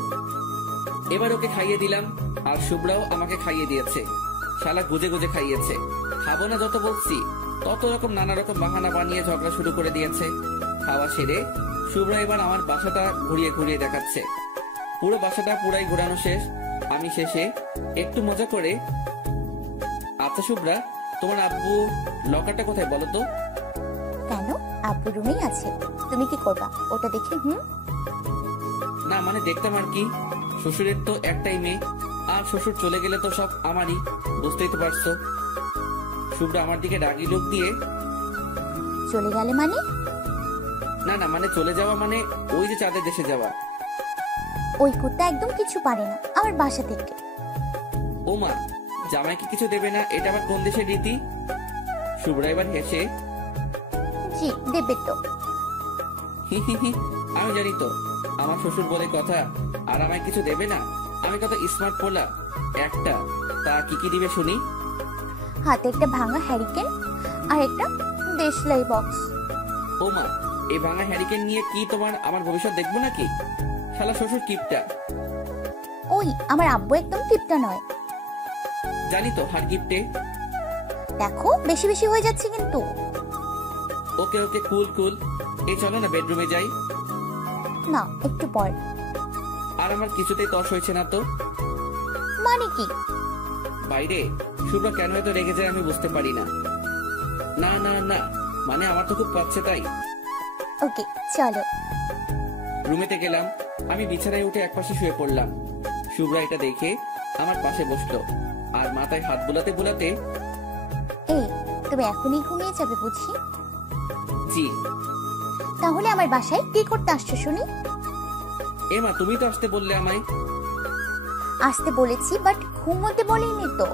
এবার ওকে খাইয়ে দিলাম, আর শুভ্রাও আমাকে খাইয়ে দিয়েছে। শালা গুজে গুজে খাইয়েছে। খাবো না যত বলছি, তত রকম নানা রকম বাহানা বানিয়ে ঝগড়া শুরু করে দিয়েছে। খাওয়া সেরে শুভ্রা এবার আমার বাসাটা ঘুরিয়ে ঘুরিয়ে দেখাচ্ছে। পুরো বাসাটা পুরাই ঘোরানো শেষ। আমি শেষে একটু মজা করে, আচ্ছা শুভ্রা, তোমার আব্বু লকারটা কোথায় বলো তো? কেন, আব্বু রুমেই আছে, তুমি কি করবা ওটা দেখে? না মানে দেখতাম আর কি। শ্বশুরের তো একটাই মেয়ে, আর শ্বশুর চলে গেলে তো সব আমারই, বুঝতেই তো পারছো। শুভ্রা আমার দিকে রাগি লোক দিয়ে, চলে গেলে মানে? না না, মানে চলে যাওয়া মানে ওই যে চাঁদের দেশে যাওয়া। ওই কুত্তা একদম কিছু পারে না আমার বাসা থেকে। ও মা, জামাইকে কিছু দেবে না, এটা আবার কোন দেশের রীতি? শুভ্রা এবার হেসে, জি দেবে তো। হি হি হি, আমি জানি তো আমার শ্বশুর বলে কথা, আর আমায় কিছু দেবে না। আমি কত স্মার্ট পোলা একটা। তা কি কি দিবে শুনি? হাতে একটা ভাঙা হ্যারিকেন আর একটা দেশলাই বক্স। ও মা, এই ভাঙা হ্যারিকেন নিয়ে কি তোমার আমার ভবিষ্যৎ দেখবো নাকি? শালা শ্বশুর কিপটা। ওই আমার আব্বু একদম কিপটা নয়। জানি তো, হার গিফটে। দেখো বেশি বেশি হয়ে যাচ্ছে কিন্তু। ওকে ওকে, কুল কুল। এই চলো না বেডরুমে যাই। না, একটু পর। আর আমার কিছুতেই তর্স হয়েছে না তো। মানে কি? বাইরে শুভ্রা কেন এত রেগে যায় আমি বুঝতে পারি না। না না না, মানে আমার তো খুব পাচ্ছে তাই। ওকে চলো। রুমেতে গেলাম, আমি বিছানায় উঠে একপাশে শুয়ে পড়লাম। শুভ্রা এটা দেখে আমার পাশে বসলো, আর আর মাথায় হাত বুলাতে বুলাতে, এই তুমি এখনই ঘুমিয়ে যাবে বুঝি? জি। তাহলে আমার বাসায় কি করতে আসছো শুনি? এমা তুমি তো আসতে বললে আমায়। আসতে বলেছি বাট ঘুমোতে বলিনি তো।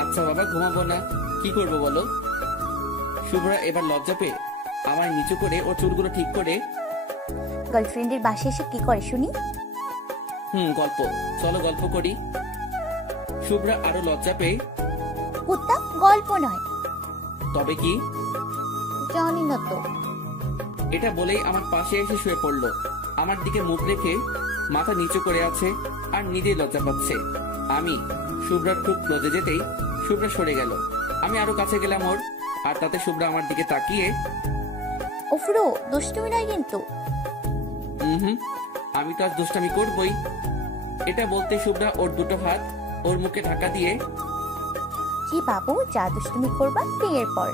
আচ্ছা বাবা, ঘুমাবো না, কি করবো বলো? শুভ্রা এবার লজ্জা পেয়ে আমায় নিচু করে ওর চুলগুলো ঠিক করে, গার্লফ্রেন্ডের বাসায় এসে কি করে শুনি? গল্প, চলো গল্প করি। শুভ্রা আরো লজ্জা পেয়ে, কুত্তা, গল্প নয়। তবে কি? জানি না তো। এটা বলেই আমার পাশে এসে শুয়ে পড়লো। আমার দিকে মুখ রেখে মাথা নিচু করে আছে আর নিজেই লজ্জা পাচ্ছে। আমি শুভ্রার খুব ক্লোজে যেতেই শুভ্রা সরে গেল। আমি আরো কাছে গেলাম ওর, আর তাতে শুভ্রা আমার দিকে তাকিয়ে, ওফরো দুষ্টুমি নয় কিন্তু। আমি তো আজ দুষ্টামি করবই। এটা বলতে শুভ্রা ওর দুটো হাত ওর মুখে ঢাকা দিয়ে, জি বাবু, যা দুষ্টুমি করবা বিয়ের পর।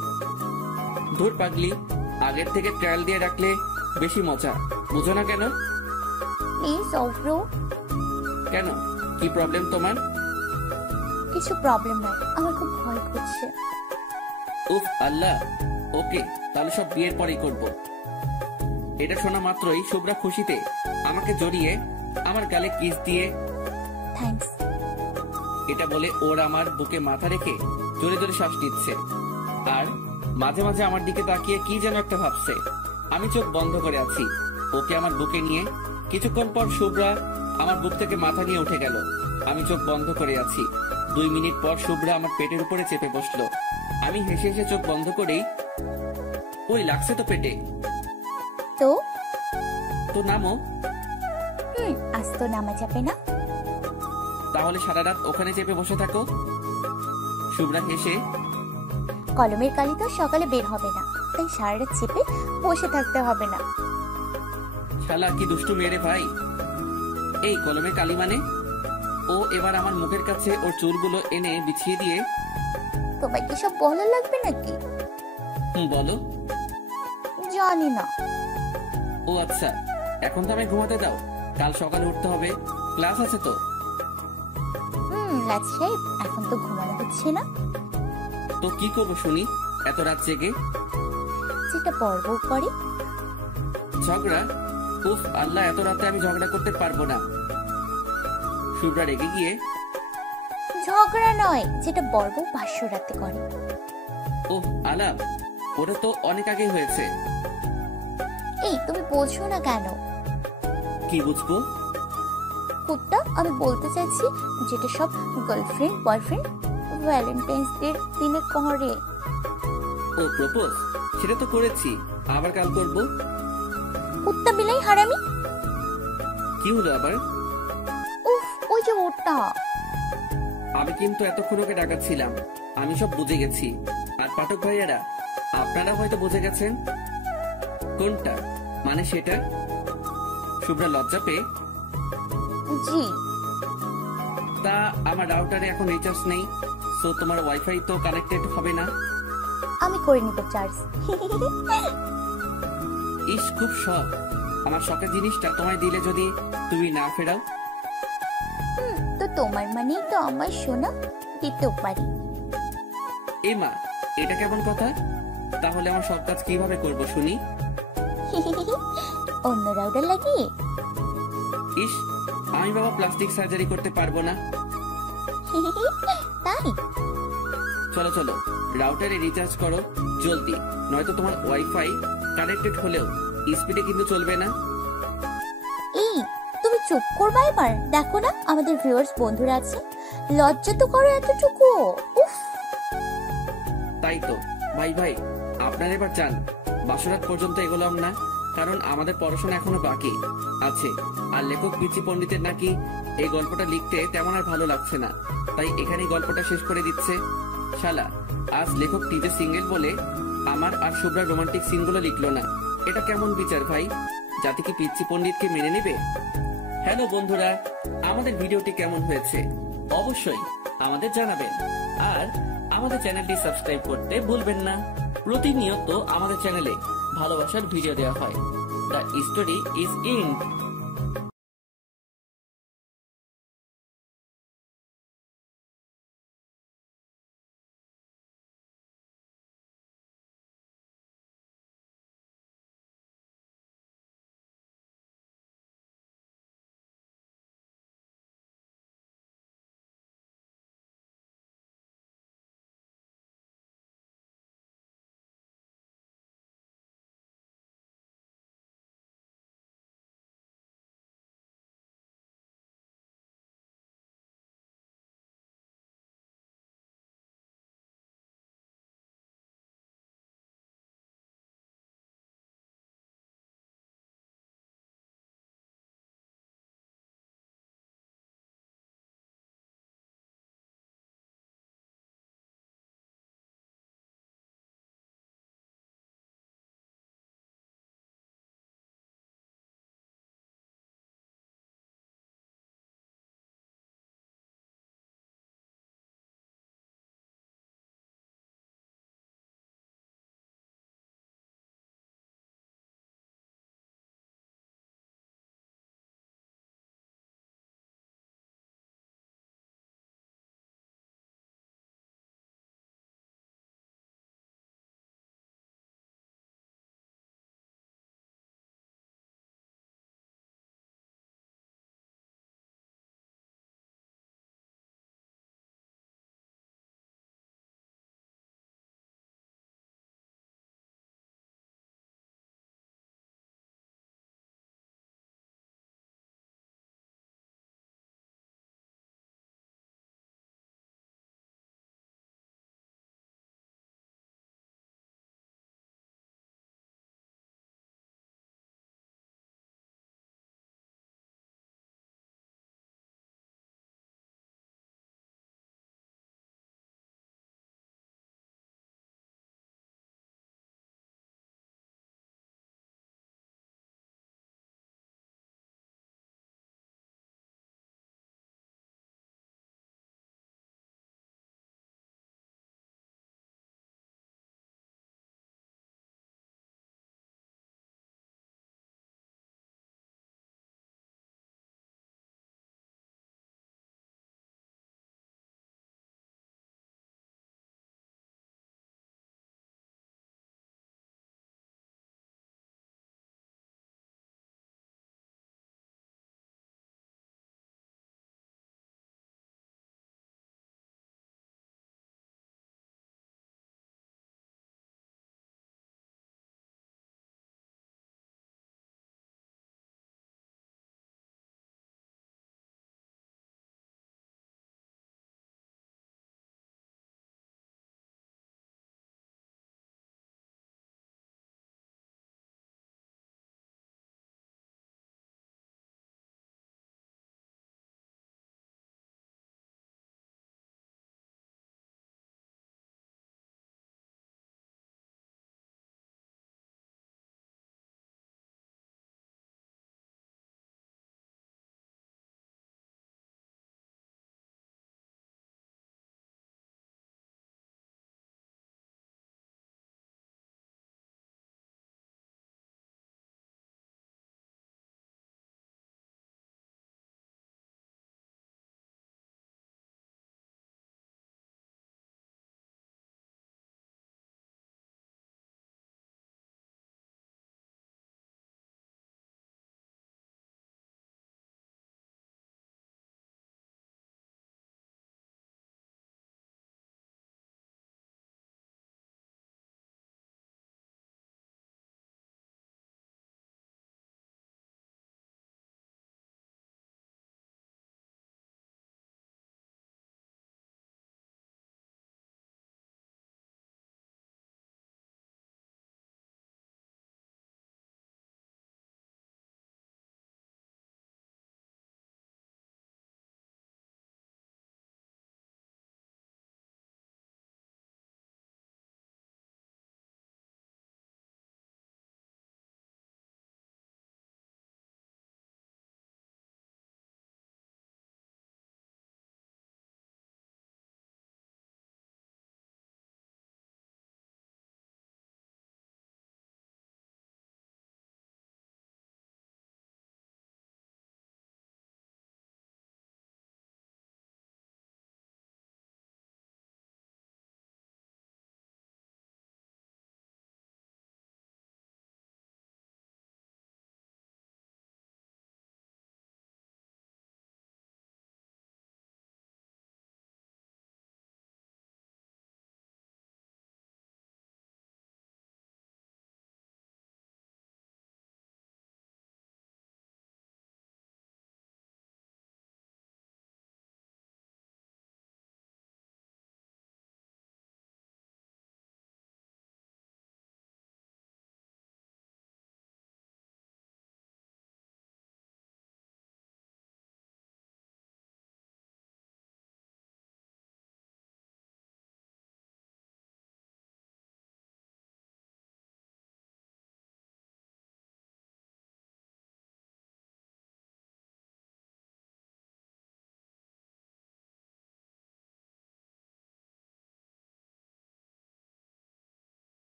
ধুর পাগলি, আগের থেকে ট্রায়াল দিয়ে রাখলে বেশি মজা, বুঝো না কেন? প্লিজ ওফরো। কেন, কি প্রবলেম তোমার? কিছু প্রবলেম নয়, আমার খুব ভয় করছে। উফ আল্লাহ, ওকে তাহলে সব বিয়ের পরেই করব। এটা শোনা মাত্রই শুভ্রা খুশিতে আমাকে জড়িয়ে আমার গালে কিস দিয়ে, থ্যাঙ্কস। এটা বলে ওর আমার বুকে মাথা রেখে জোরে জোরে শ্বাস নিচ্ছে আর মাঝে মাঝে আমার দিকে তাকিয়ে কি যেন একটা ভাবছে। আমি চোখ বন্ধ করে আছি, ওকে আমার বুকে নিয়ে। কিছুক্ষণ পর শুভ্রা আমার বুক থেকে মাথা নিয়ে উঠে গেল। আমি চোখ বন্ধ করে আছি। 2 মিনিট পর শুভ্রা আমার পেটের উপরে চেপে বসলো। আমি হেসে হেসে চোখ বন্ধ করেই, ওই লাগছে তো পেটে। তো তো নামো। আজ তো নামা যাবে না। তাহলে সারা রাত ওখানে চেপে বসে থাকো। শুভ্রা হেসে, কলমের কালি তো সকালে বের হবে না, তাই সারা রাত চেপে বসে থাকতে হবে না। শালা কি দুষ্টু মেরে ভাই। এই কলমের কালি মানে? ও এবার আমার মুখের কাছে ওর চুলগুলো এনে বিছিয়ে দিয়ে, তোমার কি সব ভালো লাগবে নাকি? বলো। জানি না। ও আচ্ছা, এখন তো আমায় ঘুমাতে দাও, কাল সকালে উঠতে হবে, ক্লাস আছে তো। লাজ সাহেব, এখন তো ঘুমানো হচ্ছে না। তো কি করবো শুনি এত রাত জেগে? যেটা পর্ব করে। ঝগড়া? উফ আল্লাহ, এত রাতে আমি ঝগড়া করতে পারবো না। শুভ্রা রেগে গিয়ে, ঝগড়া নয়, যেটা বর্ব ভাষ্য রাতে করে। ওহ আলাপ, ওটা তো অনেক আগেই হয়েছে। এই তুমি বোঝো না কেন? কি বুঝবো? কুত্তা, আমি বলতে চাইছি যেটা সব গার্লফ্রেন্ড বয়ফ্রেন্ড ভ্যালেন্টাইন্স ডে দিনে করে। ও প্রপোজ? সেটা তো করেছি, আবার কাল করব। কুত্তা বিলাই হারামি। কি হলো আবার? উফ, ওই যে ওটা। আমি কিন্তু এতক্ষণ ওকে ডাকাচ্ছিলাম, আমি সব বুঝে গেছি। আর পাঠক ভাইয়েরা, আপনারা হয়তো বুঝে গেছেন। কোনটা মানে সেটা? শুভ্রা লজ্জা পেয়ে, জি। তা আমার রাউটারে এখন রিচার্জ নেই, সো তোমার ওয়াইফাই তো কানেক্টেড হবে না। আমি করে নিব চার্জ। ইস, খুব শখ। আমার শখের জিনিসটা তোমায় দিলে যদি তুমি না ফেরাও? তো তোমার মানেই তো আমার সোনা, দিতেও পারি। এ মা, এটা কেমন কথা? তাহলে আমার সব কাজ কিভাবে করব শুনি? অন্য রাউটার লাগিয়ে। ইস, আমি বাবা প্লাস্টিক সার্জারি করতে পারবো না। তাই চলো চলো, রাউটারে রিচার্জ করো জলদি, নয়তো তোমার ওয়াইফাই কানেক্টেড হলেও স্পিডে কিন্তু চলবে না। এই তুমি চুপ করবা এবার? দেখো না আমাদের ভিউয়ার্স বন্ধুরা আছে, লজ্জা তো করো এতটুকু। উফ, তাই তো ভাই ভাই, আপনারা এবার যান, বাসরাত পর্যন্ত এগোলাম না, কারণ আমাদের পড়াশোনা এখনো বাকি আছে। আর লেখক পিচি পণ্ডিতের নাকি এই গল্পটা লিখতে তেমন আর ভালো লাগছে না, তাই এখানেই গল্পটা শেষ করে দিচ্ছে। শালা, আজ লেখক নিজে সিঙ্গেল বলে আমার আর শুভ্রার রোমান্টিক সিনগুলো লিখলো না। এটা কেমন বিচার ভাই? জাতি কি পিচি পণ্ডিতকে মেনে নেবে? হ্যালো বন্ধুরা, আমাদের ভিডিওটি কেমন হয়েছে অবশ্যই আমাদের জানাবেন। আর আমাদের চ্যানেলটি সাবস্ক্রাইব করতে ভুলবেন না। প্রতিনিয়ত আমাদের চ্যানেলে ভালোবাসার ভিডিও দেওয়া হয়। The story is ইন্ড।